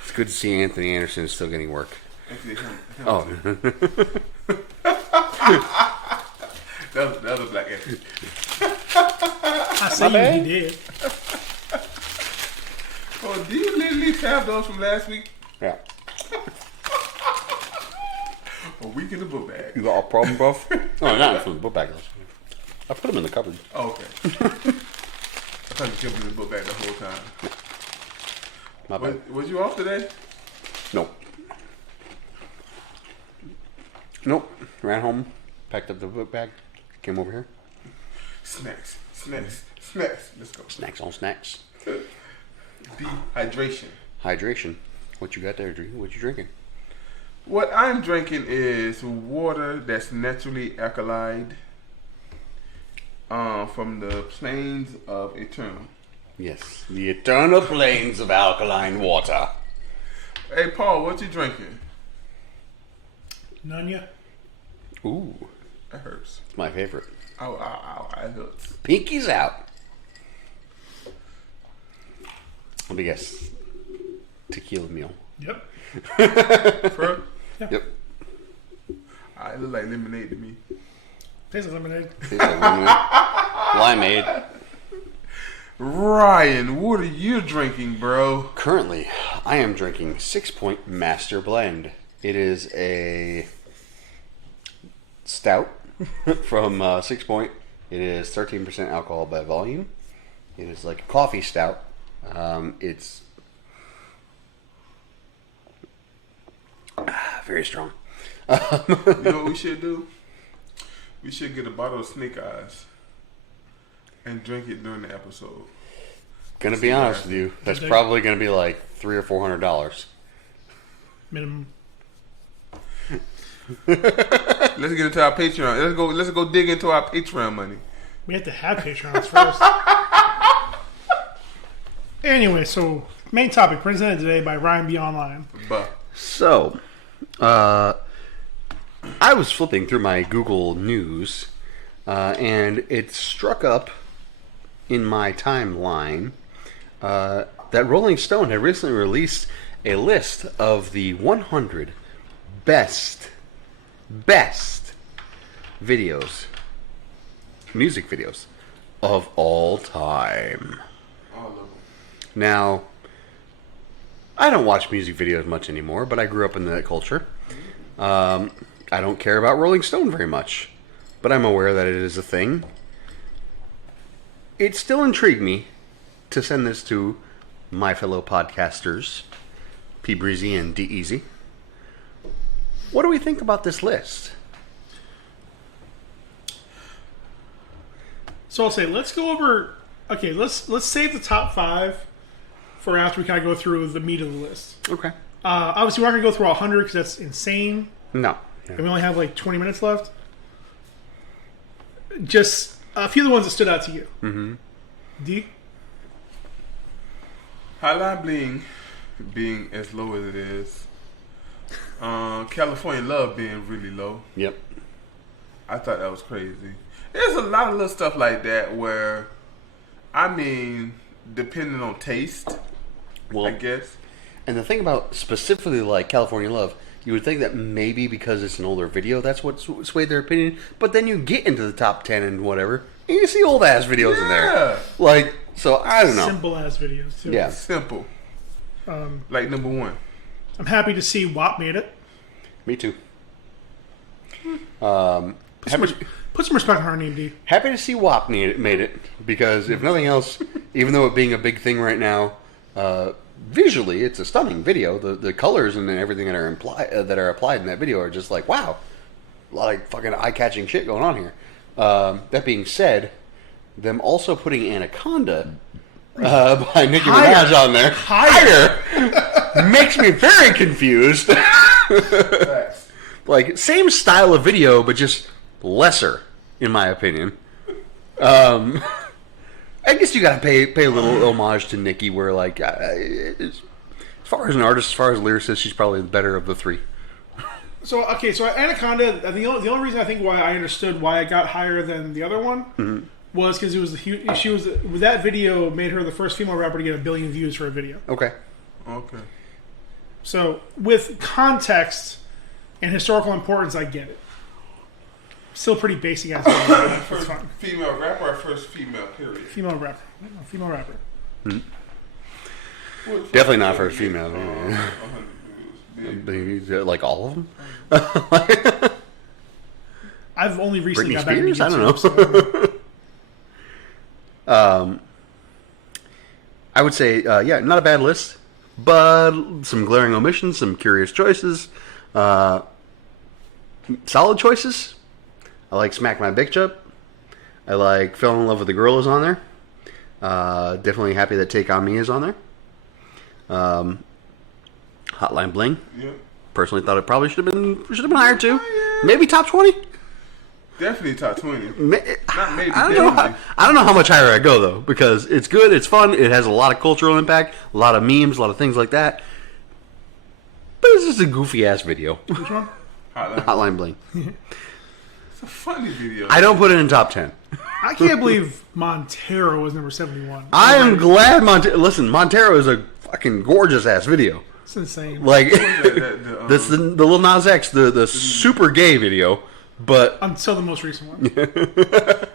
It's good to see Anthony Anderson is still getting work. Oh. That was a black Anthony. I say you, he did. Oh, do you literally have those from last week? Yeah. A week in the book bag. You got a problem, bro? Oh, not from the book bag. I put them in the cupboard. Oh, okay. I thought you kept them in the book bag the whole time. My bad. Was you off today? Nope. Nope. Ran home, packed up the book bag, came over here. Snacks. Let's go. Snacks on snacks. Dehydration. Hydration. What you got there, Drew? What you drinking? What I'm drinking is water that's naturally alkaline from the plains of Eternal. Yes, the eternal plains of alkaline water. Hey, Paul, what you drinking? None yet. Ooh, That hurts. it's my favorite. Ow, it hurts. Pinky's out. Let me guess. Tequila meal. Yep. Bro, Yep. it look like lemonade to me. Tastes like lemonade. Tastes like lemonade. Limeade. Ryan, what are you drinking, bro? Currently, I am drinking 6 Point Master Blend. It is a stout from 6 Point. It is 13% alcohol by volume. It is like a coffee stout. It's very strong. You know what we should do? We should get a bottle of Snake Eyes and drink it during the episode. Gonna be honest with you, that's probably gonna be like $300 or $400 Minimum. Let's get into our Patreon. Let's go dig into our Patreon money. We have to have Patreons first. Anyway, so main topic presented today by Ryan B. Online. But So, I was flipping through my Google News, and it struck up in my timeline that Rolling Stone had recently released a list of the 100 best videos, music videos of all time. all of them. Now, I don't watch music videos much anymore, but I grew up in that culture. I don't care about Rolling Stone very much, but I'm aware that it is a thing. It still intrigued me to send this to my fellow podcasters, P. Breezy and D. Easy. What do we think about this list? So I'll say let's go over. Okay, let's save the top 5 for after we kind of go through the meat of the list. Okay. Obviously, we're not going to go through 100 because that's insane. No. And we only have like 20 minutes left. Just a few of the ones that stood out to you. Mm-hmm. D? Highline Bling being as low as it is. California Love being really low. Yep. I thought that was crazy. There's a lot of little stuff like that where, I mean, depending on taste, Well, I guess. and the thing about specifically like California Love, you would think that maybe because it's an older video, that's what swayed their opinion. But then you get into the top 10 and whatever, and you see old ass videos in there. Yeah. Like, so I don't know. Simple ass videos, too. Yeah. Simple. Like number 1. I'm happy to see WAP made it. Me too. Put some respect on her name, D. Happy to see WAP made it, because if nothing else, even though it being a big thing right now, visually it's a stunning video. The colors and everything that are applied in that video are just like, wow, a lot of fucking eye-catching shit going on here. That being said, them also putting Anaconda by Nicki Minaj on there higher makes me very confused. Like, same style of video, but just lesser, in my opinion. I guess you gotta pay a little homage to Nicki, where, like, as far as an artist, as far as a lyricist, she's probably the better of the 3. So Anaconda. The only reason I think why I understood why it got higher than the other one was because it was she was that video made her the first female rapper to get 1 billion views for a video. Okay. So with context and historical importance, I get it. Still pretty basic ass video. First female rapper or first female period? Female rapper. Female rapper. Definitely not first female. Like all of them? I've only recently Britney got back into Spears? I don't YouTube, know. I would say, not a bad list, but some glaring omissions, some curious choices, solid choices. I like Smack My Bitch Up. I like Fell in Love with the Girl is on there. Definitely happy that Take On Me is on there. Hotline Bling. Yep. Personally thought it probably should have been higher too. Maybe top 20. Definitely top 20. Not maybe. I don't know how much higher I go though, because it's good, it's fun, it has a lot of cultural impact, a lot of memes, a lot of things like that. But it's just a goofy ass video. Which one? Hotline Bling. It's a funny video. I don't put it in top 10. I can't believe Montero was number 71. I am glad Montero is a fucking gorgeous ass video. It's insane. Like that's the Lil Nas X, the super gay video, but until the most recent one.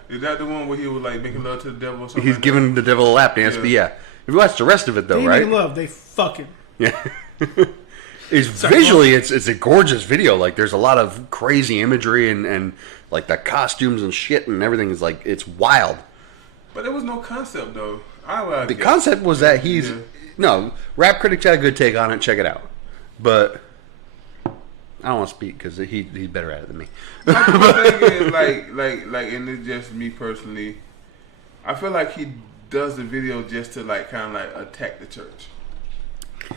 Is that the one where he was like making love to the devil or something? He's giving the devil a lap dance, but yeah. If you watch the rest of it though, They right? make love, they fucking. Yeah. Visually, it's a gorgeous video. Like, there's a lot of crazy imagery and like the costumes and shit and everything is like, it's wild. But there was no concept though. The concept was that he's no Rap Critics had a good take on it. Check it out, but I don't want to speak because he's better at it than me. My thing is like, and it's just me personally. I feel like he does the video just to like kind of like attack the church.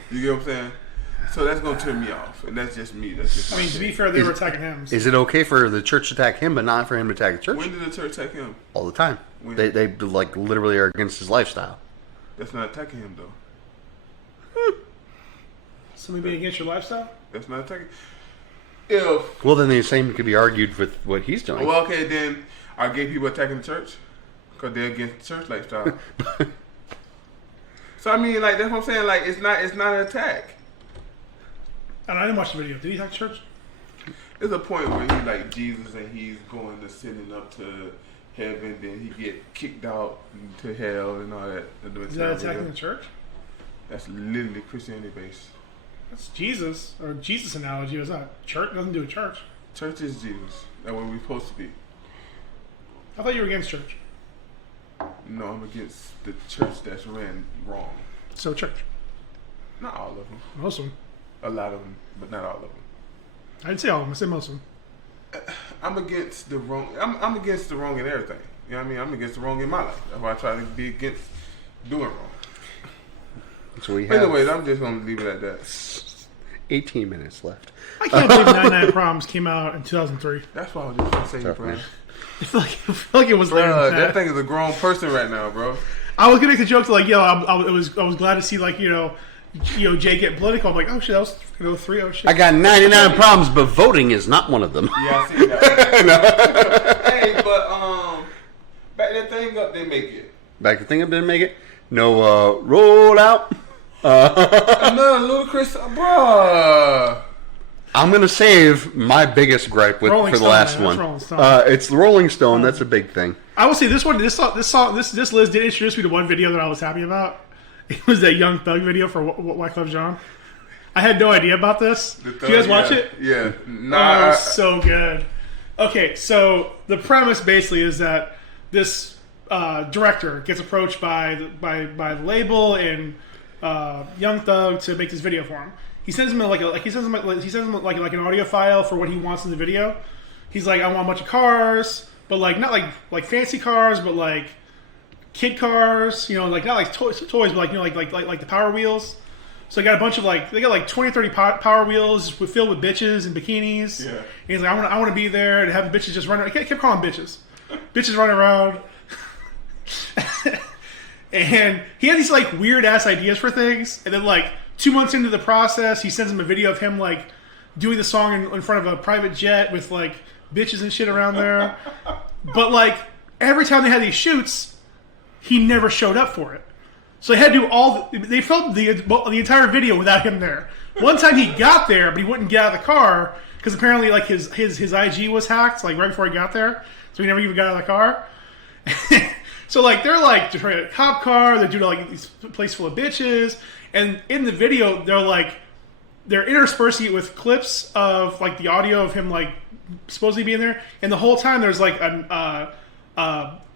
You get what I'm saying? So that's gonna turn me off, and that's just me. That's just. I mean, to be fair, they were attacking him. So. Is it okay for the church to attack him, but not for him to attack the church? When did the church attack him? All the time. When? They like literally are against his lifestyle. That's not attacking him though. Somebody being against your lifestyle? That's not attacking. Well, then the same could be argued with what he's doing. Well, okay, then are gay people attacking the church because they're against the church lifestyle? So I mean, like that's what I'm saying. Like it's not an attack. And I didn't watch the video. Did he attack the church? There's a point where he's like Jesus and he's going to sending up to heaven, then he get kicked out to hell and all that. Is that attacking the church? That's literally Christianity based. That's Jesus, or Jesus analogy. It's not church. It doesn't do a church. Church is Jesus. That's what we're supposed to be. I thought you were against church. No, I'm against the church that's ran wrong. So church. Not all of them. Most of them. A lot of them, but not all of them. I didn't say all of them. I said most of them. I'm against the wrong. I'm against the wrong in everything. You know what I mean? I'm against the wrong in my life. That's why I try to be against doing wrong. So we have anyways, I'm just gonna leave it at that. 18 minutes left. I can't believe 99 Problems came out in 2003. That's why I was just gonna say, bro. I feel like it was later than that thing is a grown person right now, bro. I was gonna make the joke to like, yo, I was glad to see like, you know, Jay get political. I'm like, oh shit, that was 03. Oh shit. I got 99 problems, but voting is not one of them. Yeah, I see that. Hey, but back that thing up, they make it. Back the thing up, didn't make it. No, roll out. Another ludicrous, bruh. I'm gonna save my biggest gripe for the last one. It's the Rolling Stone. That's a big thing. I will say this list did introduce me to one video that I was happy about. It was that Young Thug video for Wyclef Jean. I had no idea about this. Did you guys watch it? Yeah. Nah, so good. Okay, so the premise basically is that this director gets approached by the label and Young Thug to make this video for him. He sends him like an audio file for what he wants in the video. He's like, I want a bunch of cars, but like not like fancy cars, but like kid cars, you know, like not like toys, but like, you know, like the Power Wheels. So they got a bunch of they got like 20 or 30 Power Wheels filled with bitches and bikinis. Yeah. And he's like, I want to be there and have bitches just run around. I kept calling them bitches. Bitches running around. And he had these like weird ass ideas for things. And then like 2 months into the process, he sends him a video of him like doing the song in front of a private jet with like bitches and shit around there. But like every time they had these shoots, he never showed up for it. So they had to do they filmed the entire video without him there. One time he got there, but he wouldn't get out of the car because apparently like his IG was hacked like right before he got there, so he never even got out of the car. So like they're like trying a cop car, they're doing like this place full of bitches, and in the video they're interspersing it with clips of like the audio of him like supposedly being there, and the whole time there's like a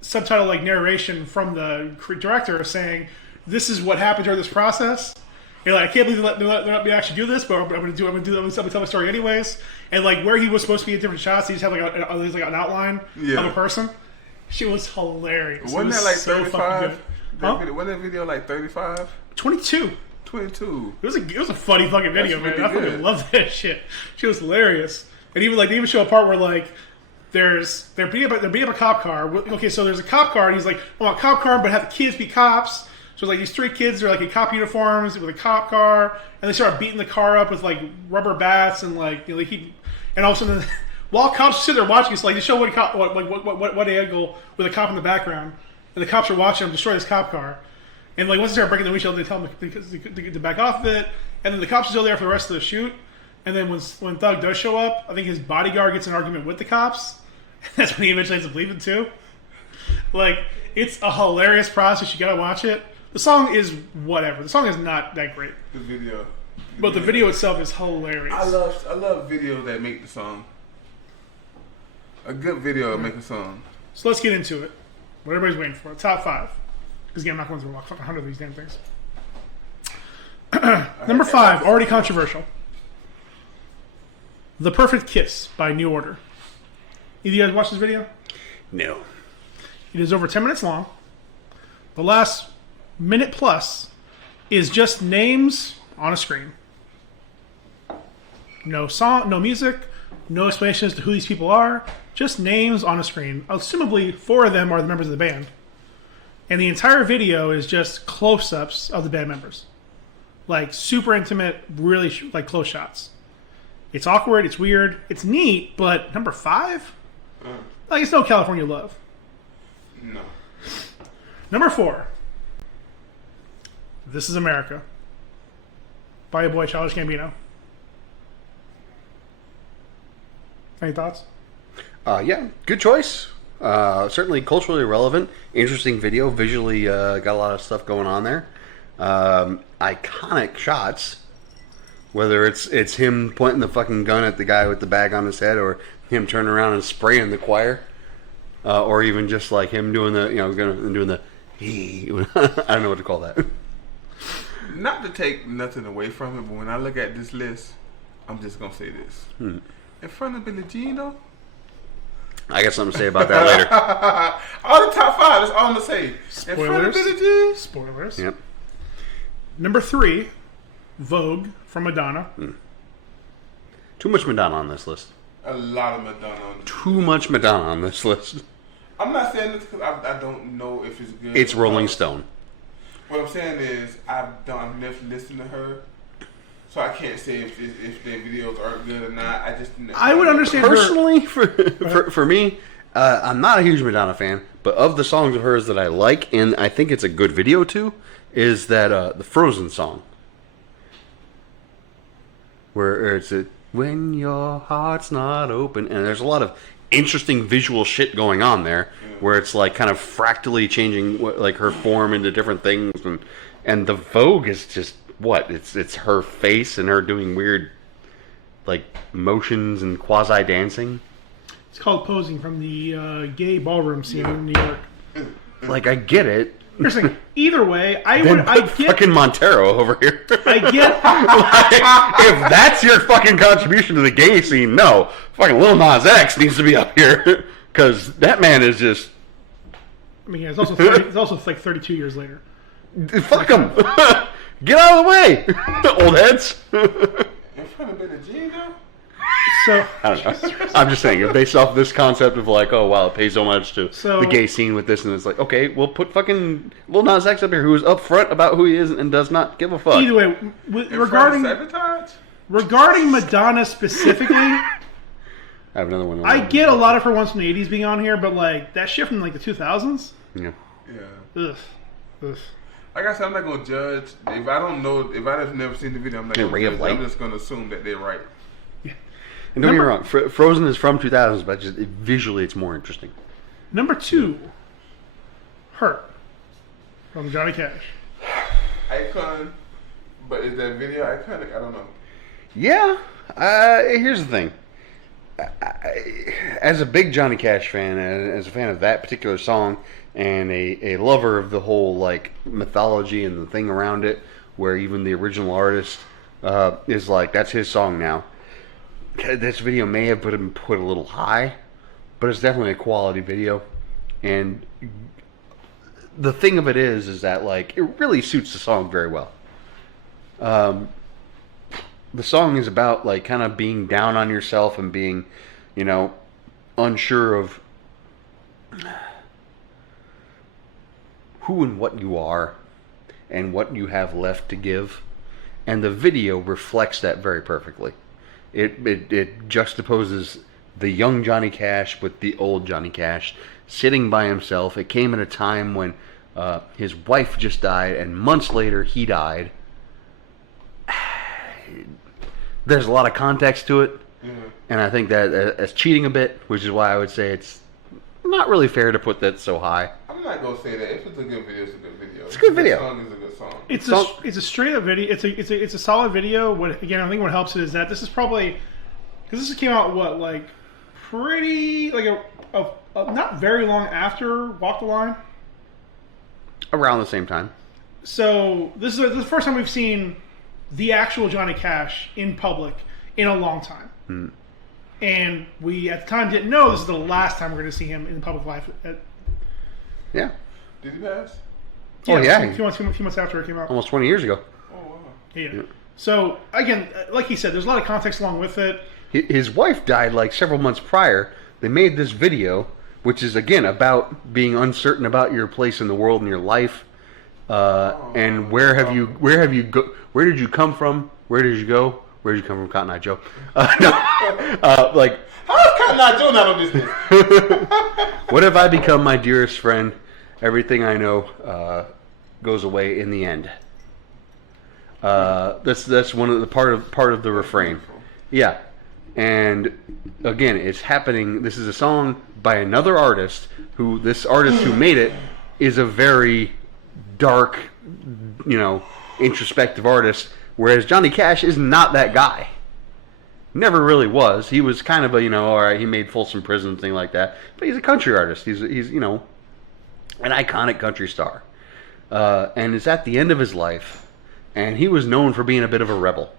subtitle like narration from the director saying this is what happened during this process. You're like, I can't believe they let me actually do this, but I'm gonna tell my story anyways. And like where he was supposed to be in different shots, he just had like an outline of a person. She was hilarious. Wasn't that like 35? Huh? Wasn't that video like 35? 22. 22. It was a funny fucking video, That's man. really I fucking love that shit. She was hilarious. And even like they even show a part where like they're beating up a cop car. Okay, so there's a cop car, and he's like, I want a cop car, but have the kids be cops. So like these 3 kids are like in cop uniforms with a cop car, and they start beating the car up with like rubber bats and like they keep, and all of a sudden while cops sit there watching, it's like they show what angle with a cop in the background, and the cops are watching them destroy this cop car, and like once they start breaking the windshield, they tell them to back off of it, and then the cops are still there for the rest of the shoot, and then when Thug does show up, I think his bodyguard gets in an argument with the cops, and that's when he eventually ends up leaving too. Like it's a hilarious process. You gotta watch it. The song is whatever. The song is not that great. The video. But the video itself is hilarious. I love videos that make the song. A good video will make a song. So let's get into it. What everybody's waiting for. Top 5. Because again, I'm not going to walk fucking 100 of these damn things. Number 5, already controversial. The Perfect Kiss by New Order. Either you guys watch this video? No. It is over 10 minutes long. The last minute plus is just names on a screen. No song, no music, no explanation as to who these people are. Just names on a screen. Assumably 4 of them are the members of the band. And the entire video is just close-ups of the band members. Like super intimate, really like close shots. It's awkward, it's weird, it's neat, but number 5? Like it's no California Love. No. Number 4. This Is America by your boy Childish Gambino. Any thoughts? Yeah, good choice. Certainly culturally relevant. Interesting video. Visually got a lot of stuff going on there. Iconic shots. Whether it's him pointing the fucking gun at the guy with the bag on his head, or him turning around and spraying the choir, or even just like him doing the doing the I don't know what to call that. Not to take nothing away from it, but when I look at this list, I'm just gonna say this. In front of Billie Jean, though, I got something to say about that later. all the top 5. That's all I'm gonna say. Spoilers. In front of Billie Jean. Spoilers. Yep. Number 3, Vogue from Madonna. Too much Madonna on this list. A lot of Madonna on this. Too much Madonna on this list. I'm not saying this because I don't know if it's good. It's Rolling Stone. What I'm saying is I've never listened to her, so I can't say if their videos are good or not. I would understand personally for me. I'm not a huge Madonna fan, but of the songs of hers that I like, and I think it's a good video too, is that the Frozen song, where it's when your heart's not open, and there's a lot of interesting visual shit going on there, where it's like kind of fractally changing like her form into different things, and the Vogue is just it's her face and her doing weird like motions and quasi dancing. It's called posing, from the gay ballroom scene in New York. Like I get it. Interesting. Either way, I get fucking Montero over here. I get like, if that's your fucking contribution to the gay scene, no, fucking Lil Nas X needs to be up here because that man is just. I mean, yeah, it's also like 32 years later. Fuck him. Get out of the way, old heads. In front of Billie Jean, though? So I don't know. I'm just saying, based off this concept of like, oh wow, it pays homage to the gay scene with this, and it's like, okay, we'll put fucking Lil Nas X up here, who's upfront about who he is and does not give a fuck. Either way, regarding Sabotage? regarding Madonna specifically, I have another one. I get a lot of her ones from the 80s being on here, but like that shit from like the 2000s. Yeah. Yeah. Ugh. Ugh. Like I said, I'm not gonna judge if I don't know. If I've never seen the video, I'm not gonna Ray of judge. Light. I'm just gonna assume that they're right. And don't get me wrong, Frozen is from 2000s, but just visually it's more interesting. Number 2, Hurt from Johnny Cash. Icon, but is that video iconic? I don't know. Yeah. Here's the thing. As a big Johnny Cash fan, as a fan of that particular song, and a lover of the whole like mythology and the thing around it, where even the original artist is like, that's his song now. This video may have put a little high, but it's definitely a quality video. And the thing of it is that like it really suits the song very well. The song is about like kind of being down on yourself and being, you know, unsure of who and what you are and what you have left to give. And the video reflects that very perfectly. It juxtaposes the young Johnny Cash with the old Johnny Cash sitting by himself. It came at a time when his wife just died, and months later he died. There's a lot of context to it, and I think that as cheating a bit, which is why I would say it's not really fair to put that so high. I'm not gonna say that. If it's a good video, it's a good video. It's a good video. The song is a good song. It's a straight up video. It's a solid video. What again? I think what helps it is that this is probably because this came out pretty like a not very long after Walk the Line. Around the same time. So this is the first time we've seen the actual Johnny Cash in public in a long time. And we at the time didn't know this is the last time we're going to see him in public life. Yeah. Did he pass? A few months after it came out. Almost 20 years ago. Oh wow. Yeah. So again, like he said, there's a lot of context along with it. His wife died like several months prior. They made this video, which is again about being uncertain about your place in the world and your life, and where did you come from? Where did you go? Where did you come from, Cotton Eye Joe? Like, how is Cotton Eye Joe not on this list? What have I become, my dearest friend? Everything I know goes away in the end. That's one of the part of the refrain. Yeah. And again, it's happening. This is a song by another artist this artist who made it is a very dark, introspective artist, whereas Johnny Cash is not that guy. Never really was. He was kind of a, all right, he made Folsom Prison, thing like that. But he's a country artist. He's an iconic country star. And it's at the end of his life, and he was known for being a bit of a rebel.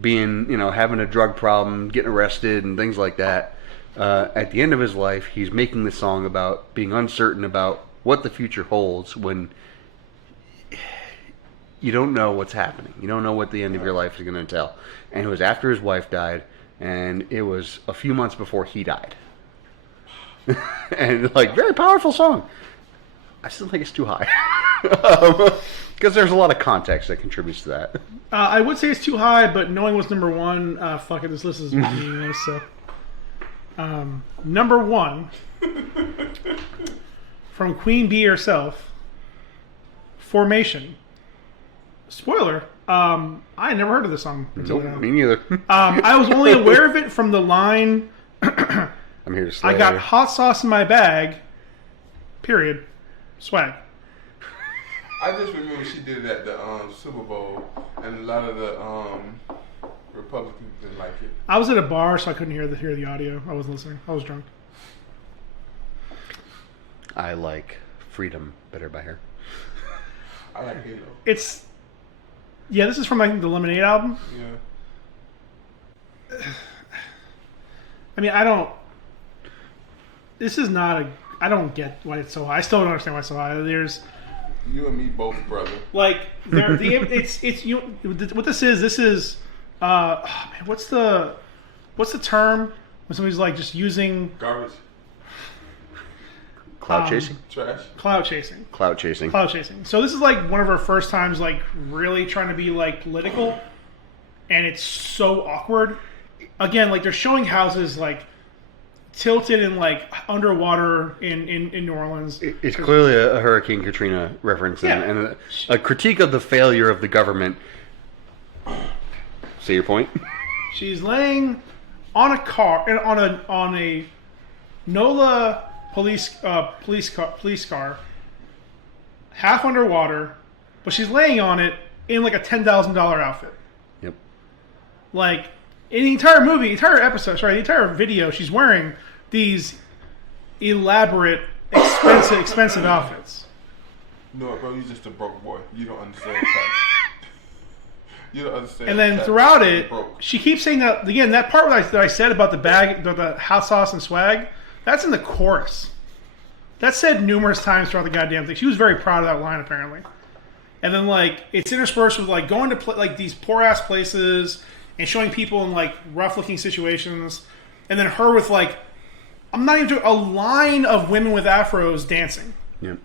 Being, having a drug problem, getting arrested, and things like that. At the end of his life, he's making this song about being uncertain about what the future holds when you don't know what's happening. You don't know what the end of your life is going to tell. And it was after his wife died, and it was a few months before he died. And, very powerful song. I still think it's too high. Because there's a lot of context that contributes to that. I would say it's too high, but knowing what's number one, fuck it, this list is meaningless. So, number one, from Queen Bee herself, Formation. Spoiler, I never heard of this song until now. Me neither. I was only aware of it from the line, I'm here to slay. I got hot sauce in my bag, period. Swag. I just remember she did it at the Super Bowl, and a lot of the Republicans didn't like it. I was at a bar, so I couldn't hear the audio. I wasn't listening. I was drunk. I like Freedom better by her. I like Halo. This is from I think the Lemonade album. Yeah. I mean, this is not I don't get why it's so high. I still don't understand why it's so high. There's you and me both, brother. What this is what's the term when somebody's just using Garbage. Cloud chasing? Trash. Cloud chasing. Cloud chasing. So this is one of her first times really trying to be political. and it's so awkward. Again, like they're showing houses like tilted and like underwater in New Orleans. It's clearly a Hurricane Katrina reference and a critique of the failure of the government. Say your point. She's laying on a car on a NOLA police car, half underwater, but she's laying on it in like a $10,000 outfit. Yep. Like in the entire movie, the entire video, she's wearing these elaborate, expensive outfits. No, bro, you're just a broke boy. You don't understand that. You don't understand. And then throughout it, she keeps saying that again. That part that I said about the bag, the hot sauce and swag, that's in the chorus. That's said numerous times throughout the goddamn thing. She was very proud of that line, apparently. And then like it's interspersed with like going to like these poor ass places and showing people in like rough looking situations, and then her with like, I'm not even joking, a line of women with afros dancing. Yep.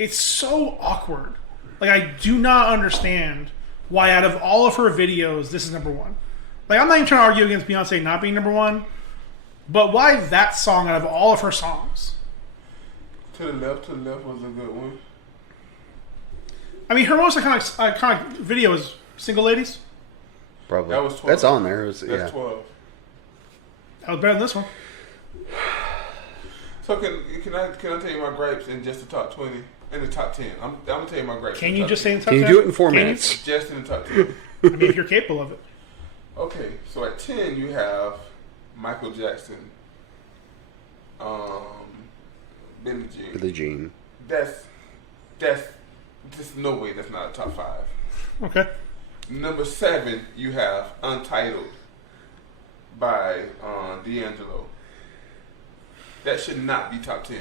It's so awkward. Like I do not understand why out of all of her videos, this is number one. Like, I'm not even trying to argue against Beyonce not being number one, but why that song out of all of her songs? To the left was a good one. I mean, her most iconic video is Single Ladies. Probably. That was 12. That's on there. That's 12. That was better than this one. So can I tell you my gripes in just the top 20? In the top 10. I'm going to tell you my gripes. Can you just say in the top 10? 10? Can you do it in 4 minutes? Just in the top 10. I mean, if you're capable of it. Okay, so at 10 you have Michael Jackson, Billie Jean. That's just no way that's not a top 5. Okay. Number 7 you have Untitled by D'Angelo. That should not be top 10.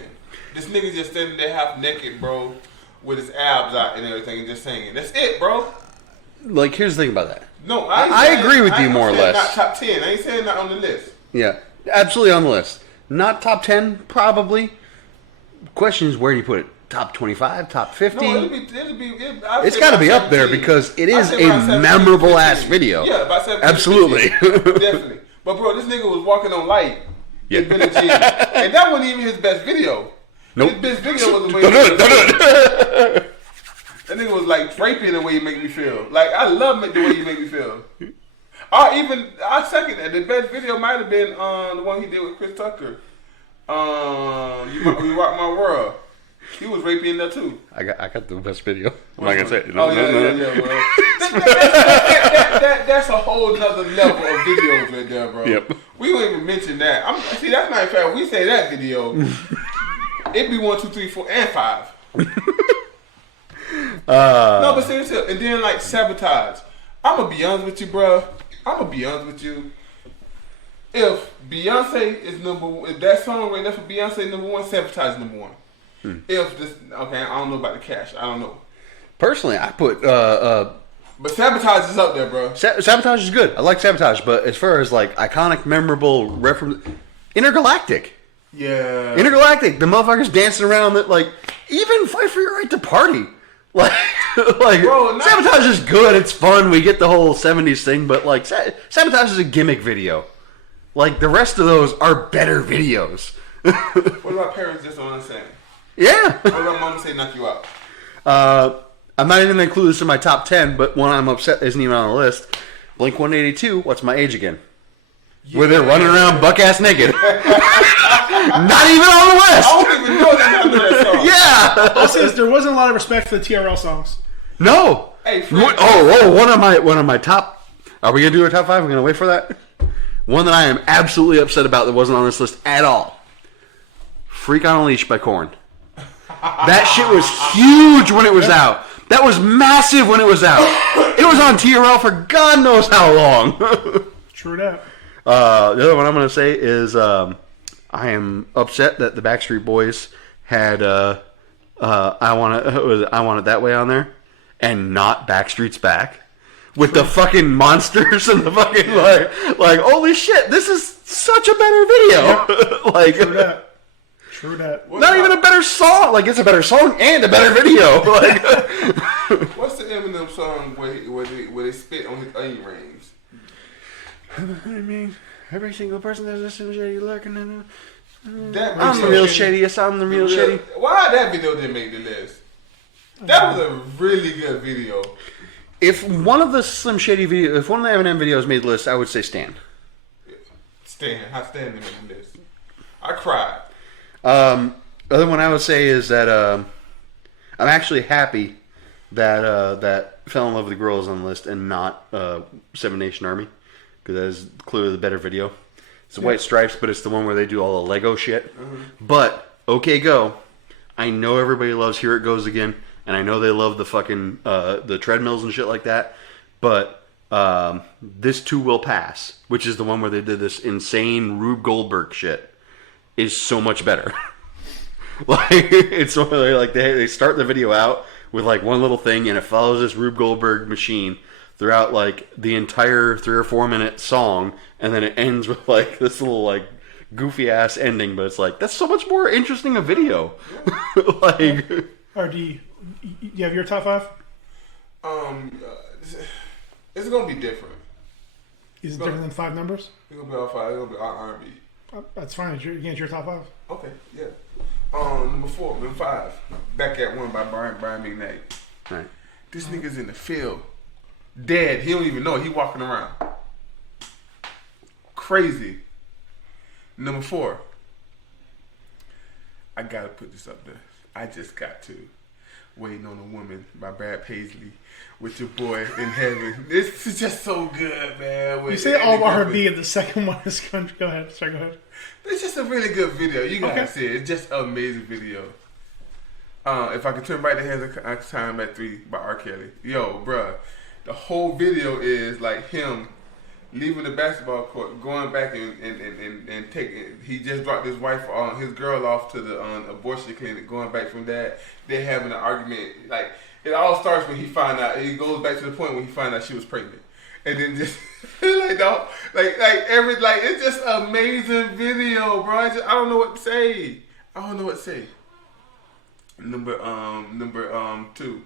This nigga just standing there half naked, bro, with his abs out and everything, and just singing. That's it, bro. Like, here's the thing about that. No, I agree with you more or less. Not top 10. I ain't saying not on the list. Yeah, absolutely on the list. Not top 10, probably. Question is, where do you put it? Top 25, top 50? No, it's got to be up there because it is a memorable ass video. Yeah, about 17. Absolutely. Definitely. But bro, this nigga was walking on light. Yeah. Billie Jean. And that wasn't even his best video. Nope. His best video was the way Don't do it. That nigga was like draping the way you make me feel. Like, I love the way you make me feel. I second that. The best video might have been the one he did with Chris Tucker. You Rock My World. He was raping that too. I got the best video. I'm not gonna say it. No. Bro. That's a whole nother level of videos right there, bro. Yep. We don't even mention that. See, that's not fair. We say that video. It'd be 1, 2, 3, 4, and 5. No, but seriously, and then like Sabotage. I'm gonna be honest with you, bro. If Beyonce is number one, if that song right there for Beyonce number one, Sabotage is number one. If this, okay, I don't know about the cash. I don't know. Personally, I put but Sabotage is up there, bro. Sabotage is good. I like Sabotage, but as far as like iconic, memorable reference, Intergalactic. Yeah. Intergalactic. The motherfuckers dancing around that, like, even Fight for Your Right to Party. Like bro, Sabotage is good. It's fun. We get the whole 70s thing, but like Sabotage is a gimmick video. Like the rest of those are better videos. What about Parents Just Don't Understand? Yeah. What about Mama Say Knock You Out? I'm not even going to include this in my top 10, but one I'm upset isn't even on the list. Blink 182, What's My Age Again? Yeah. Where they're running around buck-ass naked. Not even on the list! I don't even know that song. Yeah! I'll say this, there wasn't a lot of respect for the TRL songs. No! Hey, Frank. One of my top... Are we going to do our top 5? We're going to wait for that? One that I am absolutely upset about that wasn't on this list at all. Freak on a Leash by Korn. That shit was huge when it was out. That was massive when it was out. It was on TRL for God knows how long. True that. The other one I'm going to say is I am upset that the Backstreet Boys had I Want It That Way on there and not Backstreet's Back. With the fucking monsters and the fucking like holy shit, this is such a better video. Like True that. Not even a better song. Like, it's a better song and a better video. Like, what's the Eminem song where they spit on his onion rings? I mean, every single person there's a Slim Shady lurking in. I'm That the real shadiest. I'm the real shady. Why that video didn't make the list? That was a really good video. If one of the Slim Shady video, if one of the Eminem videos made the list, I would say Stan. Stan didn't make the list. I cried. Other one I would say is that I'm actually happy that that Fell in Love with the Girl is on the list and not Seven Nation Army, because that is clearly the better video. It's the White Stripes, but it's the one where they do all the Lego shit. But OK Go, I know everybody loves Here It Goes Again, and I know they love the fucking the treadmills and shit like that. But This Too Will Pass, which is the one where they did this insane Rube Goldberg shit, is so much better. Like, it's one where like they start the video out with like one little thing, and it follows this Rube Goldberg machine throughout like the entire 3 or 4 minute song, and then it ends with like this little like goofy ass ending. But it's like, that's so much more interesting a video. Like, or do you have your top 5? It's gonna be different. Is it different than 5 numbers? It's gonna be all 5. It's gonna be all R&B. That's fine. It's your top 5. Okay, yeah. Number 5. Back at One by Brian McKnight. right. This nigga's in the field, dead. He don't even know it. He walking around, crazy. Number 4. I gotta put this up there. I just got to. Waiting on a Woman by Brad Paisley with your boy in heaven. This is just so good, man. You say all R&B, and the second one is country. Go ahead. Sorry, go ahead. It's just a really good video. You gotta Okay. see it. It's just an amazing video. If I Could Turn Back the Hands of Time at 3 by R. Kelly. Yo, bruh. The whole video is like him leaving the basketball court, going back and taking. He just dropped his girl off to the abortion clinic. Going back from that, they having an argument. Like, it all starts when he find out. It goes back to the point when he found out she was pregnant, and then just it's just an amazing video, bro. I don't know what to say. Number 2.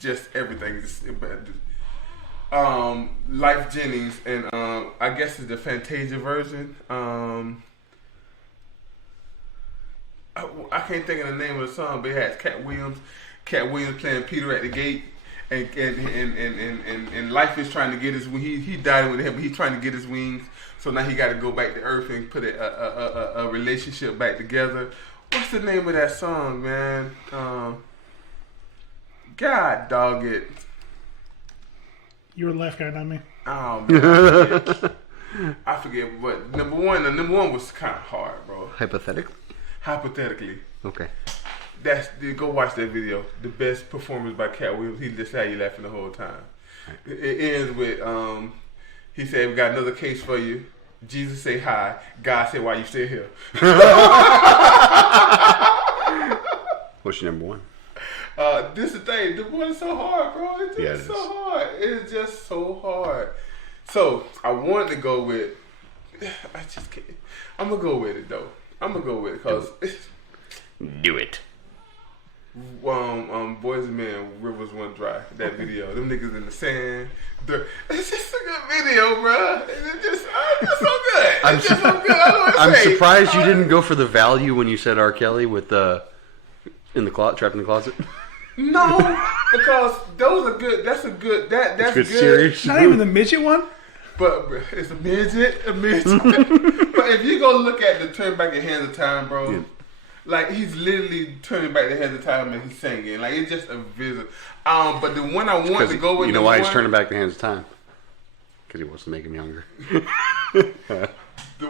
Just everything. Life Jennings, and I guess it's the Fantasia version. I can't think of the name of the song, but it has Cat Williams playing Peter at the gate, and Life is trying to get his. He died with him, but he's trying to get his wings. So now he got to go back to Earth and put a relationship back together. What's the name of that song, man? God dog it. You were the left guy, not me. Oh man, I forget. But number one was kind of hard, bro. Hypothetically. Okay. Go watch that video. The best performance by Cat Williams. He just had you laughing the whole time. Right. It ends with he said, "We got another case for you. Jesus say hi. God say, why you still here?" What's your number 1? This is the thing. The one is so hard, bro. It's just so hard. It's just so hard. So I wanted to go with. I just can't. I'm gonna go with it though. Because do it. Boys and Men, Rivers Run Dry. That video. Them niggas in the sand. It's just a good video, bro. It's just so good. It's just so good. I don't know what to I'm say. surprised you didn't go for the value when you said R. Kelly with trapped in the closet. No, because those are good. That's a good. That's good. Series. Not even the midget one. But it's a midget. But if you go look at the Turn Back the Hands of Time, bro, yeah. Like he's literally turning back the hands of time and he's singing. Like it's just a visit. But the one I want to go with, you know why he's turning back the hands of time? Because he wants to make him younger. The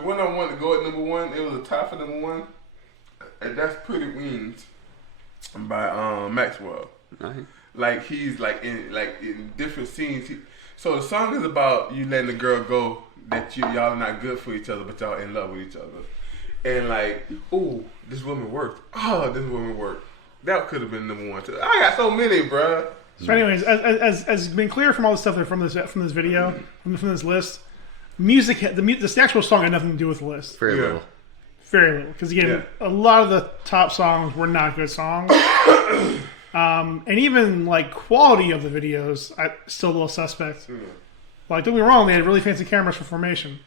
one I want to go with number 1, it was a tie for number 1, and that's Pretty Wings by Maxwell. Right. Like he's like in different scenes. So the song is about you letting the girl go that y'all are not good for each other, but y'all in love with each other. And like, ooh, this woman worked. Oh, this woman worked. That could have been number 1 too. I got so many, bruh. So, anyways, as been clear from all the stuff that from this video, from this list, music, the actual song had nothing to do with the list. Very little. Very little, because again, a lot of the top songs were not good songs. And even like quality of the videos, still a little suspect. Like, don't be wrong, they had really fancy cameras for formation.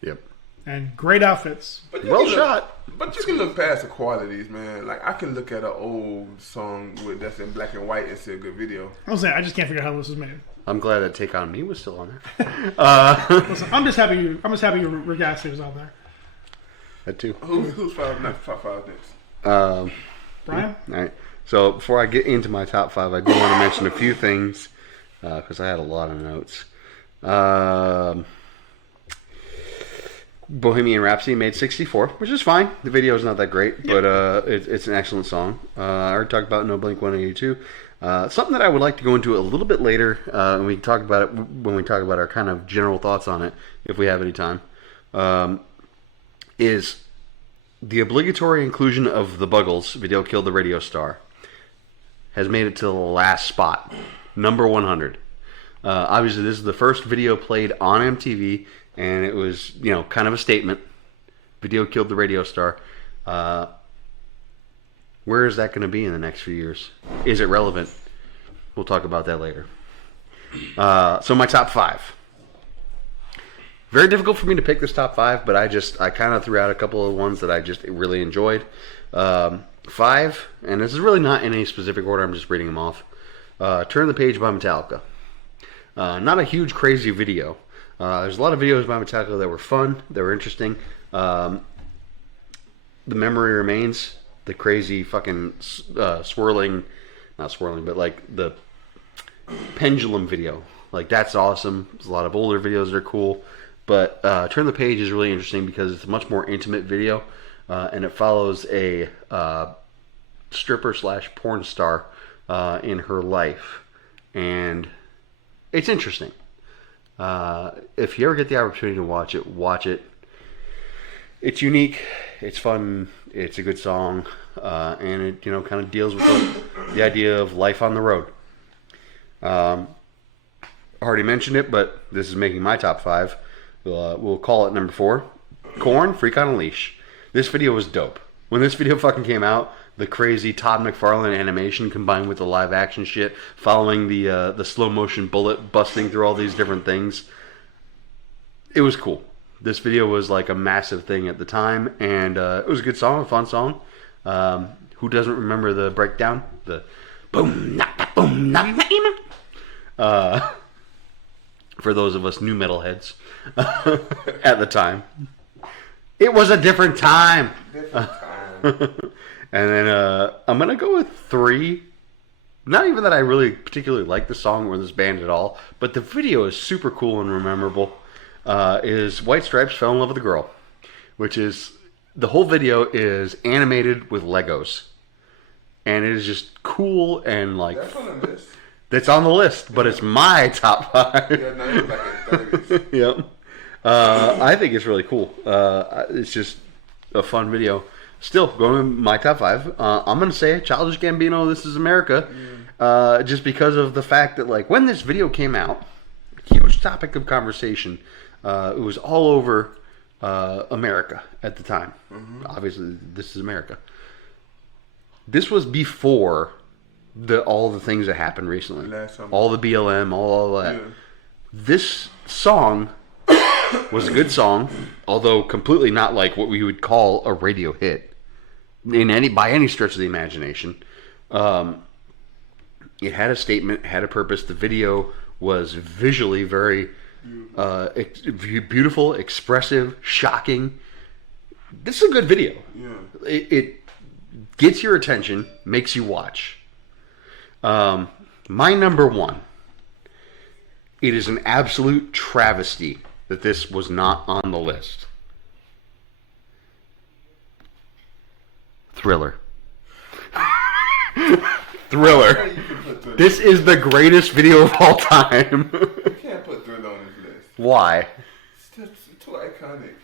Yep. And great outfits. But Well shot. But you can look past the qualities, man. Like, I can look at an old song that's in black and white and see a good video. I was saying, I just can't figure out how this was made. I'm glad that Take On Me was still on there. Listen, I'm just happy Rick Astley was on there. That too. Who's top five next? Brian? All right. So before I get into my top 5, I do want to mention a few things because I had a lot of notes. Bohemian Rhapsody made 64, which is fine. The video is not that great, but it's an excellent song. I already talked about No Blink 182. Something that I would like to go into a little bit later, and we can talk about it when we talk about our kind of general thoughts on it, if we have any time, is the obligatory inclusion of the Buggles' Video Killed the Radio Star has made it to the last spot, number 100. Obviously, this is the first video played on MTV, and it was, kind of a statement. Video Killed the Radio Star. Where is that going to be in the next few years? Is it relevant? We'll talk about that later. So my top 5. Very difficult for me to pick this top 5, but I kind of threw out a couple of ones that I just really enjoyed. 5, and this is really not in any specific order, I'm just reading them off. Turn the Page by Metallica. Not a huge crazy video. There's a lot of videos by Metallica that were fun, that were interesting. The Memory Remains, the crazy fucking swirling, not swirling, but like the pendulum video. Like, that's awesome. There's a lot of older videos that are cool. But Turn the Page is really interesting because it's a much more intimate video, and it follows a stripper / porn star in her life. And it's interesting. If you ever get the opportunity to watch it. It's unique, it's fun, it's a good song, and it kind of deals with the idea of life on the road. I already mentioned it, but this is making my top 5. We'll call it number 4. Korn, Freak on a Leash. This video was dope. When this video fucking came out, the crazy Todd McFarlane animation combined with the live action shit, following the slow motion bullet busting through all these different things, it was cool. This video was like a massive thing at the time, and it was a good song, a fun song. Who doesn't remember the breakdown? The boom, knock, boom, knock, for those of us new metal heads at the time. It was a different time. And then I'm going to go with 3. Not even that I really particularly like the song or this band at all, but the video is super cool and memorable. Is White Stripes Fell in Love with a Girl, which is, the whole video is animated with Legos. And it is just cool and like... That's on the list. That's on the list, but it's my top 5. Yeah, no, you're like in 30s. Yep. I think it's really cool. It's just a fun video. Still, going to my top 5. I'm going to say Childish Gambino, This Is America. Just because of the fact that, like, when this video came out, huge topic of conversation. It was all over America at the time. Mm-hmm. Obviously, This Is America. This was before all the things that happened recently. All the BLM, all that. Yeah. This song was a good song, although completely not like what we would call a radio hit by any stretch of the imagination. It had a statement, had a purpose. The video was visually very beautiful, expressive, shocking. This is a good video. Yeah. It gets your attention, makes you watch. My number 1. It is an absolute travesty that this was not on the list. Thriller. Thriller. This is the greatest video of all time. You can't put Thriller on this list. Why? It's too iconic.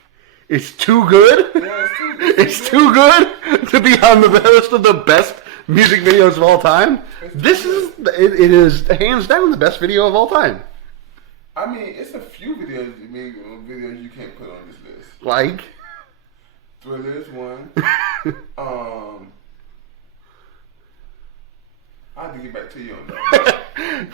It's too good? Yeah, it's too good to be on the list of the best music videos of all time? It is hands down the best video of all time. I mean, it's a few videos you can't put on this list. Like? Thriller is one. I to get back to you on that.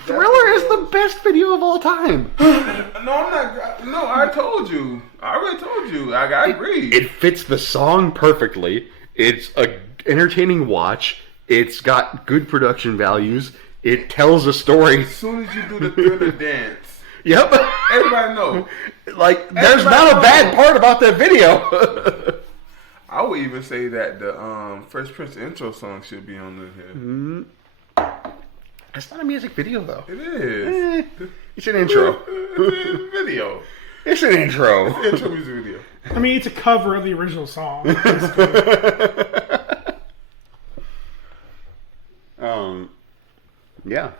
Thriller is the best video of all time. No, I'm not. No, I told you. I already told you. I agree. It fits the song perfectly. It's a entertaining watch. It's got good production values. It tells a story. As soon as you do the Thriller dance, Yep. everybody know. Like, there's not a bad part about that video. I would even say that the Fresh Prince intro song should be on here. It's not a music video, though. It is. It's an intro. It's a video. It's an intro. It's an intro music video. I mean, it's a cover of the original song. Yeah.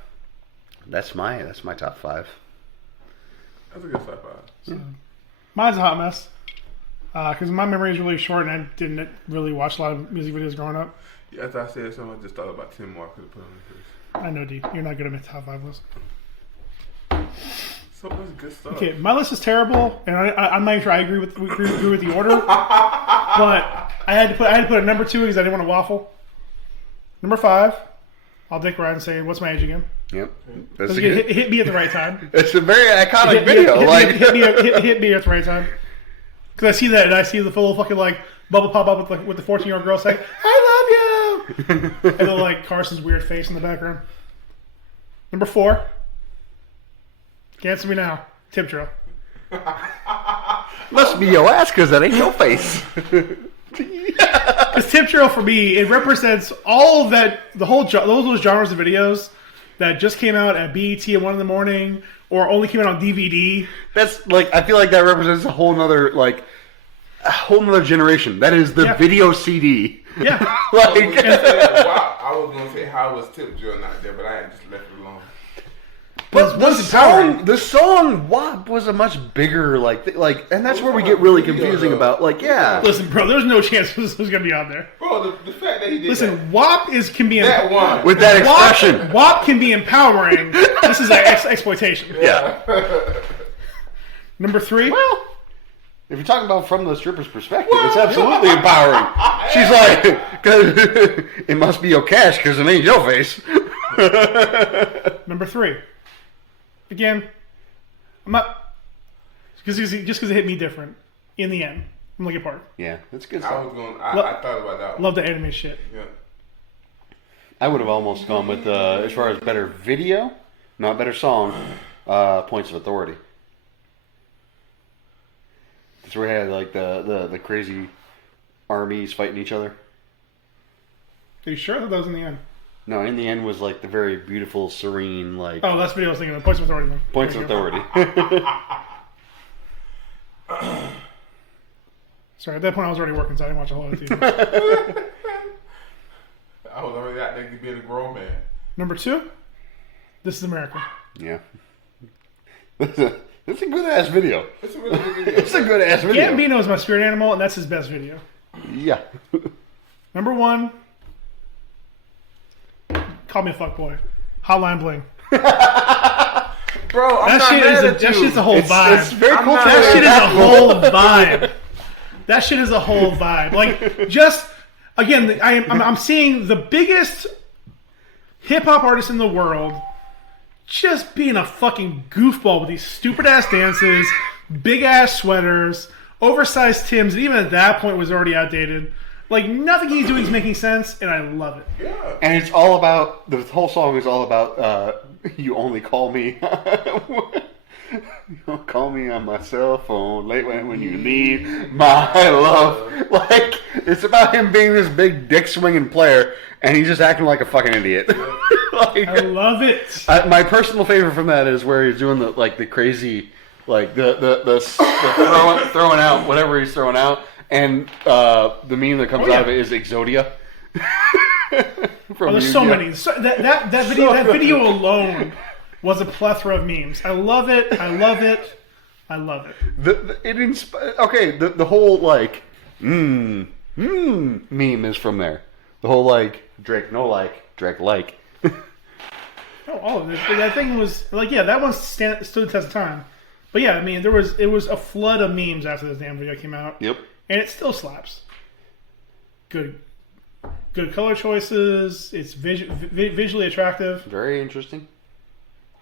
That's my top 5. That's a good top 5. Mine's a hot mess. Because my memory is really short and I didn't really watch a lot of music videos growing up. Yeah, after I said something, I just thought about 10 more I could have put on the list. I know, D. You're not good at my top 5 list. So much good stuff. Okay, my list is terrible, and I'm not even sure I agree with the order. But I had to put a number 2 because I didn't want to waffle. Number 5, I'll dick ride and say, "What's my age again?" Yep. It hit me at the right time. It's a very iconic video. Hit me at the right time. Because I see that and I see the full fucking like bubble pop up with the 14-year-old girl saying, "I love you," and then like Carson's weird face in the background. Number 4. Answer me now. Tip drill. Must be your ass because that ain't your face. Because tip drill for me, it represents all of that, those genres of videos that just came out at BET at 1 in the morning or only came out on DVD. That's like, I feel like that represents a whole nother generation. That is the video CD. Yeah. Wow, I was going to say, how was Tip Drill not there, but I had just left it alone. But the song WAP was a much bigger, and that's where we get really confusing about, Listen, bro, there's no chance this was going to be on there. Bro, the fact that he did Listen, WAP can be... that one. with that expression. WAP can be empowering. This is exploitation. Yeah. Number 3? Well, if you're talking about from the stripper's perspective, it's absolutely empowering. She's like, it must be your cash because it ain't your face. Number 3. Again, I'm not... just because it hit me different. In the end. I'm looking apart. Yeah, that's good I stuff. was going. I thought about that one. Love the anime shit. Yeah. I would have almost gone with, as far as better video, not better song, Points of Authority. That's where we had like the crazy armies fighting each other. Are you sure? I thought that was in the end. No, in the end was like the very beautiful, serene, like... Oh, that's the video I was thinking of. Points of Authority. Points of Authority. Sorry, at that point I was already working, so I didn't watch a whole lot of TV. I was already out there being a grown man. Number 2, This Is America. Yeah. It's a good-ass video. It's a really good video. It's a good-ass video. Gambino is my spirit animal, and that's his best video. Yeah. Number 1, Call Me a Fuckboy. Hotline Bling. Bro, I'm not mad at you. That shit's a whole vibe. It's very cool. That shit is a whole vibe. That shit is a whole vibe. Like, just, again, I'm seeing the biggest hip-hop artist in the world just being a fucking goofball with these stupid-ass dances, big-ass sweaters, oversized Timbs, and even at that point was already outdated. Like, nothing he's doing is making sense, and I love it. Yeah. And it's all about, the whole song is all about, you only call me, you don't call me on my cell phone late when you need my love. Like, it's about him being this big dick swinging player, and he's just acting like a fucking idiot. Like, I love it. my personal favorite from that is where he's doing the crazy, like the throwing out whatever he's throwing out. And the meme that comes out of it is Exodia. There's so many. That video alone was a plethora of memes. I love it. I love it. I love it. The whole like meme is from there. The whole like Drake no like Drake like. Oh, all of it. That thing was like, yeah, that one stood the test of time. But yeah, I mean, it was a flood of memes after this damn video came out. Yep. And it still slaps. Good Good color choices. It's visually attractive Very interesting.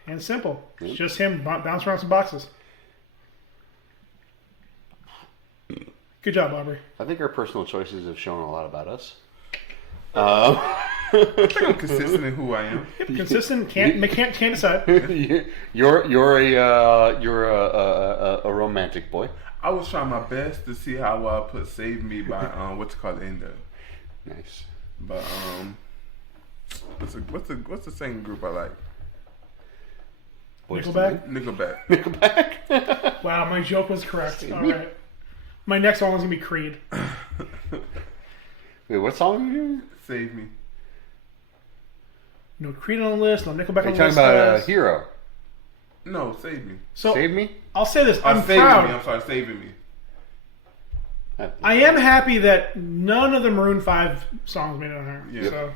and simple. It's just him bouncing around some boxes. Good job, Aubrey. I think our personal choices have shown a lot about us. I think I'm consistent in who I am. Consistent. Can't decide. You're a romantic boy. I was trying my best to see how I put "Save Me" by what's it called in there. Nice. But what's the singing group I like? Nickelback. Nickelback. Wow, my joke was correct. All right. My next one was gonna be Creed. Wait, what song are you doing? Save Me. No Creed on the list. No Nickelback Are on you the talking list. about Hero? No, Save Me. So Save Me? I'll say this: I'm Saving proud. Me. I'm sorry, Saving Me. I am happy that none of the Maroon 5 songs made it on here. Yeah. So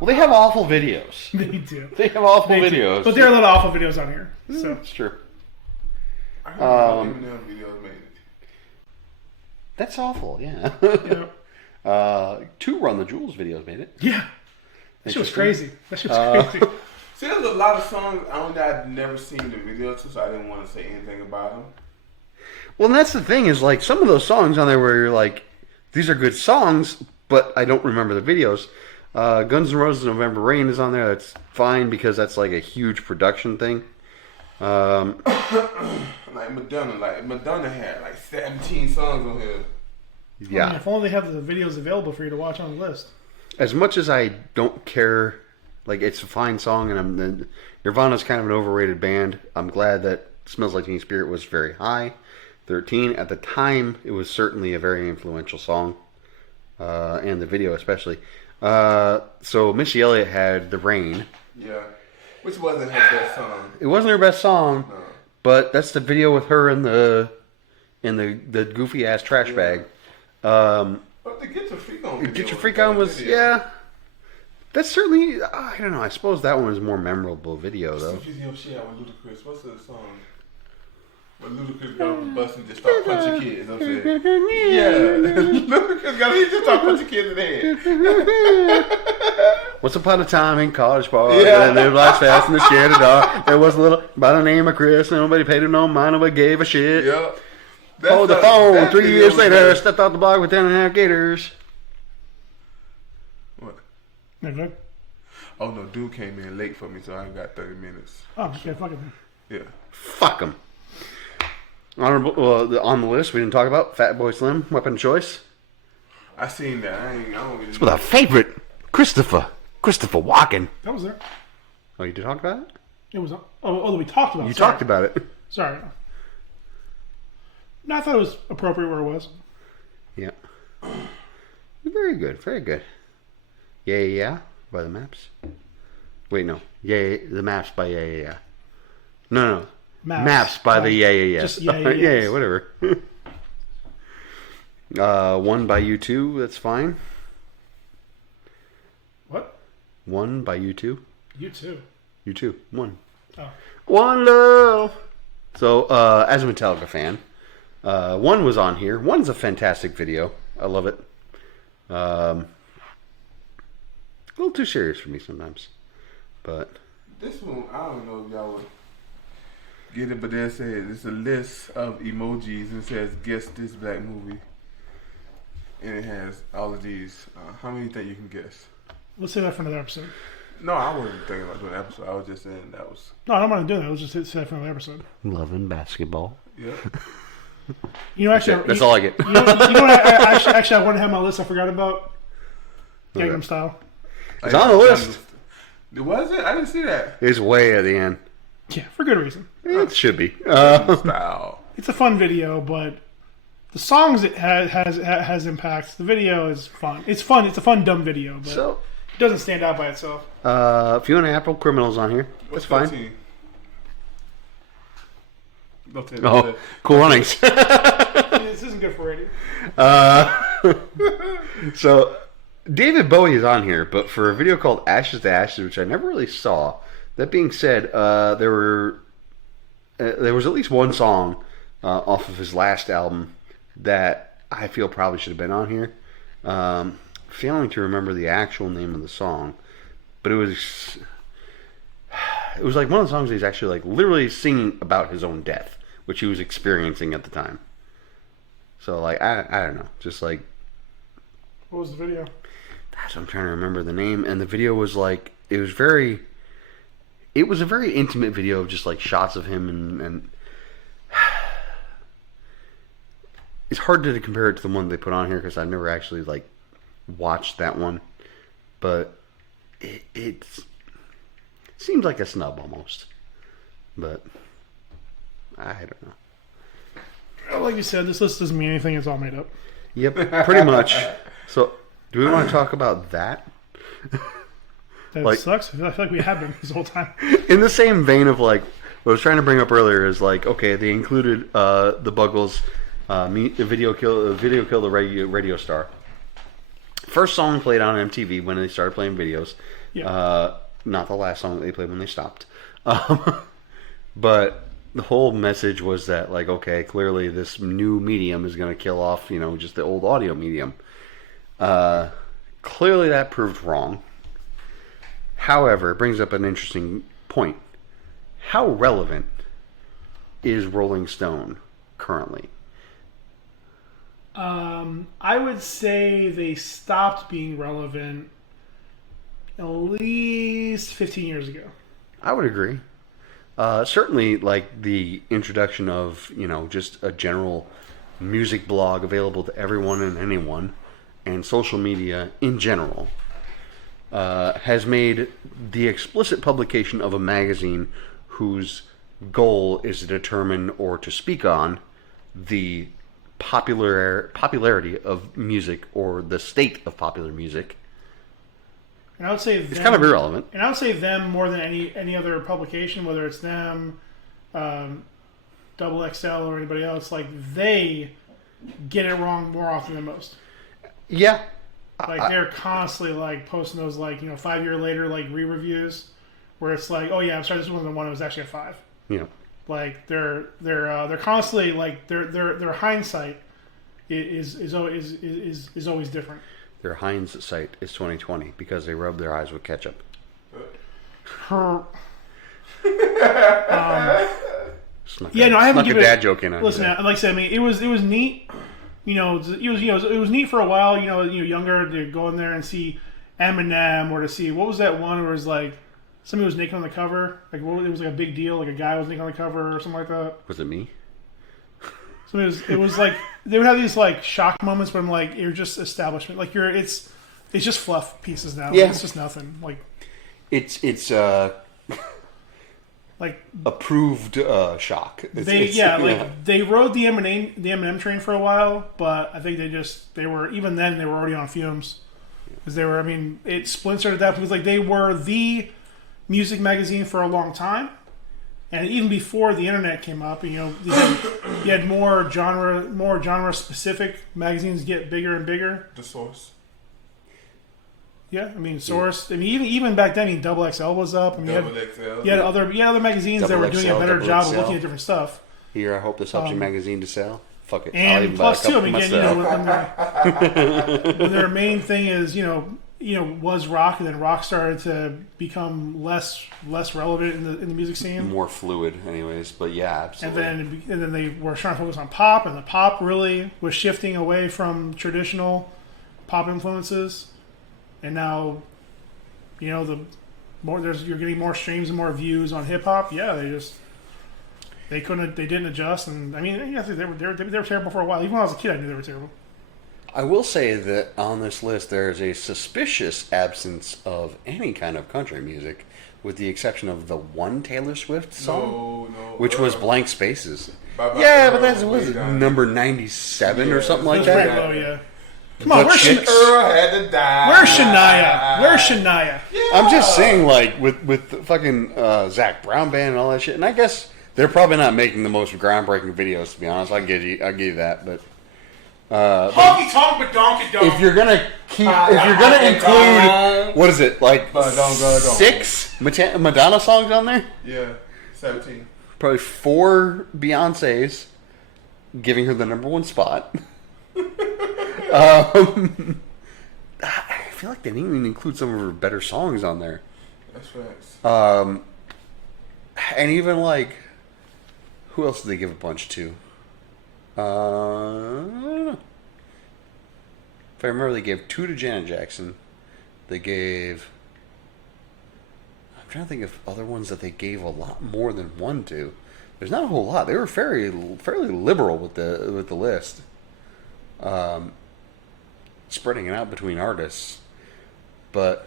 Well, they have awful videos. they do. They have awful They do. videos. But there are a lot of awful videos on here. So It's true. I heard Eminem videos made it. That's awful, yeah. yeah. 2 Run the Jewels videos made it. Yeah. That shit was crazy. That shit was crazy. See, there's a lot of songs I've never seen the video to, so I didn't want to say anything about them. Well, and that's the thing is, like, some of those songs on there where you're like, these are good songs, but I don't remember the videos. Guns N' Roses' November Rain is on there. That's fine because that's like a huge production thing. Like Madonna had like 17 songs on here. Yeah. I mean, if only they have the videos available for you to watch on the list. As much as I don't care, like, it's a fine song, and Nirvana's kind of an overrated band. I'm glad that Smells Like Teen Spirit was very high. 13. At the time, it was certainly a very influential song, and the video especially. So Missy Elliott had The Rain. Yeah. Which wasn't her best song. It wasn't her best song, No. but that's the video with her in the goofy ass trash bag. But the Get Your Freak On video. Get Your Freak On was, yeah. That's certainly, I don't know, I suppose that one is a more memorable video, though. She had with Ludacris. What's the song? When Ludacris got off the bus and just start punching kids. I'm saying, yeah. Ludacris he just start punching kids in the head. Once upon a time in College Park, Yeah. and they lived fast in the shit of dog. There was a little by the name of Chris, and nobody paid him no mind, nobody gave a shit. Yeah. Oh, the phone, that 3 video years was later, good. stepped out the block with 10.5 gators. What? Okay. Oh no, dude came in late for me, so I got 30 minutes. Oh, okay, fuck it. Yeah. Fuck them. Honorable, on the list, we didn't talk about Fatboy Slim, Weapon of Choice. I seen that. I don't really. With our favorite, Christopher Walken. That was there. Oh, you did talk about it? It was. Oh, we talked about it. You Sorry. talked about it. Sorry. No, I thought it was appropriate where it was. Yeah. Very good, very good. Yeah, yeah, yeah, by the Maps. Wait, no. Yeah, the Maps by Yeah, yeah, yeah. No. Maps by the Yeah, yeah, yeah. Just Yeah, yeah, yeah, yes. whatever. One by U2, that's fine. What? One by U2. You too. U2, one. Oh. One love. So, as a Metallica fan, one was on here. One's a fantastic video. I love it. A little too serious for me sometimes, but This one, I don't know if y'all would get it, but they say it's a list of emojis and it says guess this black movie. And it has all of these. How many you think you can guess? Let's say that for another episode. No, I wasn't thinking about doing an episode. I was just saying that was. No, I don't want to do that. Let's just say that for another episode. loving basketball. Yeah. You know, actually, That's all I get. You know what actually, I want to have my list. I forgot about Gangnam Style. It's on the list. Was it? I didn't see that. It's way at the end. Yeah, for good reason. It should be. Style. It's a fun video, but the songs it has impacts. The video is fun. It's fun. It's a fun, dumb video, but So, it doesn't stand out by itself. Fiona Apple, Criminals on here. That's fine. 13? Don't tell me Oh, that. Cool Runnings. This isn't good for radio. So, David Bowie is on here, but for a video called Ashes to Ashes, which I never really saw. That being said, there was at least one song off of his last album that I feel probably should have been on here. failing to remember the actual name of the song, but it was like one of the songs he's actually like literally singing about his own death, which he was experiencing at the time. So like I don't know, just like What was the video? that's what I'm trying to remember the name, and the video was like it was a very intimate video of just like shots of him and it's hard to compare it to the one they put on here because I've never actually like watched that one, but it seems like a snub almost, but I don't know. Like you said, this list doesn't mean anything. It's all made up. Yep, pretty much. So, do we want to talk about that? That Like- sucks. I feel like we have been this whole time. In the same vein of like what I was trying to bring up earlier is like, okay, they included the Buggles, the video kill the radio star. First song played on MTV when they started playing videos. Yeah. Not the last song that they played when they stopped. But the whole message was that like, okay, clearly this new medium is going to kill off, just the old audio medium. Clearly that proved wrong. However, it brings up an interesting point. How relevant is Rolling Stone currently? I would say they stopped being relevant at least 15 years ago. I would agree. Certainly, like the introduction of, just a general music blog available to everyone and anyone, and social media in general, has made the explicit publication of a magazine whose goal is to determine or to speak on the popularity of music or the state of popular music. And I would say It's kind of irrelevant. And I would say them more than any other publication, whether it's them, Double XL, or anybody else. Like they get it wrong more often than most. Yeah. Like they're constantly like posting those 5 year later like re-reviews where it's like, oh yeah, I'm sorry, this wasn't the one that was actually a 5. Yeah. Like they're constantly like their hindsight is always different. Their hindsight is 2020 because they rub their eyes with ketchup. Yeah, no, I haven't snuck given a dad joke in on Listen, you like I said, I mean, it was neat. It was neat for a while. Younger to go in there and see Eminem or to see what was that one where it was like somebody was naked on the cover. Like it was like a big deal. Like a guy was naked on the cover or something like that. Was it me? So it was like they would have these like shock moments where I'm like, you're just establishment. Like it's just fluff pieces now. Yeah. Like, it's just nothing. Like It's like approved shock. they rode the Eminem train for a while, but I think they were even then they were already on fumes because they were. I mean, it splintered at that point. Like they were the music magazine for a long time, and even before the internet came up, you had more genre specific magazines get bigger and bigger. The Source. Yeah, I mean, Source. I mean, even back then, Double XL was up. I mean, XL. you had other magazines that were doing a better job of looking at different stuff. Here, I hope this helps your magazine to sell. Fuck it. I'll And even buy a plus, too, I couple mean, myself. when their main thing is, was rock, and then rock started to become less relevant in the music scene. More fluid, anyways. But yeah, absolutely. And then they were trying to focus on pop, and the pop really was shifting away from traditional pop influences. And now, you're getting more streams and more views on hip hop. Yeah, they didn't adjust, and I mean, yeah, they were terrible for a while. Even when I was a kid, I knew they were terrible. I will say that on this list there is a suspicious absence of any kind of country music, with the exception of the one Taylor Swift song, which was Blank Spaces. Yeah, but that was number 97 or something like It was pretty that. low, yeah. Come on, where's Earl had to die. Where's Shania? Where's Shania? I'm just saying, like, with the fucking Zach Brown band and all that shit, and I guess they're probably not making the most groundbreaking videos, to be honest. I'll give you that, but Honky tonk badonky donk. if you're gonna include, what is it, like 6 Madonna songs on there? Yeah, 17. Probably 4 Beyonce's, giving her the number 1 spot. I feel like they didn't even include some of her better songs on there. That's facts. And even like, who else did they give a bunch to? I don't know. If I remember, they gave 2 to Janet Jackson. They gave. I'm trying to think of other ones that they gave a lot more than 1 to. There's not a whole lot. They were fairly liberal with the list. Spreading it out between artists, but.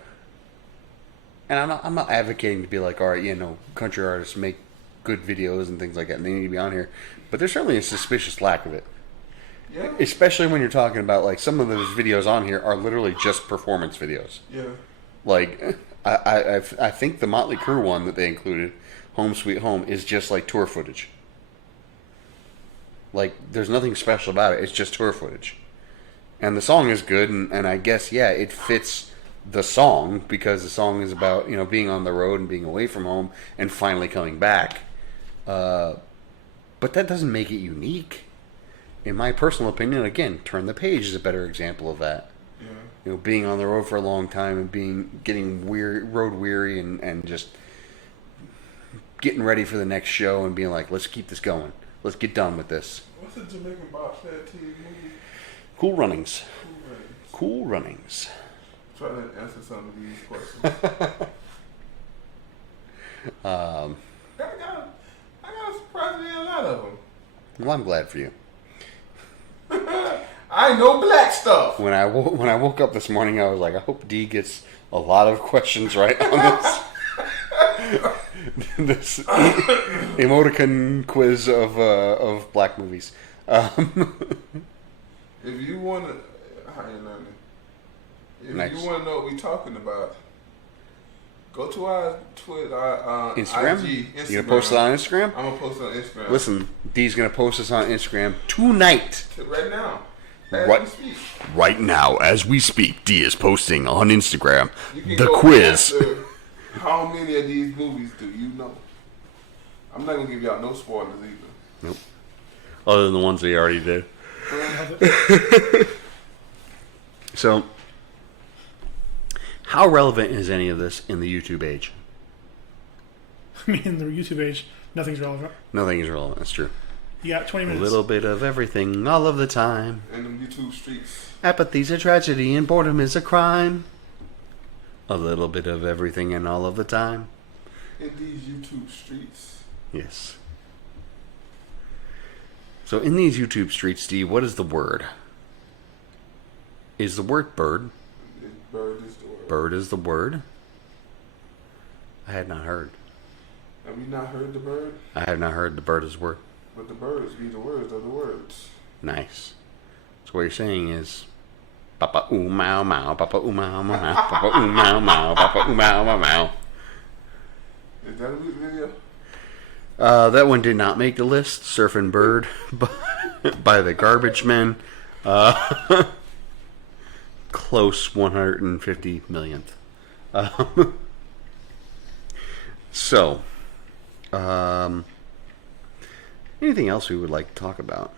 And I'm not advocating to be like, all right, country artists make good videos and things like that, and they need to be on here. But there's certainly a suspicious lack of it. Yeah. Especially when you're talking about, like, some of those videos on here are literally just performance videos. Yeah. Like, I think the Motley Crue one that they included, Home Sweet Home, is just like tour footage. Like, there's nothing special about it. It's just tour footage. And the song is good, and I guess, yeah, it fits the song, because the song is about, being on the road and being away from home and finally coming back. But that doesn't make it unique. In my personal opinion, again, Turn the Page is a better example of that. Yeah. Being on the road for a long time and getting road weary and just getting ready for the next show and being like, let's keep this going. Let's get done with this. What's the Jamaican bobsled team movie? Cool Runnings. Cool Runnings. Try to answer some of these questions. I got surprisingly a lot of them. Well, I'm glad for you. I know black stuff. When I woke up this morning, I was like, I hope D gets a lot of questions right on this emoticon quiz of black movies. If you want to, if you want to know what we're talking about, go to our Twitter, Instagram. IG, Instagram. You gonna post it on Instagram? I'm gonna post it on Instagram. Listen, D's gonna post this on Instagram tonight. Right now. Right now, as we speak, D is posting on Instagram the go quiz. How many of these movies do you know? I'm not gonna give y'all no spoilers either. Nope. Other than the ones we already did. So, how relevant is any of this in the YouTube age? I mean, in the YouTube age, nothing's relevant. Nothing is relevant. That's true. You got 20 minutes. A little bit of everything, all of the time. In them YouTube streets. Apathy's a tragedy and boredom is a crime. A little bit of everything and all of the time. In these YouTube streets. Yes. So in these YouTube streets, Steve, what is the word? Is the word bird? Bird is the word. Bird is the word? I had not heard. Have you not heard the bird? I have not heard the bird is word. But the birds be the words of the words. Nice. So what you're saying is, Papa ooh mow mow, Papa ooh mow mow, Papa ooh mow mow, Papa ooh mow mow mow. Is that a good video? That one did not make the list. Surfing Bird by the Garbage Men. Close 150 millionth. So, anything else we would like to talk about?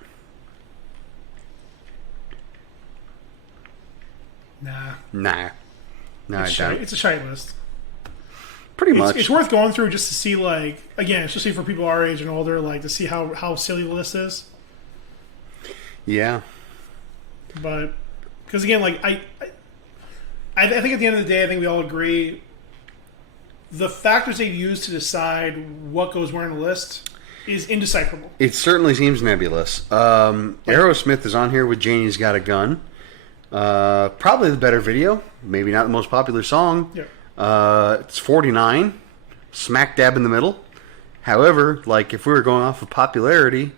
Nah. Nah, I don't. It's a shite list. Pretty much. It's worth going through just to see, like, again, especially for people our age and older, like, to see how silly the list is. Yeah. But, because again, like, I think at the end of the day, I think we all agree the factors they use to decide what goes where in the list is indecipherable. It certainly seems nebulous. Aerosmith is on here with Janie's Got a Gun. Probably the better video. Maybe not the most popular song. Yeah. It's 49. Smack dab in the middle. However, like, if we were going off of popularity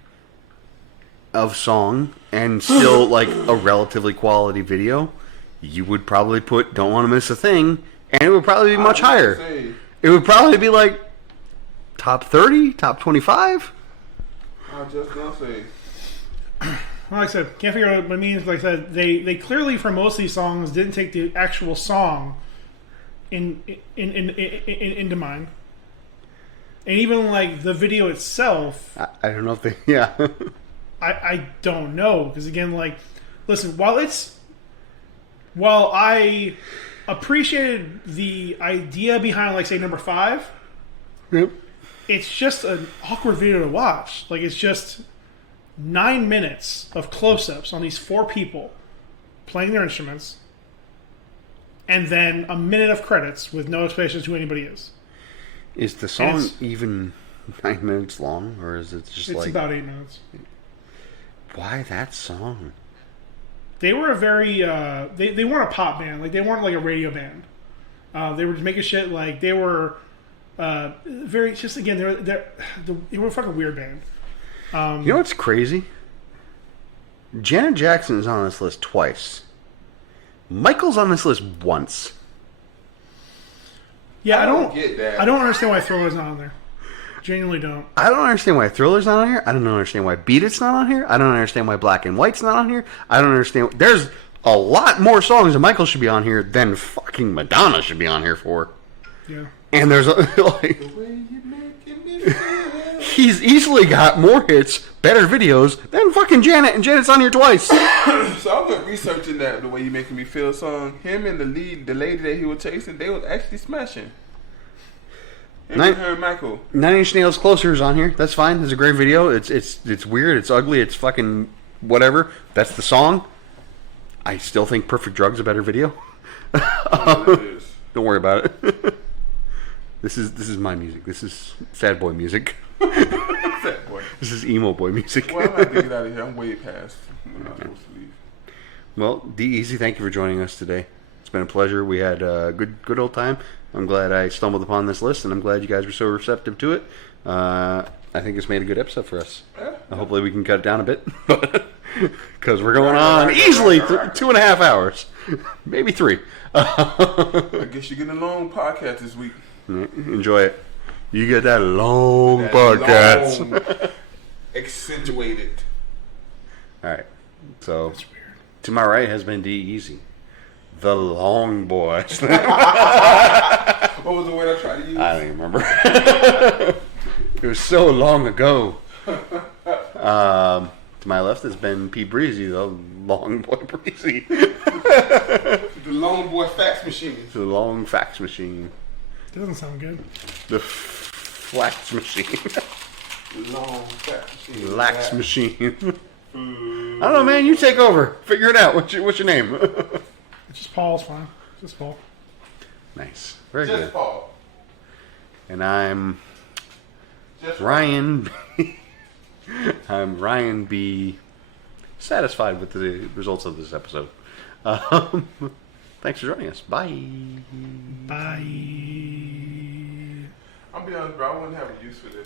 of song and still, like, a relatively quality video, you would probably put Don't Want to Miss a Thing, and it would probably be much higher. It would probably be, like, top 30, top 25. I was just gonna say. Well, like I said, can't figure out what it means. Like I said, they clearly, for most of these songs, didn't take the actual song into mind. And even, like, the video itself... I don't know if they... Yeah. I don't know. Because, again, like... Listen, while it's... while I appreciated the idea behind, like, say, number 5, Yep. it's just an awkward video to watch. Like, it's just 9 minutes of close-ups on these 4 people playing their instruments, and then a minute of credits with no explanation as to who anybody is. Is the song even 9 minutes long, or is it just It's about 8 minutes. Why that song? They were a very they weren't a pop band. Like, they weren't like a radio band. They were just making shit. Like, they were very, just, again, they were a fucking weird band. You know what's crazy? Janet Jackson is on this list twice. Michael's on this list once. Yeah, I don't get that. I don't understand why Thriller's not on there. Genuinely don't. I don't understand why Thriller's not on here. I don't understand why Beat It's not on here. I don't understand why Black and White's not on here. I don't understand. There's a lot more songs that Michael should be on here than fucking Madonna should be on here for. Yeah. And there's like, he's easily got more hits, better videos than fucking Janet, and Janet's on here twice. So I went researching that The Way You Making Me Feel song. Him and the lady that he was chasing, they was actually smashing. Him and her and Michael. 9 Inch Nails Closer is on here. That's fine. It's a great video. It's weird. It's ugly. It's fucking whatever. That's the song. I still think Perfect Drug's a better video. Don't worry about it. This is my music. This is sad boy music. Sad boy. This is emo boy music. Well, I'm gonna have to get out of here. I'm way past when I'm supposed to leave. Well, D-Easy, thank you for joining us today. It's been a pleasure. We had a good old time. I'm glad I stumbled upon this list, and I'm glad you guys were so receptive to it. I think it's made a good episode for us. Yeah. Hopefully we can cut it down a bit. Because we're going on easily 2.5 hours. Maybe 3. I guess you're getting a long podcast this week. Enjoy it. You get that long podcast. Long, accentuated. All right. So, to my right has been D-Easy. The long boy. What was the word I tried to use? I don't even remember. It was so long ago. To my left has been P. Breezy, the long boy Breezy. The long boy fax machine. The long fax machine. That doesn't sound good. The flax machine. Long fax machine. Lax machine. I don't know, man. You take over. Figure it out. What's your name? It's just Paul's fine. Just Paul. Nice. Very Just good. Paul. And I'm Just Ryan. I'm Ryan B. Satisfied with the results of this episode. Thanks for joining us. Bye. Bye. I'm be honest, bro. I wouldn't have a use for this.